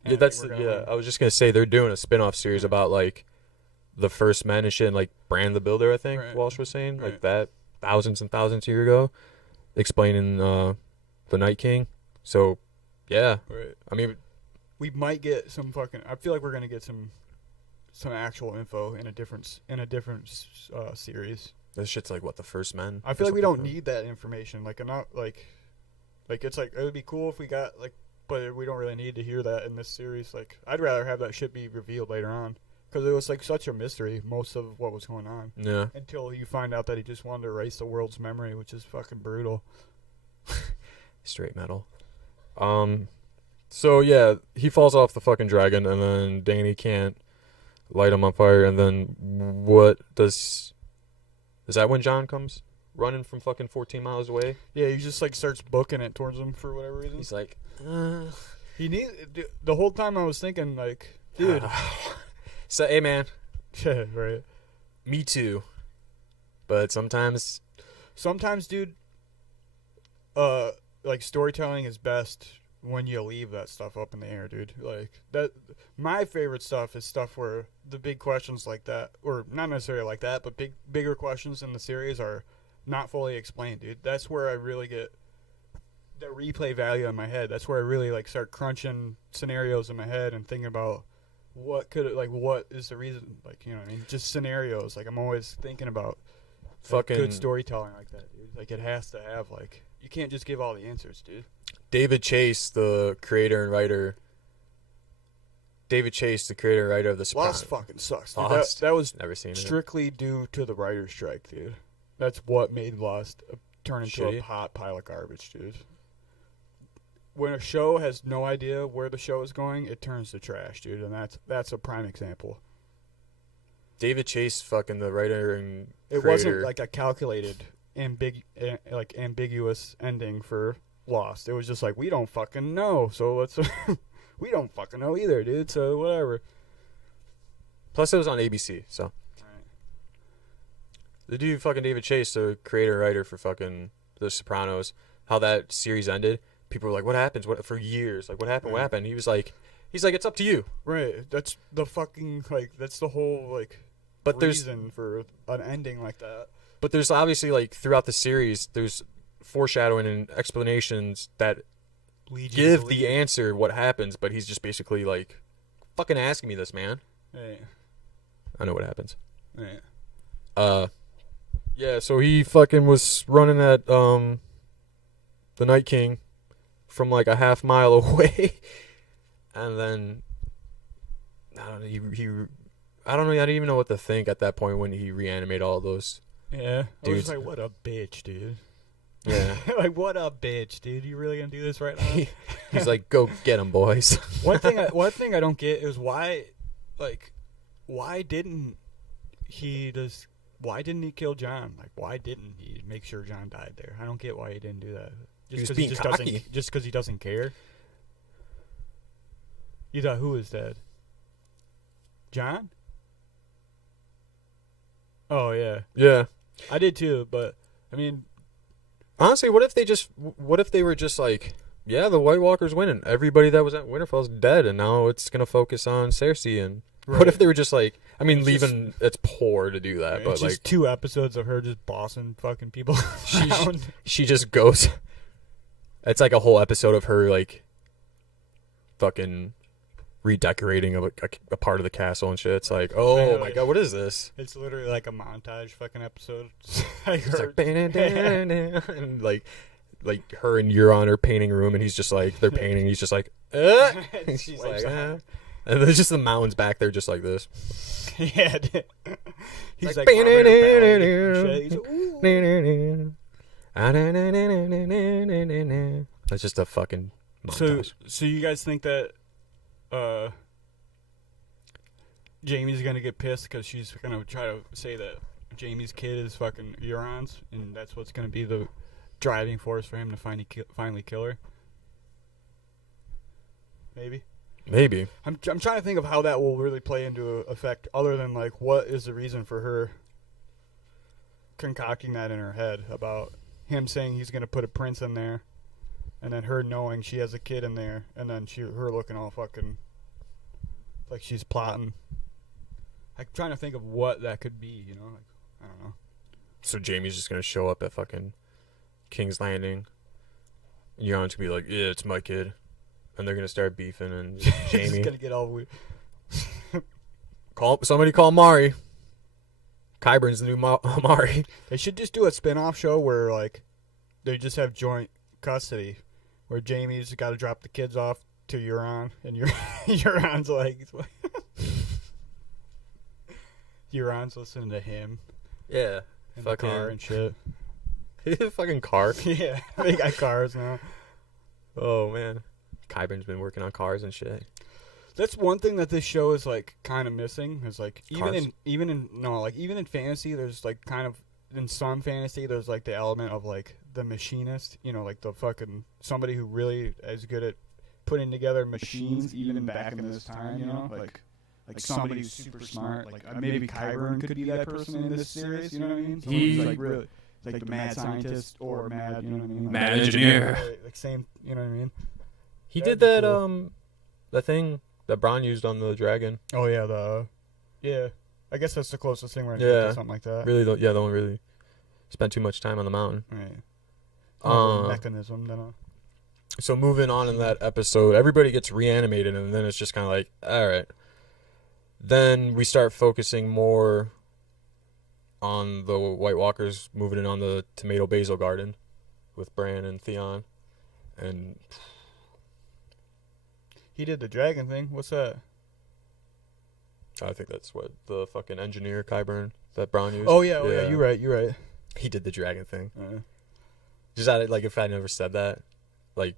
Yeah, I was just gonna say they're doing a spin-off series about like the first men and shit, and like Bran the Builder. I think Right. Walsh was saying like Right. that thousands and thousands of years ago, explaining the Night King. So yeah, Right. I mean, We might get some fucking. I feel like we're gonna get some actual info in a different series. this shit's like what the first men. I feel like we don't need that information. Like enough. Like it's like it would be cool if we got like, but we don't really need to hear that in this series. Like I'd rather have that shit be revealed later on, because it was like such a mystery most of what was going on Yeah. until you find out that he just wanted to erase the world's memory, which is fucking brutal. Straight metal. So yeah, he falls off the fucking dragon, and then Dany can't light him on fire, and then what does? Is that when Jon comes running from fucking 14 miles away? Yeah, he just like starts booking it towards him for whatever reason. He's like, He need the whole time I was thinking like, dude, so hey man, right? me too. But sometimes, Dude, like storytelling is best when you leave that stuff up in the air, dude. Like that, my favorite stuff is stuff where the big questions like that, or not necessarily like that, but bigger questions in the series are not fully explained, dude. That's where I really get the replay value in my head. That's where I really like start crunching scenarios in my head and thinking about what is the reason, like, you know what I mean? Just scenarios. Like I'm always thinking about fucking good storytelling like that, dude. Like it has to have like, you can't just give all the answers, dude. David Chase, the creator and writer. David Chase, the creator and writer of The Sopranos. Lost fucking sucks, dude. Lost. That was Never seen it. strictly due to the writer's strike, dude. That's what made Lost turn into Shitty. a hot pile of garbage, dude. When a show has no idea where the show is going, it turns to trash, dude, and that's a prime example. David Chase, fucking the writer and It creator. wasn't like a calculated, ambiguous ending for Lost. It was just like, we don't fucking know, so let's. We don't fucking know either, dude. So whatever. Plus, it was on ABC, so. The dude, fucking David Chase, the creator and writer for fucking The Sopranos, how that series ended. People were like, "What happens?" For years, like, "What happened? What Yeah. happened?" He's like, "It's up to you." Right. That's the fucking that's the whole But reason for an ending like that. But there's obviously like throughout the series, there's foreshadowing and explanations that give the answer what happens. But he's just basically like, "Fucking asking me this, man." Hey. I know what happens. Yeah. Yeah, so he fucking was running at the Night King from like a half mile away, and then I don't know. I don't know. I didn't even know what to think at that point when he reanimated all those. Yeah. I was Dudes. like, what a bitch, dude. Yeah. Like, what a bitch, dude. You really gonna do this right now? He's like, go get him, boys. One thing I don't get is why didn't he kill John? Like, why didn't he make sure John died there? I don't get why he didn't do that. He was Just being because cocky. just because he doesn't care. You thought who was dead? John? Oh yeah, Yeah. I did too. But I mean, Honestly, what if they were just like, yeah, the White Walkers winning. Everybody that was at Winterfell's dead, and now it's gonna focus on Cersei. And right. what if they were just like, I mean, It's just- leaving it's poor to do that, it's but just like 2 episodes of her just bossing fucking people around. she just goes. It's like a whole episode of her like fucking redecorating of a part of the castle and shit. It's like, oh my Right. god, what is this? It's literally like a montage fucking episode. Like It's her, like, and like her and Euron are painting a room, and he's just like, they're painting. He's just like, She's she's like, like, and there's just the mountains back there, just like this. yeah. He's like, like, rubbing her belly and shit. He's like, ooh. That's just a fucking montage. So you guys think that Jamie's gonna get pissed because she's gonna try to say that Jamie's kid is fucking Euron's, and that's what's gonna be the driving force for him to finally kill her? Maybe. I'm trying to think of how that will really play into effect, other than like what is the reason for her concocting that in her head about him saying he's gonna put a prince in there, and then her knowing she has a kid in there, and then her looking all fucking like she's plotting. I'm trying to think of what that could be, you know? Like, I don't know. So Jamie's just gonna show up at fucking King's Landing. And Euron's gonna be like, yeah, it's my kid. And they're gonna start beefing, and Jamie It's gonna get all weird. somebody call Mari. Qyburn's the new Mari. They should just do a spin-off show where like they just have joint custody, where Jamie's got to drop the kids off to Euron, and Euron's like, Euron's listening to him Yeah. in the car and shit. Fucking car. Yeah, they got cars now. Oh man. Qyburn's been working on cars and shit. That's one thing that this show is like kind of missing. Is like Cars? even in fantasy, there's like kind of in some fantasy there's like the element of like the machinist, you know, like the fucking somebody who really is good at putting together Machines, even back in this time, you know, like somebody who's super smart. Like maybe Qyburn could be that person in this series. You know what I mean? Someone who's like really like the mad scientist or mad, you know what I mean? Like, Mad engineer. Like same, you know what I mean? He That'd did be that cool. the thing that Bronn used on the dragon. Oh yeah, I guess that's the closest thing we're gonna Yeah. get to something like that. Really the one really spent too much time on the mountain. Right. Uh, Mechanism, then. So moving on in that episode, everybody gets reanimated, and then it's just kind of like, all right. Then we start focusing more on the White Walkers moving in on the tomato basil garden with Bran and Theon, and He did the dragon thing. What's that? I think that's what the fucking engineer Qyburn that Bronn used. Oh yeah, you're right. He did the dragon thing. Just out of, like, if I never said that, like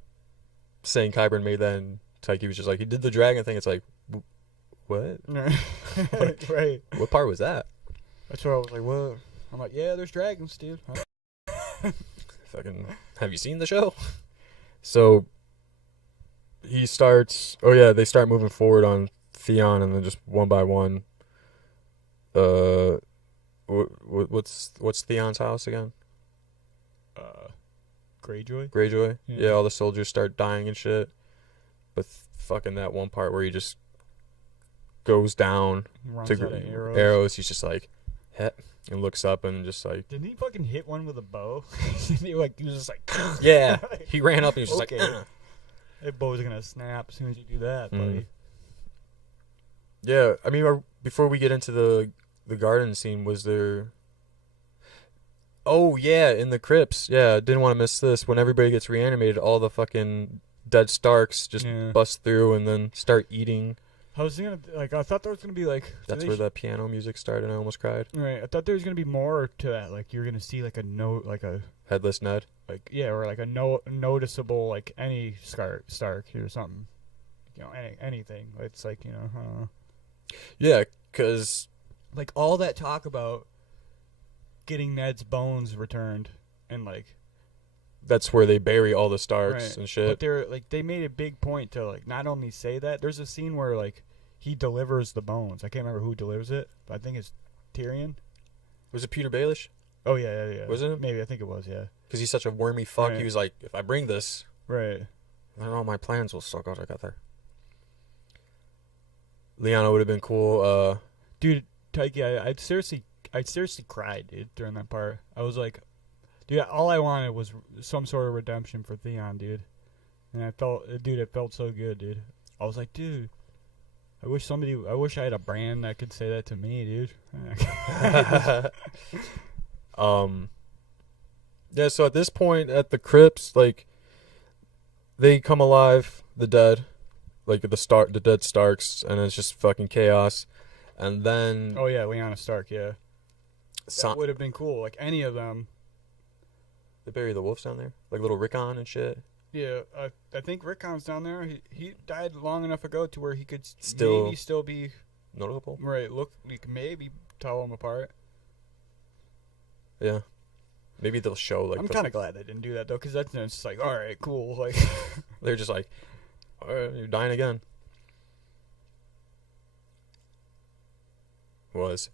saying Qyburn made that, and Tyke was just like, he did the dragon thing. It's like, what? Right. What part was that? That's where I was like, what? I'm like, yeah, there's dragons, dude. Fucking, have you seen the show? So he starts. Oh yeah, they start moving forward on Theon, and then just one by one. What's Theon's house again? Greyjoy. Greyjoy. Yeah. Yeah, all the soldiers start dying and shit. But fucking that one part where he just goes down Runs to out of arrows. He's just like, heh, and looks up and just like, Didn't he fucking hit one with a bow? he was just like, yeah. He ran up and he was just Okay. like, that bow's gonna snap as soon as you do that, Mm. buddy. yeah. I mean, before we get into the garden scene, was there? Oh yeah, in the crypts. Yeah, didn't want to miss this. When everybody gets reanimated, all the fucking dead Starks just bust through and then start eating. I was thinking, like, I thought there was gonna be like. That's where the piano music started, and I almost cried. Right, I thought there was gonna be more to that. Like, you're gonna see like a Headless Ned. like or like a noticeable like any Stark or something. You know, anything. It's like, you know. Yeah, because like all that talk about getting Ned's bones returned and like that's where they bury all the Starks and shit. But they're like, they made a big point to like not only say that. There's a scene where like he delivers the bones. I can't remember who delivers it, but I think it's Tyrion. Was it Peter Baelish? Oh yeah. Wasn't it? Maybe, I think it was, yeah. Because he's such a wormy fuck. Right. He was like, if I bring this, Right. then all my plans will still go together. Lyanna would have been cool. Dude, Taiki, I'd seriously cried, dude, during that part. I was like, dude, all I wanted was some sort of redemption for Theon, dude. And it felt so good, dude. I was like, dude, I wish I had a brand that could say that to me, dude. Yeah, so at this point at the crypts, like, they come alive, the dead, like the dead Starks, and it's just fucking chaos. And then oh yeah, Lyanna Stark, yeah. That would have been cool. Like, any of them. They bury the wolves down there, like little Rickon and shit. Yeah, I think Rickon's down there. He died long enough ago to where he could still be noticeable. Right, look, we can maybe tell them apart. Yeah, maybe they'll show like. I'm kind of glad they didn't do that though, because that's just like, all right, cool. Like, they're just like, all right, you're dying again. Was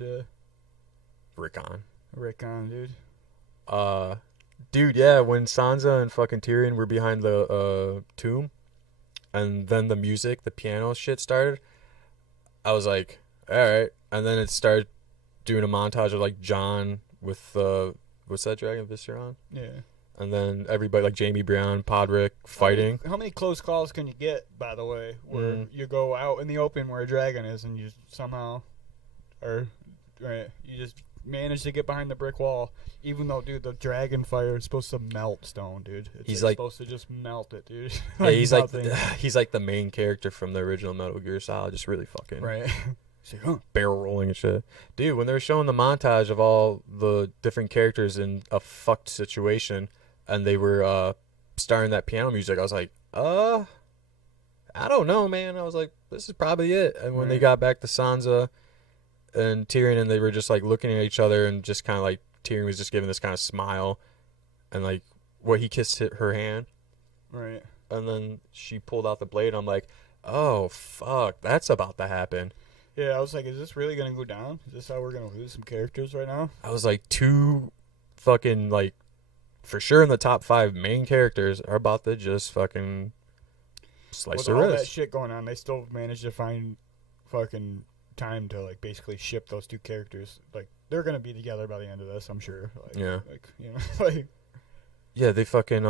yeah. Rickon, dude. Dude, yeah, when Sansa and fucking Tyrion were behind the tomb, and then the music, the piano shit started, I was like, all right. And then it started doing a montage of like Jon with what's that dragon, Viserion? Yeah. And then everybody like Jaime Brown, Podrick fighting. How many close calls can you get, by the way, where you go out in the open where a dragon is and you somehow, you just manage to get behind the brick wall, even though, dude, the dragon fire is supposed to melt stone, dude. It's supposed to just melt it, dude. Yeah, he's like the main character from the original Metal Gear Solid, just really fucking right. barrel rolling and shit. Dude, when they were showing the montage of all the different characters in a fucked situation, and they were starring that piano music, I was like, I don't know, man. I was like, this is probably it. And when they got back to Sansa and Tyrion, and they were just like looking at each other, and just kind of like Tyrion was just giving this kind of smile, and like he kissed her hand, right? And then she pulled out the blade. I'm like, oh fuck, that's about to happen. Yeah, I was like, is this really gonna go down? Is this how we're gonna lose some characters right now? I was like, two fucking like for sure in the top 5 main characters are about to just fucking slice their wrist. With all that shit going on, they still managed to find fucking time to like basically ship those two characters. Like, they're gonna be together by the end of this, I'm sure. Like, yeah. Like, you know, like. Yeah, they fucking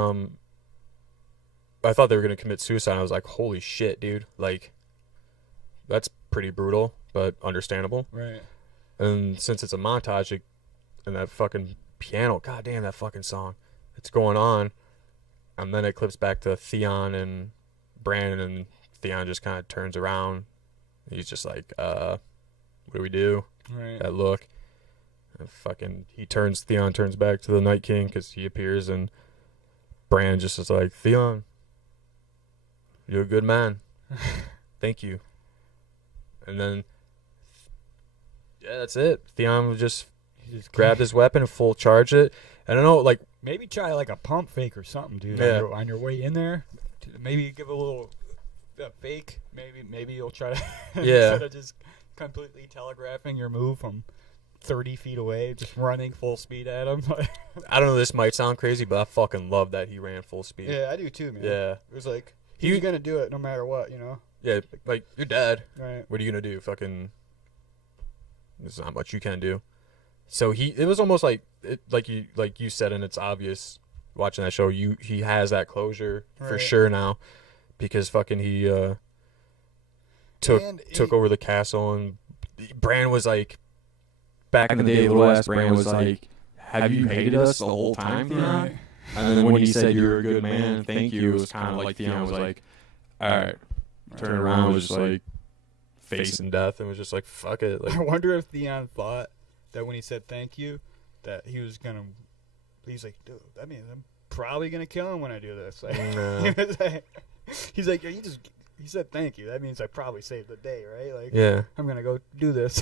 I thought they were gonna commit suicide. I was like, holy shit, dude. Like, that's pretty brutal, but understandable. Right. And since it's a montage, and that fucking piano, goddamn, that fucking song, it's going on, and then it clips back to Theon and Brandon, and Theon just kind of turns around. He's just like, what do we do? Right. That look. And Theon turns back to the Night King because he appears, and Bran just is like, Theon, you're a good man. Thank you. And then, yeah, that's it. Theon would just grabbed his weapon and full charge it. I don't know, like, maybe try like a pump fake or something, dude. Yeah. On your way in there, maybe give a little fake. Maybe you'll try to instead of just completely telegraphing your move from 30 feet away, just running full speed at him. I don't know, this might sound crazy, but I fucking love that he ran full speed. Yeah, I do too, man. Yeah. It was like, he was gonna do it no matter what, you know? Yeah, like, you're dead. Right. What are you gonna do? Fucking, there's not much you can do. So it was almost like you said, and it's obvious watching that show. He has that closure for sure now, because fucking he took over the castle and Bran was like, back in the day, little ass Bran was like, have you hated us the whole time, Theon? Right. And then when he said, you're a good man, thank you, it was kind of like Theon was like, all right. Turned around, was just like, facing death, and was just like, fuck it. I Like, wonder if Theon thought that when he said thank you, that he was gonna. He's like, dude, that means I'm probably gonna kill him when I do this. Like, No. he's like, he said thank you. That means I probably saved the day, right? Like, yeah. I'm gonna go do this.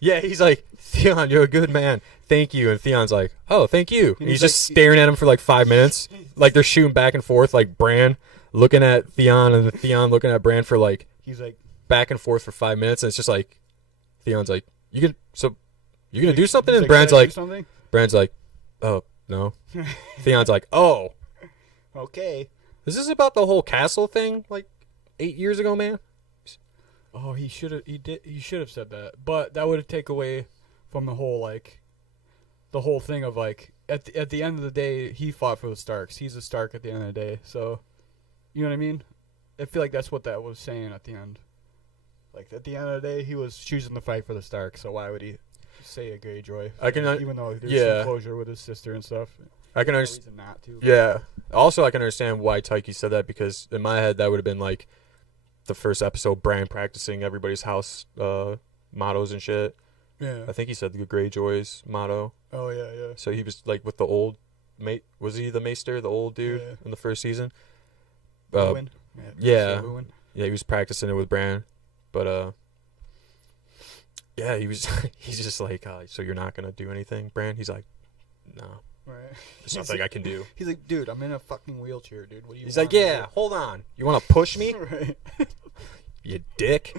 Yeah, he's like, Theon, you're a good man. Thank you. And Theon's like, oh, thank you. And he's just like- staring at him for like 5 minutes. Like they're shooting back and forth, like Bran looking at Theon and Theon looking at Bran for like He's like, back and forth for 5 minutes. And it's just like, Theon's like, you gonna do something? he's And Bran's "Should I do like, something? oh, no. Theon's like, oh, Okay. is this about the whole castle thing like 8 years ago, man? Oh, he should have. He should have said that. But that would take away from the whole thing of like at the end of the day, he fought for the Starks. He's a Stark at the end of the day. So, you know what I mean? I feel like that's what that was saying at the end. Like at the end of the day, he was choosing to fight for the Stark. So why would he say a Greyjoy? I can even though there's yeah. some closure with his sister and stuff. I can No understand. reason not to. Yeah. Also, I can understand why Taiki said that, because in my head that would have been like the first episode, Bran practicing everybody's house mottos and shit. Yeah. I think he said the Greyjoy's motto. Oh yeah, yeah. So he was like with the old mate. Was he the maester, the old dude Yeah. in the first season? Owen. yeah. Sir Owen. Yeah, he was practicing it with Bran, but yeah, he was. He's just like, so you're not gonna do anything, Bran? He's like, no, Right. there's nothing I can do. He's like, dude, I'm in a fucking wheelchair, dude. What do you? He's want like, me to yeah, hold on, you want to push me, do?" Right. you dick?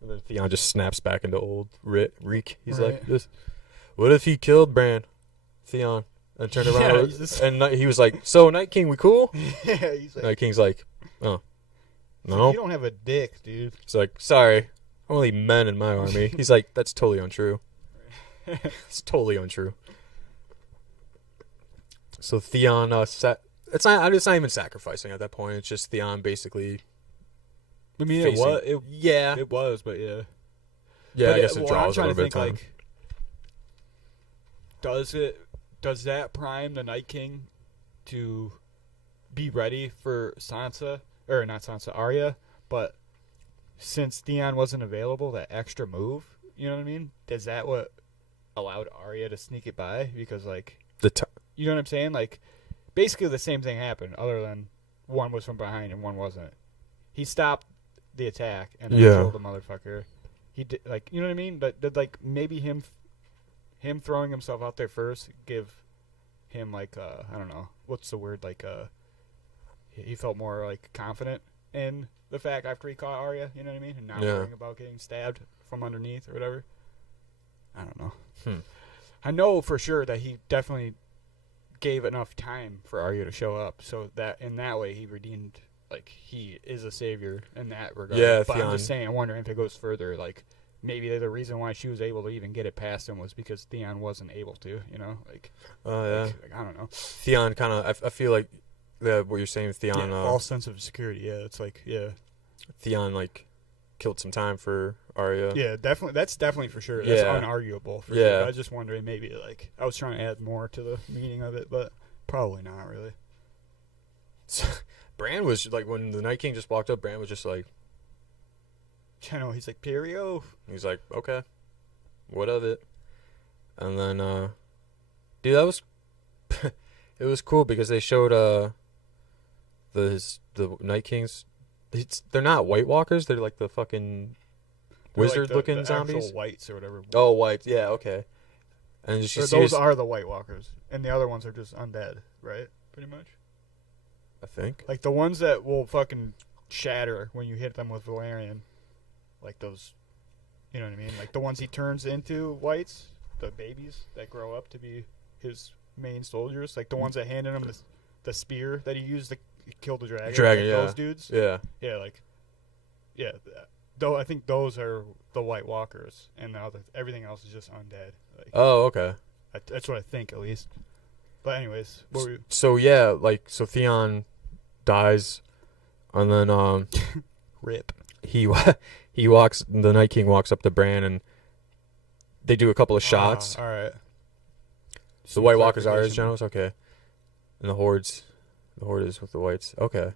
And then Theon just snaps back into old Reek. He's like, Right. this. What if he killed Bran, Theon, and turned Yeah, around? he's just- And he was like, so Night King, we cool? Yeah, he's like, Night King's like, oh, he's like, no. you don't have a dick, dude. He's like, sorry, only men in my army. He's like, that's totally untrue. It's totally untrue. So Theon, it's not even sacrificing at that point. It's just Theon basically. I mean, facing- yeah, yeah, it was, but yeah. yeah. But I guess it I'm draws a trying little to bit of think, time. like, does that prime the Night King to be ready for Sansa, or not Sansa, Arya? But since Theon wasn't available, that extra move, you know what I mean? Is that what allowed Arya to sneak it by? Because like, you know what I'm saying? Like, basically the same thing happened, other than one was from behind and one wasn't. He stopped the attack and then Yeah. killed the motherfucker. He did, like, you know what I mean? But did like maybe him throwing himself out there first give him like I don't know, what's the word, like he felt more like confident in the fact after he caught Arya, you know what I mean? And not Yeah. worrying about getting stabbed from underneath or whatever. I don't know. Hmm. I know for sure that he definitely gave enough time for Arya to show up, so that in that way he redeemed, like, he is a savior in that regard. Yeah, but I'm Theon. just saying, I'm wondering if it goes further, like, maybe the reason why she was able to even get it past him was because Theon wasn't able to, you know? Like, Oh yeah. like, I don't know. Theon kind of. I feel like what you're saying with Theon. Yeah, false sense of security, yeah, it's like, yeah. Theon like killed some time for Arya. Yeah, definitely. That's definitely for sure. That's Yeah. unarguable for Yeah. sure. I was just wondering, maybe, like, I was trying to add more to the meaning of it, but probably not really. Bran was like, when the Night King just walked up, Bran was just like, You know, he's like, Perio. he's like, okay, what of it? And then, dude, that was, it was cool because they showed the Night Kings. They're not White Walkers. They're like the fucking They're like wizard-looking the zombies. actual whites or whatever. Oh, white. Yeah, okay. And just, you Or see those this- are the White Walkers, and the other ones are just undead, right? Pretty much. I think. Like the ones that will fucking shatter when you hit them with Valerian, like those. You know what I mean? Like the ones he turns into whites, the babies that grow up to be his main soldiers, like the ones that handed him the spear that he used to kill the dragon. Dragon, like yeah. Those dudes. Yeah. Yeah, like, yeah. Though I think those are the White Walkers, and everything else is just undead. Like, Oh, okay. that's what I think, at least. But anyways, what were you? So yeah, like, so Theon dies, and then Rip. the Night King walks up to Bran, and they do a couple of shots. All right. The White Walkers are his generals, okay, and the Horde is with the Whites, okay.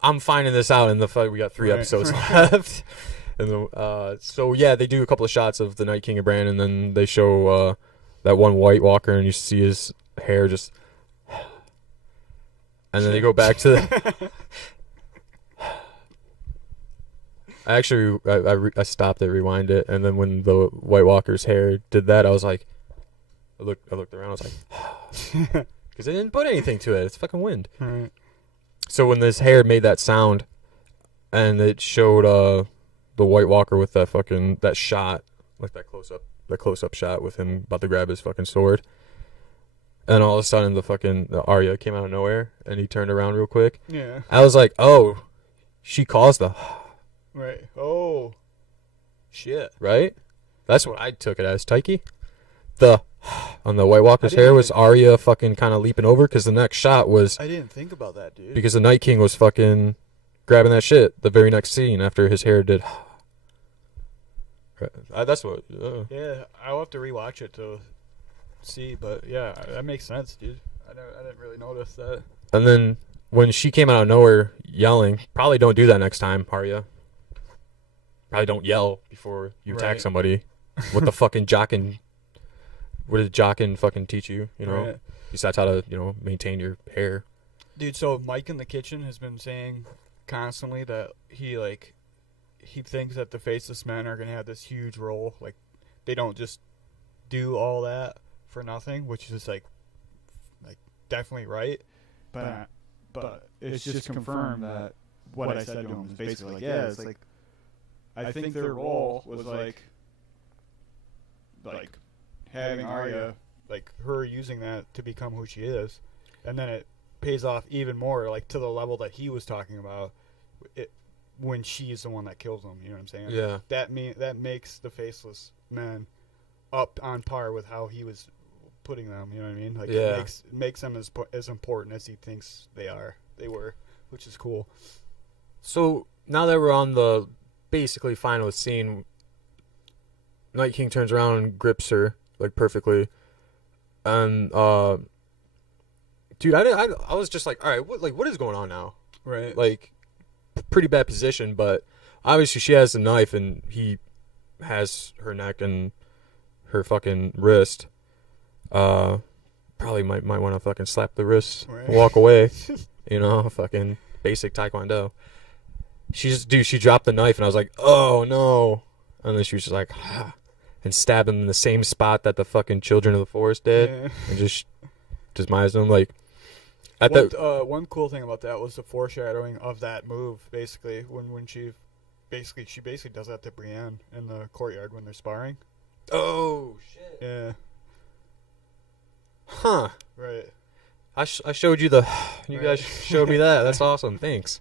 I'm finding this out in the fight. We got 3 episodes left, and so yeah, they do a couple of shots of the Night King and Bran, and then they show that one White Walker, and you see his hair just, and then they go back to the. I stopped it, rewind it, and then when the White Walker's hair did that, I was like, I looked around, I was like, because they didn't put anything to it. It's fucking wind. Right. So when this hair made that sound, and it showed the White Walker with that shot, like that close up shot with him about to grab his fucking sword, and all of a sudden the Arya came out of nowhere, and he turned around real quick. Yeah. I was like, oh, she caused the. Right. Oh. Shit. Right? That's what I took it as, Taiki. On the White Walker's hair was Arya fucking kind of leaping over, because the next shot was. I didn't think about that, dude. Because the Night King was fucking grabbing that shit the very next scene after his hair did. That's what. Yeah, I'll have to rewatch it to see, but yeah, that makes sense, dude. I didn't really notice that. And then when she came out of nowhere yelling, probably don't do that next time, Arya. Probably don't yell before you attack somebody. What the fucking jockin'? What did jockin' fucking teach you? You know, besides how to maintain your hair. Dude, so Mike in the kitchen has been saying constantly that he thinks that the faceless men are gonna have this huge role. Like, they don't just do all that for nothing, which is like definitely right. But it's just confirmed that what I said to him is basically like, yeah, it's like, I think their role was like having Arya, like her using that to become who she is, and then it pays off even more, like to the level that he was talking about, it when she's the one that kills him. You know what I'm saying? Yeah. That makes the faceless men up on par with how he was putting them. You know what I mean? Like, yeah. It makes them as important as he thinks they were, which is cool. So now that we're on the basically final scene, Night King turns around and grips her like perfectly, and dude, I was just like, all right, what is going on now? Right. Like, pretty bad position, but obviously she has the knife, and he has her neck and her fucking wrist. Probably might want to fucking slap the wrist, right. Walk away. Fucking basic taekwondo. She dropped the knife, and I was like, oh no. And then she was just like, and stabbed him in the same spot that the fucking Children of the Forest did, and just minds them like. One cool thing about that was the foreshadowing of that move. Basically, when she basically does that to Brienne in the courtyard when they're sparring. Oh shit. Yeah. Huh. Right. I showed you you guys showed me that. That's awesome. Thanks.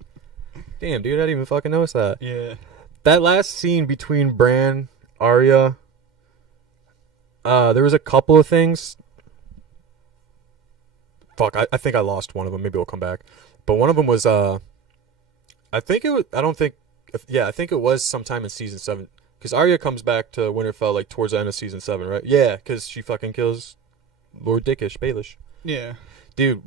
Damn, dude, I didn't even fucking notice that. Yeah. That last scene between Bran, Arya, there was a couple of things. Fuck, I think I lost one of them. Maybe we'll come back. But one of them was, I think it was sometime in season 7. Because Arya comes back to Winterfell, like, towards the end of season 7, right? Yeah, because she fucking kills Lord Dickish, Baelish. Yeah. Dude,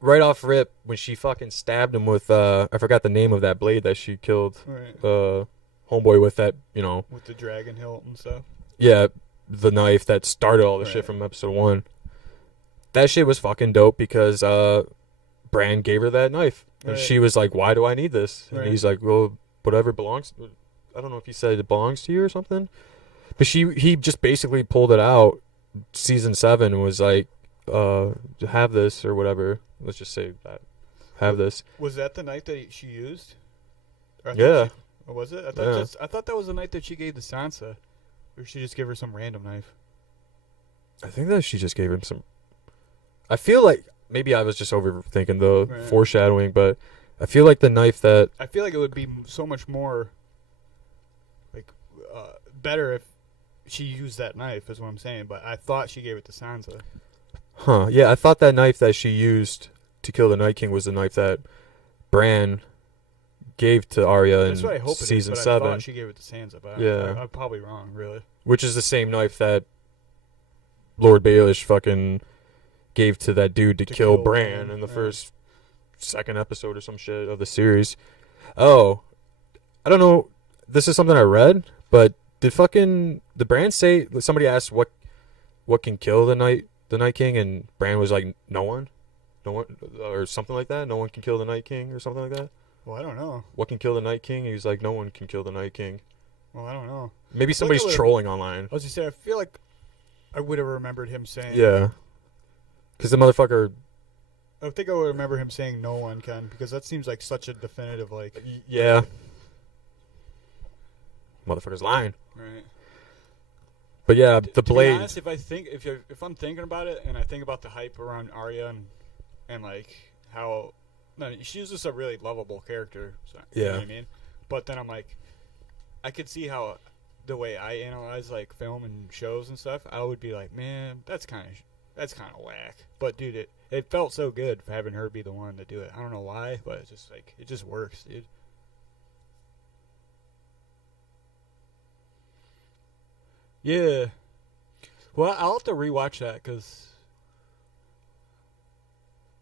right off rip, when she fucking stabbed him with, I forgot the name of that blade that she killed homeboy with, that, with the dragon hilt and stuff. Yeah, the knife that started all the shit from episode 1. That shit was fucking dope because Bran gave her that knife. And she was like, why do I need this? And he's like, well, whatever belongs. I don't know if he said it belongs to you or something. But he just basically pulled it out season 7 and was like, have this or whatever. Let's just say that. Have this. Was that the knife that she used? Yeah. Was it? I thought that was the knife that she gave to Sansa. Or she just gave her some random knife. I think that she just gave him some. I feel like maybe I was just overthinking the foreshadowing, but I feel like the knife that. I feel like it would be so much more, like, better if she used that knife, is what I'm saying. But I thought she gave it to Sansa. Huh. Yeah, I thought that knife that she used to kill the Night King was the knife that Bran gave to Arya That's in what I hope season it is, but 7. I thought she gave it to Sansa, but Yeah. I'm probably wrong, really. Which is the same knife that Lord Baelish fucking gave to that dude to kill Bran in the second episode or some shit of the series. Oh, I don't know. This is something I read, but did fucking the Bran say? Somebody asked what can kill the Night King, and Bran was like, no one, or something like that. No one can kill the Night King, or something like that. Well, I don't know. What can kill the Night King? He's like, no one can kill the Night King. Well, I don't know. Maybe somebody's trolling online. I was gonna say, I feel like I would have remembered him saying. Yeah. Because the motherfucker. I think I would remember him saying no one can, because that seems like such a definitive, like. Yeah. Motherfucker's lying. Right. But yeah, the blade. To be honest, if I'm thinking about it, and I think about the hype around Arya and like how, no, she's just a really lovable character. So, Yeah. You know what I mean? But then I'm like, I could see how the way I analyze like film and shows and stuff, I would be like, man, that's kind of whack. But dude, it felt so good for having her be the one to do it. I don't know why, but it's just like it just works, dude. Yeah. Well, I'll have to rewatch that because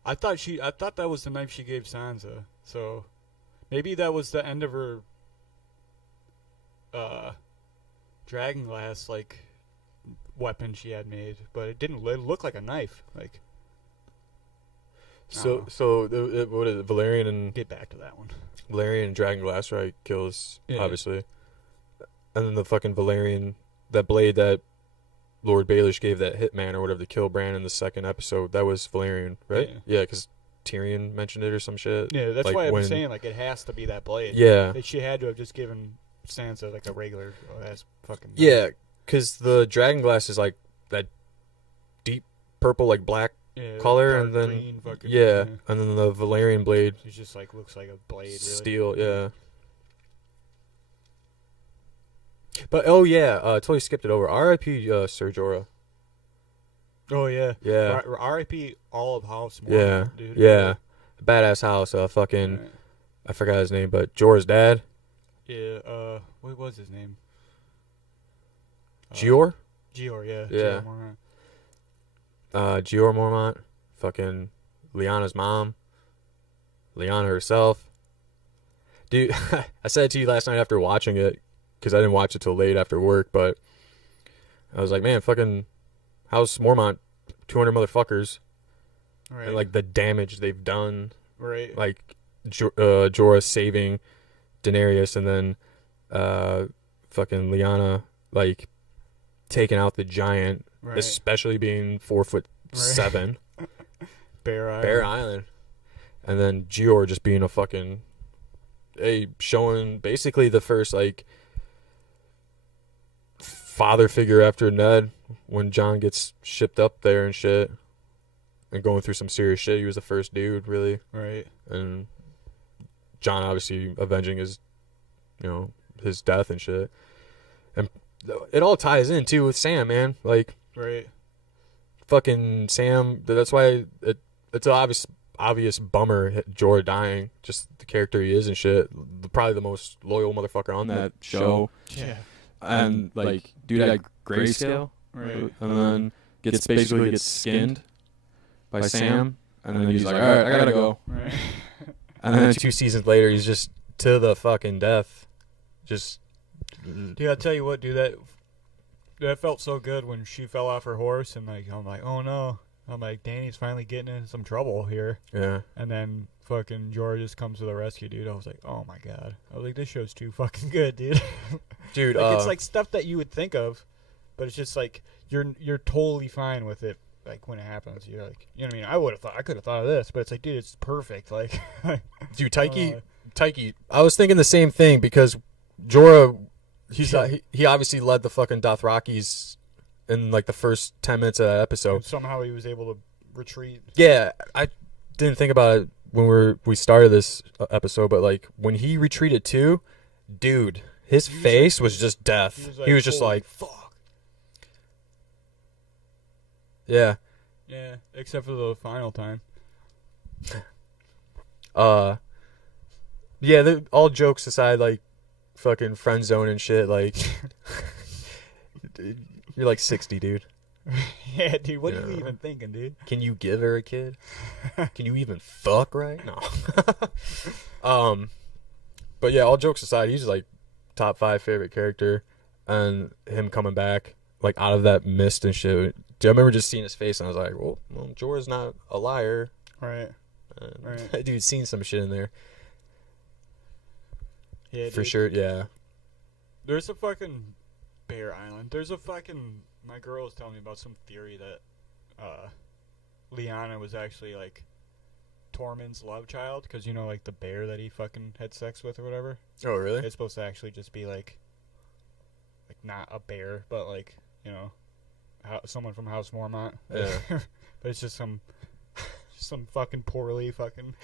I thought that was the knife she gave Sansa. So maybe that was the end of her dragon glass like weapon she had made, but it didn't look like a knife. Like So what is it? Valerian and get back to that one. Valerian and Dragonglass, right? Kills, Yeah. obviously. And then the fucking Valerian, that blade that Lord Baelish gave that hitman or whatever to kill Bran in the second episode, that was Valerian, right? Yeah. Yeah, because Tyrion mentioned it or some shit. Yeah, that's Like why I'm when- saying like it has to be that blade. Yeah. That she had to have just given Sansa like a regular ass fucking knife. Yeah, because the Dragonglass is like that deep purple, like black Yeah, color, dark and then green fucking, yeah, and then the Valerian blade, it just like looks like a blade. Really. steel, yeah. But oh yeah, totally skipped it over. R.I.P. Ser Jorah. Oh yeah, Yeah, R.I.P. all of House. yeah, dude. yeah. Badass house. Fucking, Right. I forgot his name, but Jorah's dad, Yeah. What was his name? Gior. Gior. Yeah. Yeah. Gior Mormont. Gior Mormont. Fucking Lyanna's mom. Lyanna herself. Dude, I said it to you last night after watching it, because I didn't watch it till late after work, but I was like, man, fucking House Mormont, 200 motherfuckers, Right. and like the damage they've done, right. like Jorah saving Daenerys, and then fucking Lyanna like taking out the giant, Right. especially being 4'7", Bear Island. Bear Island, and then Gior just being a fucking showing basically the first like father figure after Ned when Jon gets shipped up there and shit and going through some serious shit. He was the first dude really, Right. and Jon obviously avenging his his death and shit, and it all ties in too with Sam, man. Like Right. fucking Sam, that's why it's an obvious bummer Jorah dying, just the character he is and shit. Probably the most loyal motherfucker on that show. Yeah. And like dude at grayscale, Right. and then gets skinned by Sam, and then he's like, all right, I gotta go. Right. And And then then 2 seasons later, he's just to the fucking death. Just Dude, I'll tell you what, dude, that felt so good when she fell off her horse, and like I'm like, oh no. I'm like, Dany's finally getting in some trouble here. yeah. And then fucking Jorah just comes to the rescue, dude. I was like, oh my god. I was like, this show's too fucking good, dude. Dude, Like it's like stuff that you would think of, but it's just like you're totally fine with it. Like when it happens, you're like, you know what I mean? I could have thought of this, but it's like, dude, it's perfect. Like, dude, Taiki, I was thinking the same thing because Jorah, he obviously led the fucking Dothrakis in like the first 10 minutes of that episode. somehow he was able to retreat. Yeah, I didn't think about it when we started this episode, but like when he retreated too, dude, his face was just death. He was just "Holy like, fuck. yeah. Yeah, except for the final time. Yeah, all jokes aside, like, fucking friend zone and shit, like, you're like 60, dude. Yeah, dude, what are Yeah. you even thinking, dude? Can you give her a kid? Can you even fuck right? No. But yeah, all jokes aside, he's like top 5 favorite character, and him coming back like out of that mist and shit. Dude, I remember just seeing his face, and I was like, well Jorah's not a liar. Right. And Right. dude, seen some shit in there. Yeah, For dude. sure, yeah. There's a fucking Bear Island. There's a fucking... My girl was telling me about some theory that Lyanna was actually, like, Tormund's love child. Because, you know, like, the bear that he fucking had sex with or whatever. Oh, really? It's supposed to actually just be, like not a bear, but, like, you know, someone from House Mormont. Yeah. But it's just some fucking poorly fucking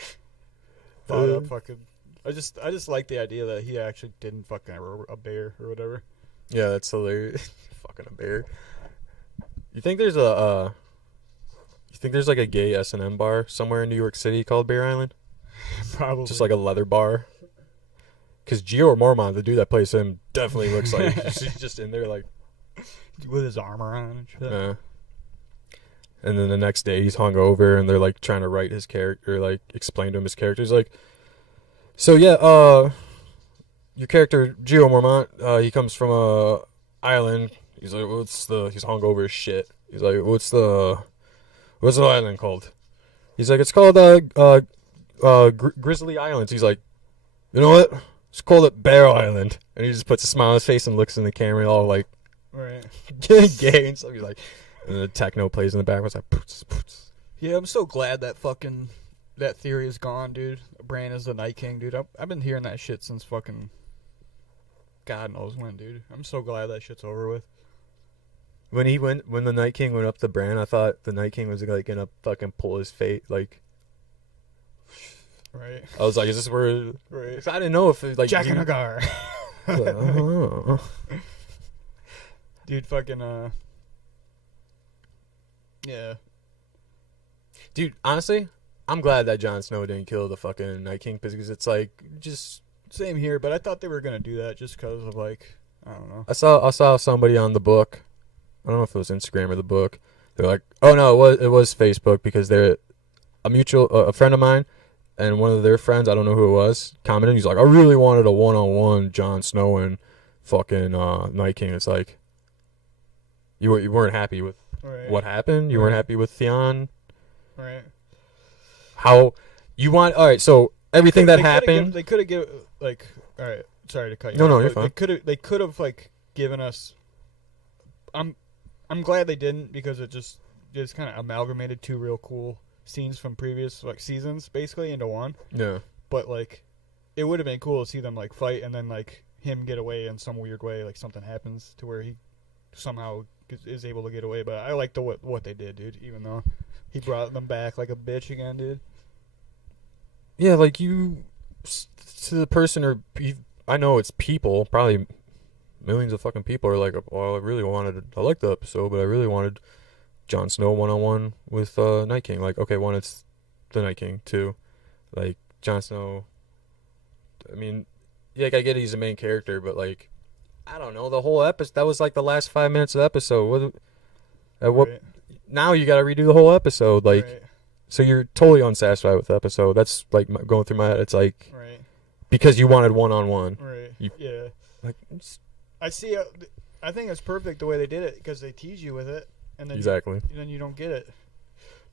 thought up fucking... I just like the idea that he actually didn't fucking ever a bear or whatever. Yeah, that's hilarious. Fucking a bear. You think there's a like a gay S&M bar somewhere in New York City called Bear Island? Probably. Just like a leather bar. Because Gio Mormont, the dude that plays him, definitely looks like he's just in there like with his armor on and shit. And then the next day he's hungover and they're like trying to write his character, like explain to him his character. He's like, so yeah, your character Gio Mormont, he comes from a island. He's like, he's hungover as shit. He's like, what's the island called? He's like, it's called Grizzly Islands. He's like, you know what? Just call it Bear Island. And he just puts a smile on his face and looks in the camera all like, Right. gay and stuff. He's like, and the techno plays in the background. It's like, poots, poots. Yeah, I'm so glad that that theory is gone, dude. Bran is the Night King, dude. I've been hearing that shit since fucking God knows when, dude. I'm so glad that shit's over with. When the Night King went up to Bran, I thought the Night King was like gonna fucking pull his fate. Like, Right. I was like, is this where? Right. I didn't know if it, like Jack you, and Hagar. like, oh. Dude, fucking yeah. Dude, honestly, I'm glad that Jon Snow didn't kill the fucking Night King because it's like just. Same here, but I thought they were gonna do that just because of like I don't know. I saw somebody on the book. I don't know if it was Instagram or the book. They're like, oh no, it was Facebook because they're a friend of mine and one of their friends, I don't know who it was, commented. He's like, I really wanted a one-on-one Jon Snow and fucking Night King. It's like you weren't happy with Right. what happened. You weren't happy with Theon. Right. How you want? All right, so everything that They coulda happened. they could have given like. All right, sorry to cut you. No, off, no, you're but fine. They could have like given us. I'm glad they didn't because it just kind of amalgamated two real cool scenes from previous like seasons basically into one. Yeah. But like, it would have been cool to see them like fight and then like him get away in some weird way. Like something happens to where he somehow is able to get away. But I like what they did, dude. Even though he brought them back like a bitch again, dude. Yeah, like to the person I know it's people, probably millions of fucking people are like, well, I liked the episode, but I really wanted Jon Snow one-on-one with Night King. Like, okay, one, it's the Night King. Two, like, Jon Snow, I mean, yeah, like, I get he's the main character, but, like, I don't know, the whole episode, that was, like, the last 5 minutes of the episode. Right. Now you gotta redo the whole episode, like, Right. so you're totally unsatisfied with the episode. That's, like, going through my head. It's, like, Right. because you wanted one-on-one. Right. You- Yeah. Like, I see. I think it's perfect the way they did it because they tease you with it, and then exactly. then you don't get it.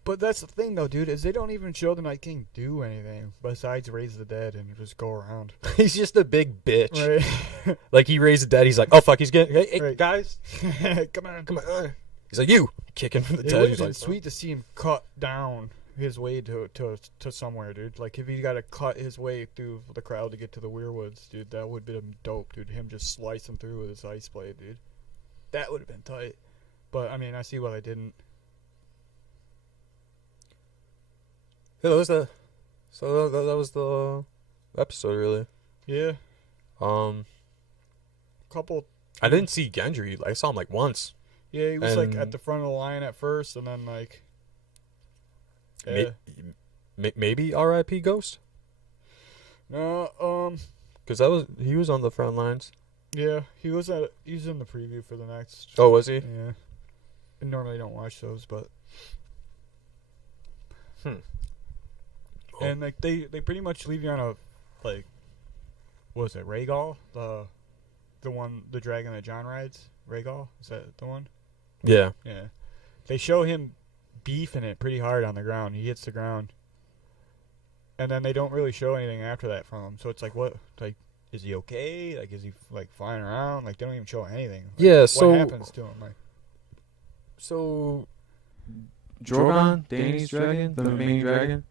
But that's the thing, though, dude, is they don't even show the Night King do anything besides raise the dead and just go around. He's just a big bitch. Right. Like, he raised the dead. He's like, oh, fuck, he's getting... Hey, Right. guys. Come on. Come on. He's like, you. Kicking from the It dead. would He's have been like, sweet to see him cut down his way to somewhere, dude. Like, if he got to cut his way through the crowd to get to the Weirwoods, dude, that would have been dope, dude. Him just slicing through with his ice blade, dude. That would have been tight. But, I mean, I see why they didn't. yeah, that was the episode, really. Yeah. Couple. I didn't see Gendry. I saw him, like, once. Yeah, he was, like, And- at the front of the line at first, and then, like... Yeah. Maybe R.I.P. Ghost? No, Because he was on the front lines. yeah, he was in the preview for the next. Oh, was he? Yeah. I normally don't watch those, but. And like they pretty much leave you on a like, what was it, Rhaegal? The dragon that John rides? Rhaegal? Is that the one? Yeah. Yeah. They show him beefing it pretty hard on the ground. He hits the ground. And then they don't really show anything after that from him. So it's like, what? Like, is he okay? Like, is he, like, flying around? Like, they don't even show anything. Like, Yeah, so... what happens to him? Like, so... Drogon, Dany's dragon, the main dragon,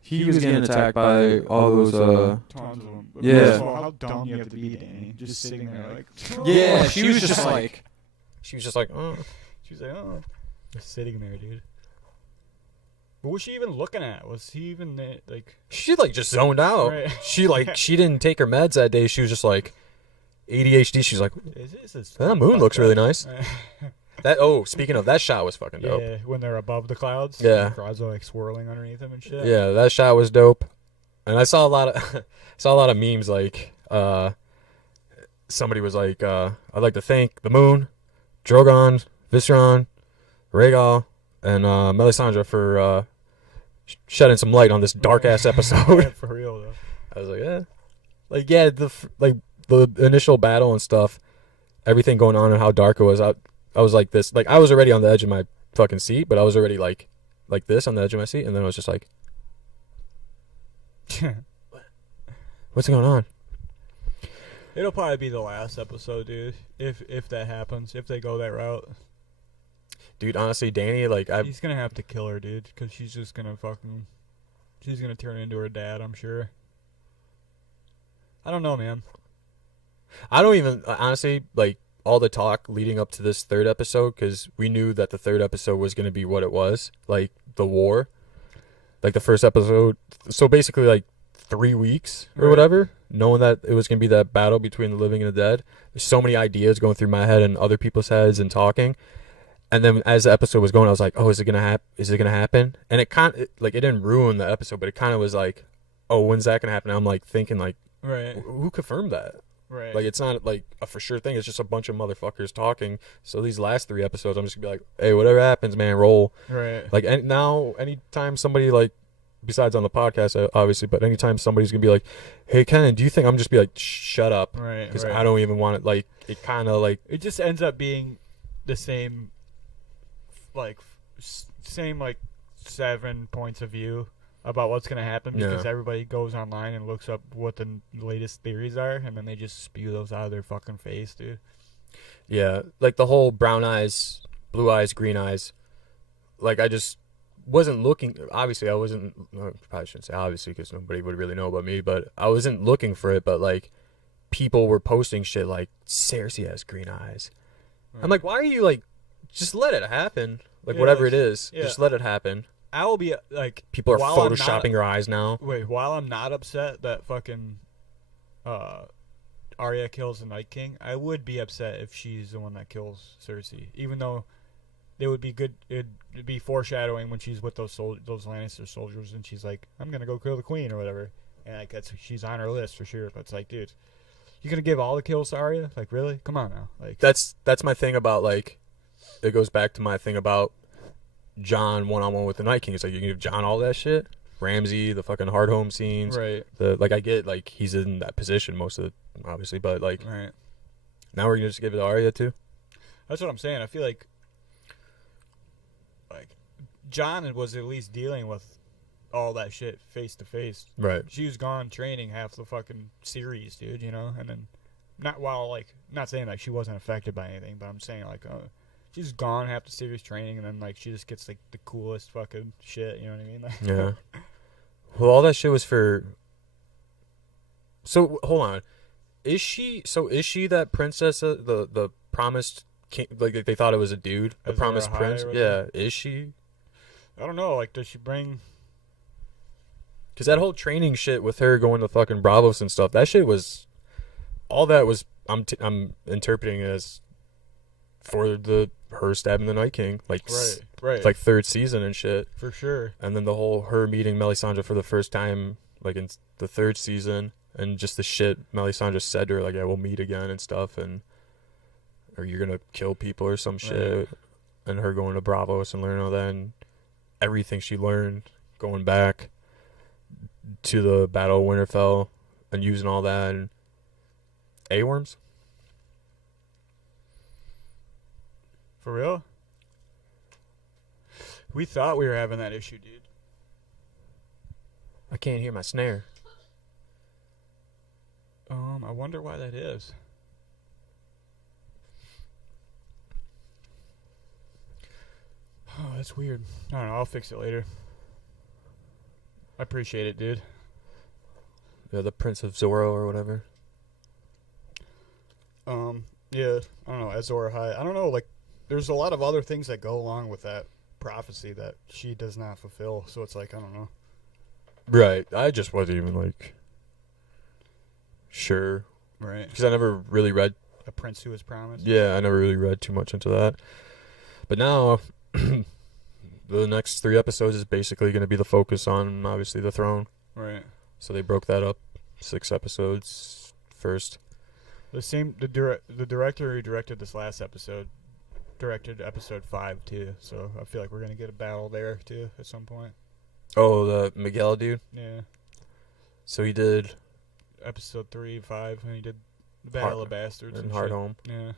he was getting attacked by all those, Tons of them. But Yeah. first of all, how dumb you have to be, Danny? Just sitting there like... yeah, she was just like... She was just like, she was like, oh. Just sitting there, dude. What was she even looking at? Was he even, there, like... She, like, just zoned out. Right. She didn't take her meds that day. She was just, like, ADHD. She's like, that moon looks really nice. Speaking of, that shot was fucking dope. Yeah, when they're above the clouds. Yeah. The clouds are, like, swirling underneath them and shit. Yeah, that shot was dope. And I saw a lot of memes, like, somebody was like, I'd like to thank the moon, Drogon, Visceron, Rhaegal, and Melisandre for shedding some light on this dark-ass episode. Yeah, for real, though. I was like, yeah. Like, yeah, the initial battle and stuff, everything going on and how dark it was, I was like this. Like, I was already on the edge of my fucking seat, but I was already, like this on the edge of my seat, and then I was just like, what's going on? It'll probably be the last episode, dude. If that happens, if they go that route. Dude, honestly, Dany, like, He's gonna have to kill her, dude, because she's just gonna she's gonna turn into her dad, I'm sure. I don't know, man. I don't even, honestly, like, all the talk leading up to this third episode, because we knew that the third episode was going to be what it was, like, the war. Like, the first episode, so basically, like, 3 weeks or whatever, knowing that it was going to be that battle between the living and the dead. There's so many ideas going through my head and other people's heads and talking. And then as the episode was going, I was like, oh, is it going to happen? And it kind of, it didn't ruin the episode, but it kind of was like, oh, when's that going to happen? And I'm, like, thinking, like, Right. who confirmed that? Right. Like, it's not, like, a for sure thing. It's just a bunch of motherfuckers talking. So these last 3 episodes, I'm just going to be like, hey, whatever happens, man, roll. Right. Like, and now, anytime somebody, like, besides on the podcast, obviously, but anytime somebody's going to be like, hey, Ken, do you think I'm just be like, shut up? Right. Because I don't even want it, like, it kind of, like... It just ends up being the same, like, 7 points of view about what's going to happen, because everybody goes online and looks up what the latest theories are, and then they just spew those out of their fucking face, dude. Yeah, like the whole brown eyes, blue eyes, green eyes. Like, I just wasn't looking, obviously I wasn't, probably shouldn't say obviously because nobody would really know about me, but I wasn't looking for it, but like people were posting shit like, Cersei has green eyes. Right. I'm like, why are you like, just let it happen. Like, whatever it is, just let it happen. I will be, like... People are photoshopping her eyes now. Wait, while I'm not upset that fucking Arya kills the Night King, I would be upset if she's the one that kills Cersei. Even though it would be good... It'd be foreshadowing when she's with those Lannister soldiers and she's like, I'm gonna go kill the queen or whatever. And, like, she's on her list for sure. But it's like, dude, you gonna give all the kills to Arya? Like, really? Come on now. Like, that's my thing about, like... It goes back to my thing about... John one-on-one with the Night King. It's like, you can give John all that shit. Ramsay, the fucking hard home scenes. Right. Like, I get, like, he's in that position most of the, obviously, but, like, right. Now we're going to just give it to Arya, too? That's what I'm saying. I feel like John was at least dealing with all that shit face to face. Right. She was gone training half the fucking series, dude, you know? And then, not saying, like, she wasn't affected by anything, but I'm saying, like, she's gone half the series training, and then, like, she just gets, like, the coolest fucking shit, you know what I mean? Like, yeah. Well, all that shit was for... So, hold on. Is she that princess, the promised king? Like, they thought it was a dude? The promised prince? Yeah. Is she? I don't know. Like, does she bring... Because that whole training shit with her going to fucking Bravos and stuff, that shit was... All that was... I'm interpreting it as... For her stabbing the Night King, like right, like 3rd season and shit, for sure. And then the whole her meeting Melisandre for the first time, like in the 3rd season, and just the shit Melisandre said to her, like, yeah, we'll meet again and stuff, and or you're gonna kill people or some shit, and her going to Bravos and learning all that, and everything she learned going back to the Battle of Winterfell and using all that, and A-worms. For real? We thought we were having that issue, dude. I can't hear my snare. I wonder why that is. Oh, that's weird. I don't know. I'll fix it later. I appreciate it, dude. Yeah, the Prince of Zorro or whatever. Yeah, I don't know. Azor Ahai. I don't know. Like, there's a lot of other things that go along with that prophecy that she does not fulfill. So it's like, I don't know. Right. I just wasn't even like sure. Right. Because I never really read. A prince who was promised. Yeah, I never really read too much into that. But now, the next 3 episodes is basically going to be the focus on, obviously, the throne. Right. So they broke that up 6 episodes first. The director who directed this last episode directed episode 5 too. So I feel like we're gonna get a battle there too at some point. Oh, the Miguel dude? Yeah. So he did Episode 3, 5, and he did the Battle of Bastards and and Hard shit. Home. Yeah.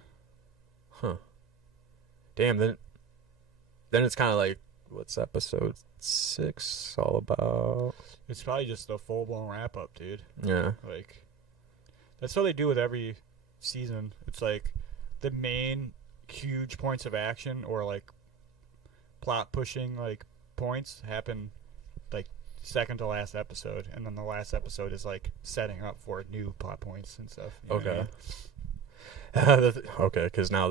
Huh. Damn, then it's kind of like, what's episode 6 all about? It's probably just a full blown wrap up, dude. Yeah. Like, that's what they do with every season. It's like the main huge points of action or like plot pushing like points happen like second to last episode, and then the last episode is like setting up for new plot points and stuff. You know what I Okay. mean? Okay, because now,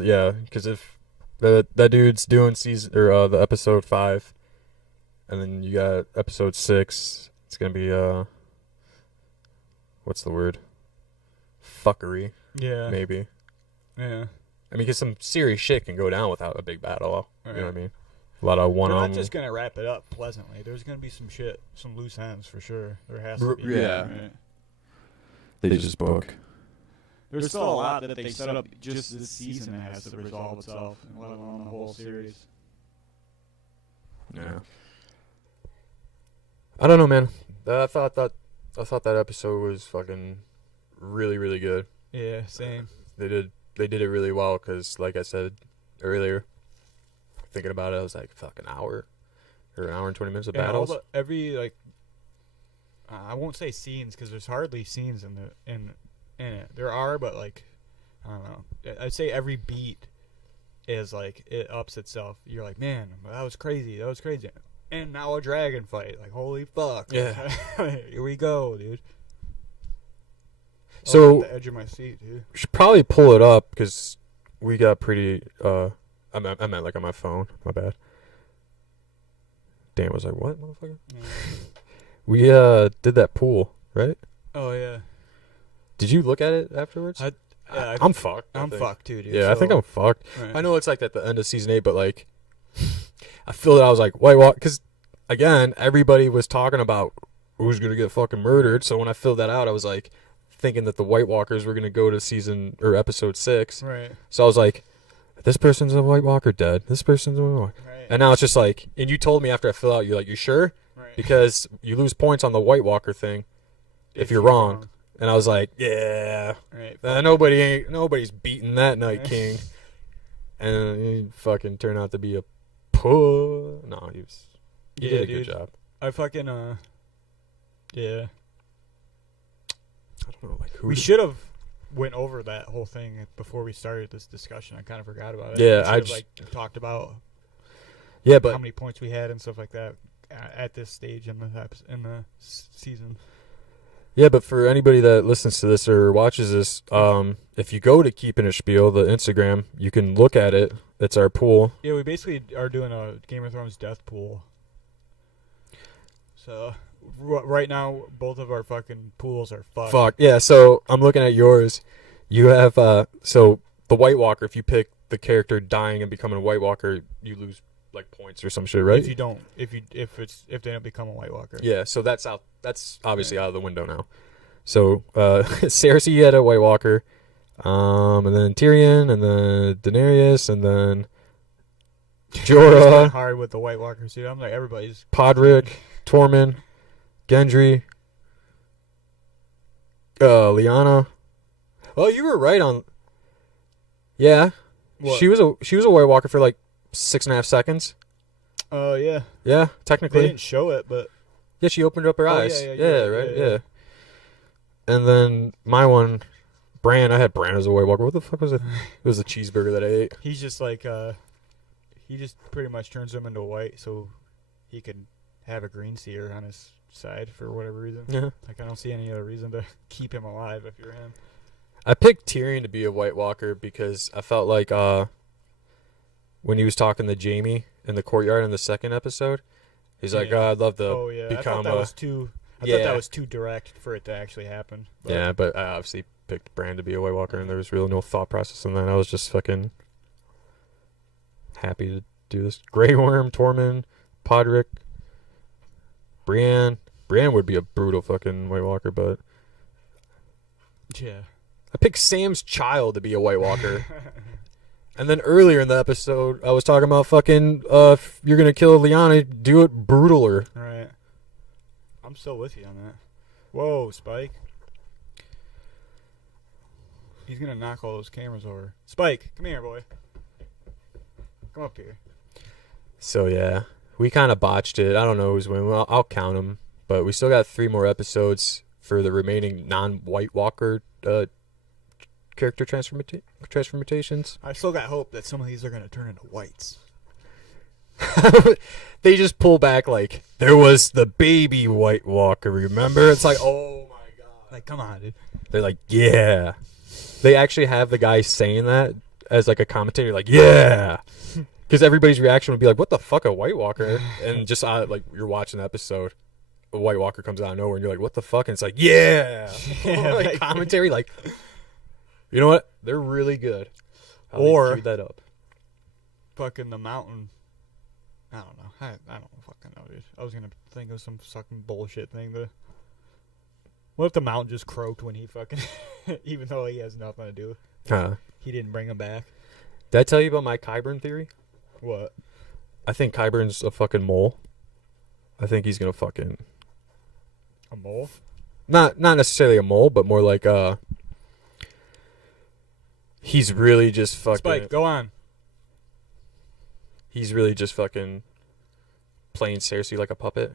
yeah, because if that dude's doing season or the episode 5, and then you got episode 6, it's gonna be what's the word? Fuckery, Yeah. maybe. Yeah. I mean, because some serious shit can go down without a big battle. You know what I Right. mean? A lot of They're one-on. not just gonna wrap it up pleasantly. There's gonna be some shit, some loose ends for sure. There has to be. Yeah. Right. They just book. There's still a lot that they set up just this season that has to resolve itself, and let alone the whole series. Yeah. I don't know, man. I thought that episode was fucking really, really good. Yeah. Same. They did it really well because, like I said earlier, thinking about it, I was like, fuck, an hour or an hour and 20 minutes of And all battles. every like, I won't say scenes because there's hardly scenes in it. There are, but like, I don't know. I'd say every beat is like it ups itself. You're like, man, that was crazy. And now a dragon fight. Like, holy fuck. Yeah. Here we go, dude. So- I'm at the edge of my seat, dude. We should probably pull it up because we got pretty. I meant like on my phone. My bad. Dan was like, "What, motherfucker?" Yeah. We did that pool, right? Oh yeah. Did you look at it afterwards? Yeah, I'm fucked. I I'm think. fucked too, dude. Yeah, I think so- I'm fucked. Right. I know it's like at the end of season 8, but like, I feel that I was like, wait, what? Because again, everybody was talking about who's gonna get fucking murdered. So when I filled that out, I was like, thinking that the White Walkers were gonna go to season or episode 6. Right. So I was like, this person's a White Walker dead. This person's a White Walker. Right. And now it's just like, and you told me after I fill out, you're like, you sure? Right. Because you lose points on the White Walker thing if you're wrong. And I was like, yeah. Right. Nobody's beating that Night King. And he fucking turned out to be a puh. No, he did a good job. I fucking yeah. I don't know, like who. We should have went over that whole thing before we started this discussion. I kind of forgot about it. Yeah, We should I have, just- like talked about Yeah, how but many points we had and stuff like that at this stage in the season. yeah, but for anybody that listens to this or watches this, if you go to Keepin a Spiel, the Instagram, you can look at it. It's our pool. Yeah, we basically are doing a Game of Thrones death pool. So right now, both of our fucking pools are fucked. Fuck yeah. So I'm looking at yours. You have so the White Walker. If you pick the character dying and becoming a White Walker, you lose like points or some shit, right? If you don't, if they don't become a White Walker. Yeah, so that's out. That's obviously out of the window now. So Cersei had a White Walker, and then Tyrion, and then Daenerys, and then It's went Jorah, hard with the White Walkers, dude. I'm like everybody's. Podrick, Tormund, Gendry, Lyanna. Oh, you were right on. Yeah, What? she was a White Walker for like 6.5 seconds. Oh yeah. Yeah, They technically. didn't show it, but Yeah, she opened up her Oh, eyes. yeah, Yeah, right, right. yeah. Yeah. And then my one, Bran. I had Bran as a White Walker. What the fuck was it? It was a cheeseburger that I ate. he's just like he just pretty much turns him into white so he can have a green seer on his side for whatever reason. Yeah. Like I don't see any other reason to keep him alive if you're him. I picked Tyrion to be a White Walker because I felt like when he was talking to Jaime in the courtyard in the second episode, he's like, Yeah. "Oh, I'd love to Oh yeah, I become thought that a." was too. I Yeah. thought that was too direct for it to actually happen. But Yeah, but I obviously picked Bran to be a White Walker, and there was really no thought process in that. I was just fucking happy to do this. Grey Worm, Tormund, Podrick, Brienne. Brienne would be a brutal fucking White Walker, but yeah. I picked Sam's child to be a White Walker. And then earlier in the episode, I was talking about fucking, if you're gonna kill Lyanna, do it brutaler. Right. I'm still with you on that. Whoa, Spike. He's gonna knock all those cameras over. Spike, come here, boy. Come up here. So yeah, we kind of botched it. I don't know who's winning. Well, I'll count them, but we still got 3 more episodes for the remaining non-White Walker character transformations. I still got hope that some of these are gonna turn into whites. They just pull back like there was the baby White Walker. Remember? It's like, oh my god. Like, come on, dude. They're like, yeah. They actually have the guy saying that as like a commentator, like, yeah. Because everybody's reaction would be like, what the fuck, a White Walker? And just like you're watching the episode, a White Walker comes out of nowhere, and you're like, what the fuck? And it's like, yeah. Like commentary, like, you know what? They're really good. Or- queue that up. Fucking the mountain. I don't know. I don't fucking know, dude. I was gonna think of some fucking bullshit thing to. What if the mountain just croaked when he fucking, even though he has nothing to do, he didn't bring him back? Did I tell you about my Qyburn theory? What? I think Qyburn's a fucking mole. I think he's gonna fucking A mole? not necessarily a mole, but more like he's really just fucking. Spike, go on. He's really just fucking playing Cersei like a puppet,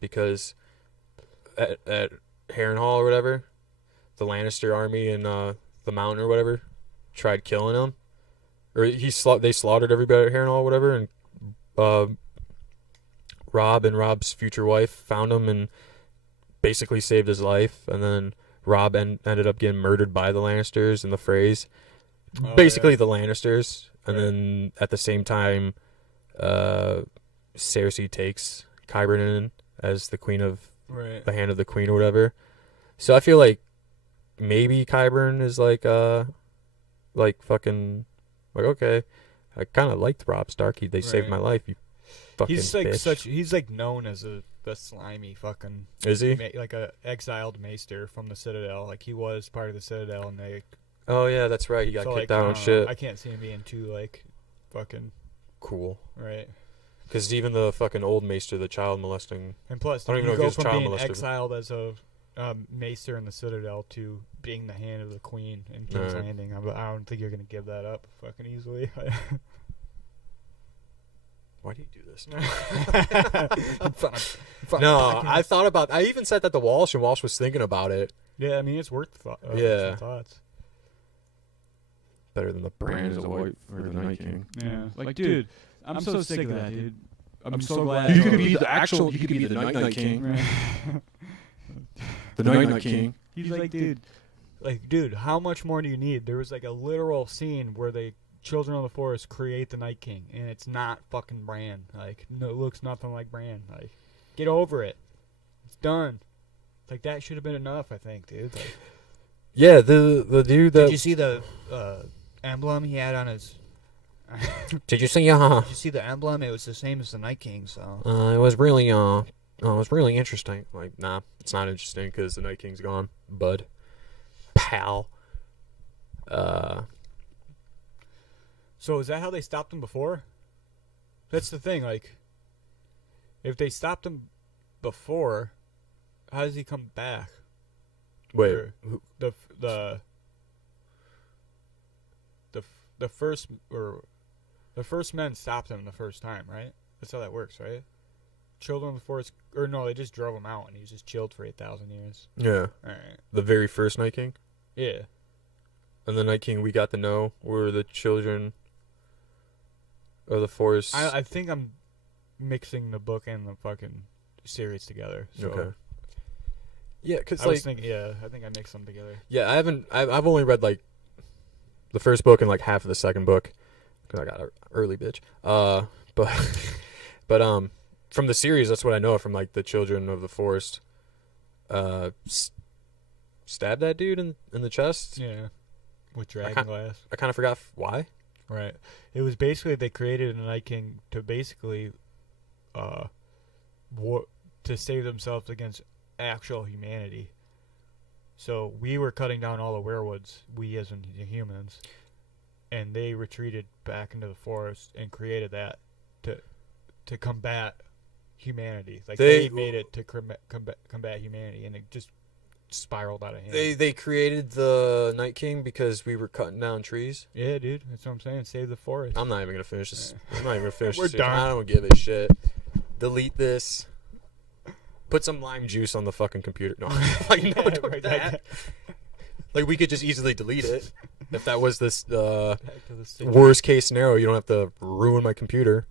because at Harrenhal or whatever, the Lannister army and the Mountain or whatever tried killing him, or they slaughtered everybody at Harrenhal or whatever, and Rob and Rob's future wife found him and basically saved his life, and then Rob ended up getting murdered by the Lannisters in the Freys. Oh, Basically yeah. the Lannisters. And Right. then at the same time, Cersei takes Qyburn in as the queen of Right. the Hand of the Queen or whatever. So I feel like maybe Qyburn is like fucking like, okay, I kind of liked Robb Stark. They saved Right. my life. You fucking He's like bitch. he's like known as the slimy fucking Is he? like a exiled maester from the Citadel. Like he was part of the Citadel, and they Oh yeah, that's right. He got so, kicked like, out I and don't know. shit. I can't see him being too like fucking Cool. right. Because even the fucking old maester, the child molesting. And plus, I don't even you know if go he was from child being molested. exiled as a maester in the Citadel to being the hand of the Queen in King's Right. Landing. I don't think you're gonna give that up fucking easily. Why do you do this? Fucking No, fucking- I thought about. I even said that to Walsh, and Walsh was thinking about it. Yeah, I mean it's worth Yeah. some thoughts. Better than the Bran is a white or the Night King. Yeah. Like, dude, I'm so sick of that, dude. I'm so glad. You could be the actual. You could be the Night King. Right. The Night King. He's like, dude. Like, dude, how much more do you need? There was like a literal scene where they Children of the Forest create the Night King, and it's not fucking Bran. Like, no, it looks nothing like Bran. Like, get over it. It's done. Like that should have been enough, I think, dude. Like, Yeah, the dude that did you see the emblem he had on his Did you see? Did you see the emblem? It was the same as the Night King. So It was really interesting. Like, nah, it's not interesting because the Night King's gone, bud, pal. So is that how they stopped him before? That's the thing. Like, if they stopped him before, how does he come back? Wait, Or the first men stopped him the first time, right? That's how that works, right? Children of the Forest, or no, they just drove him out and he just chilled for 8,000 years. yeah, All right. the very first Night King, Yeah. and the Night King we got to know were the children of the forest. I think I'm mixing the book and the fucking series together. So Okay. Yeah, because I was thinking, I think I mixed them together. yeah, I've only read like the first book and like half of the second book because I got an early bitch. But from the series, that's what I know from like the Children of the Forest. Stabbed that dude in the chest. Yeah. With dragon glass. I kind of forgot why. Right. It was basically they created a Night King to basically to save themselves against actual humanity. So we were cutting down all the werewolves, we as in the humans, and they retreated back into the forest and created that to combat humanity. Like they made it to combat humanity, and it just spiraled out of hand. They created the Night King because we were cutting down trees. Yeah, dude, that's what I'm saying. Save the forest. I'm not even gonna finish this. I'm not even gonna finish We're this. done. I don't give a shit. Delete this. Put some lime juice on the fucking computer. No, like no, don't do that. Like we could just easily delete it if that was this worst case scenario. You don't have to ruin my computer.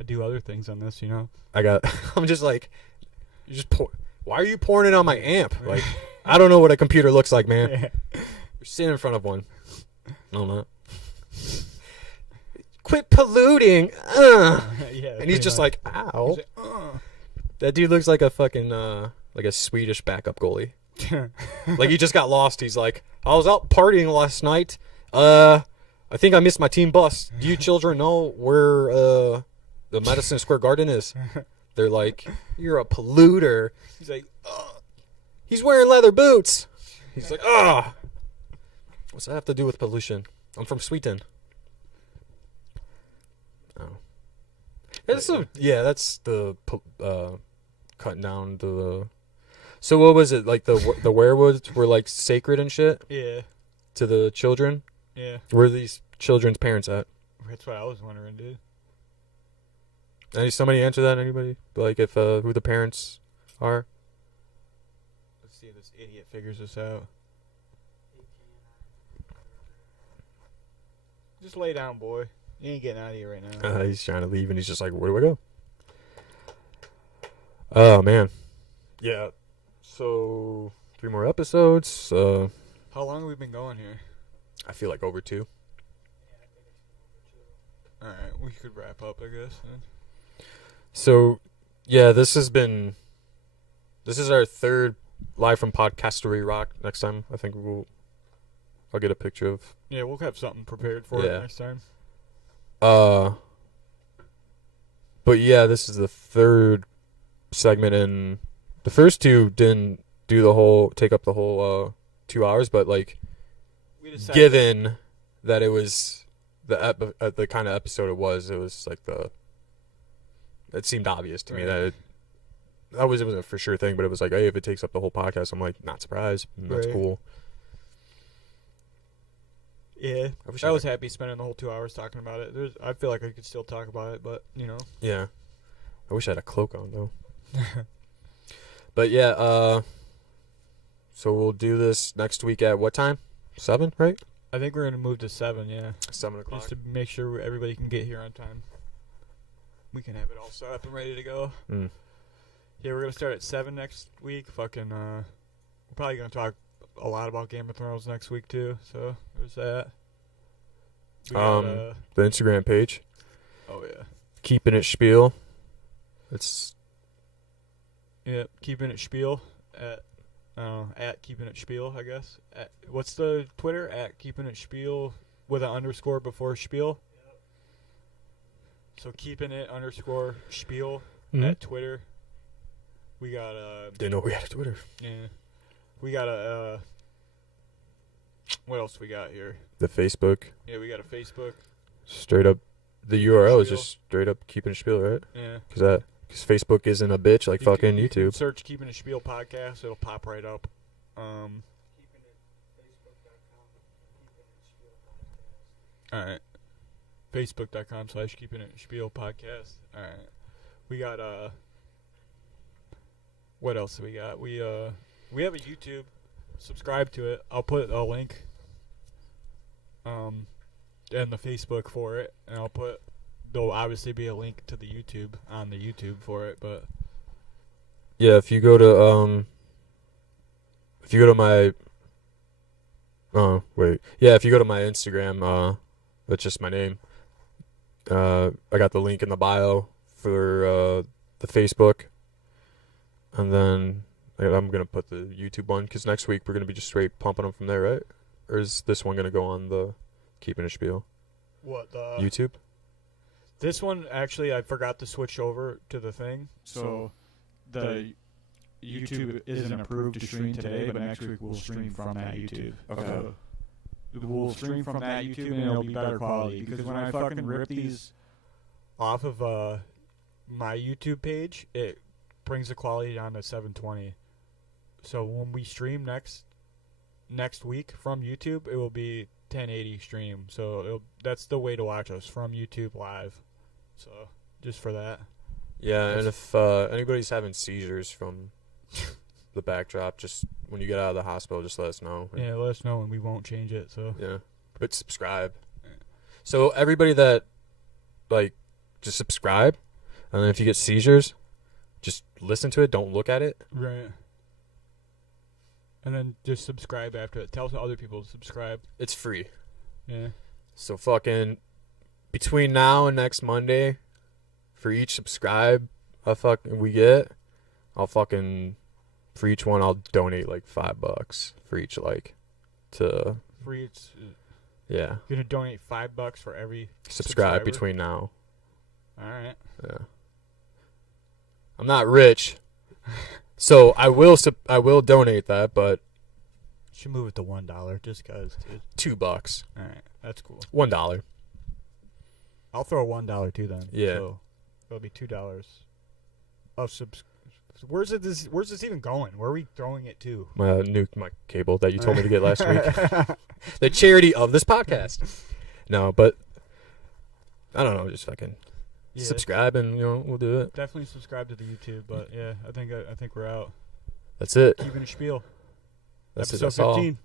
I do other things on this, you know. I'm just like, you just pour. Why are you pouring it on my amp? Like, I don't know what a computer looks like, man. Yeah. You're sitting in front of one. No, I'm not. Quit polluting. Yeah, And he's just like, ow. He's like, That dude looks like a fucking, like a Swedish backup goalie. Like, he just got lost. He's like, I was out partying last night. I think I missed my team bus. Do you children know where, the Madison Square Garden is? They're like, you're a polluter. He's like, He's wearing leather boots. He's like, what's that have to do with pollution? I'm from Sweden. Oh. That's the cutting down the. So what was it like? The werewolves were like sacred and shit yeah, to the children. yeah. Where are these children's parents at? That's what I was wondering, dude. Somebody answer that? Anybody? Like if who the parents are? Let's see if this idiot figures this out. Just lay down, boy. You ain't getting out of here right now. He's trying to leave and he's just like, where do I go? Oh man. Yeah. So 3 more episodes. How long have we been going here? I feel like over 2. Alright, we could wrap up, I guess. Then. So, yeah, this is our 3rd live from Podcastery Rock. Next time, I think I'll get a picture of. Yeah, we'll have something prepared for it next time. But yeah, this is the 3rd segment, and the first 2 didn't take up the whole 2 hours, but like, given that it was the kind of episode it was like it seemed obvious to me that it wasn't a for sure thing, but it was like, hey, if it takes up the whole podcast, I'm like, not surprised. That's cool. Yeah, I was happy spending the whole 2 hours talking about it. I feel like I could still talk about it, but you know. Yeah, I wish I had a cloak on though. But yeah, so we'll do this next week at what time? 7, right? I think we're gonna move to 7. Yeah, 7 o'clock. just to make sure everybody can get here on time. We can have it all set up and ready to go. Mm. Yeah, we're gonna start at 7 next week. We're probably gonna talk a lot about Game of Thrones next week too. So there's that. The Instagram page. Oh yeah. Keepin It Spiel. It's. Yeah, Keepin It Spiel at Keepin It Spiel, I guess. What's the Twitter? At Keepin It Spiel with an underscore before Spiel. So keeping it _spiel Mhm. at Twitter. We got Didn't know we had a Twitter. yeah. We got a what else we got here? The Facebook. Yeah, we got a Facebook. Straight up. The URL is Spiel. just straight up Keepin Spiel, right? Yeah. Because Facebook isn't a bitch like fucking You can YouTube. search Keepin' It Spiel podcast. It'll pop right up. Keeping it Facebook.com. Keeping it Spiel podcast. All right. Facebook.com/Keepin' It Spiel podcast. All right. We got what else do we got? We have a YouTube. Subscribe to it. I'll put a link and the Facebook for it, and there'll obviously be a link to the YouTube on the YouTube for it, but Yeah, if you go to my if you go to my Instagram, that's just my name. I got the link in the bio for the Facebook, and then I'm gonna put the YouTube one because next week we're gonna be just straight pumping them from there, right? Or is this one gonna go on the Keepin' It Spiel what the YouTube? This one actually I forgot to switch over to the thing. So the YouTube isn't approved to stream today, but next week we'll stream from that YouTube. Okay. So we'll stream from that YouTube and it'll be better quality because when I fucking rip these Off of my YouTube page, it brings the quality down to 720. So when we stream next week from YouTube, it will be 1080 stream. So that's the way to watch us, from YouTube live. So just for that. Yeah, and if anybody's having seizures from the backdrop, just when you get out of the hospital, just let us know. Yeah, let us know and we won't change it. So Yeah, but subscribe. So everybody that just subscribe, and then if you get seizures, just listen to it. Don't look at it. right. And then just subscribe after it. Tell other people to subscribe. It's free. Yeah. So fucking between now and next Monday, for each subscribe we get, for each one I'll donate like $5 for each to Free. yeah. You're gonna donate $5 for every Subscribe subscriber? between now. All right. Yeah. I'm not rich, so I will donate that, but Should move it to $1 just cause. Dude. $2, All right, that's cool. $1. I'll throw $1 too then. Yeah. So it'll be $2. Oh, where's this even going? Where are we throwing it to? My cable that you told me to get last week. The charity of this podcast. No, but I don't know. Just fucking subscribe and we'll do it. Definitely subscribe to the YouTube. But yeah, I think we're out. That's it. Keeping a spiel. That's it. Episode That's all. 15.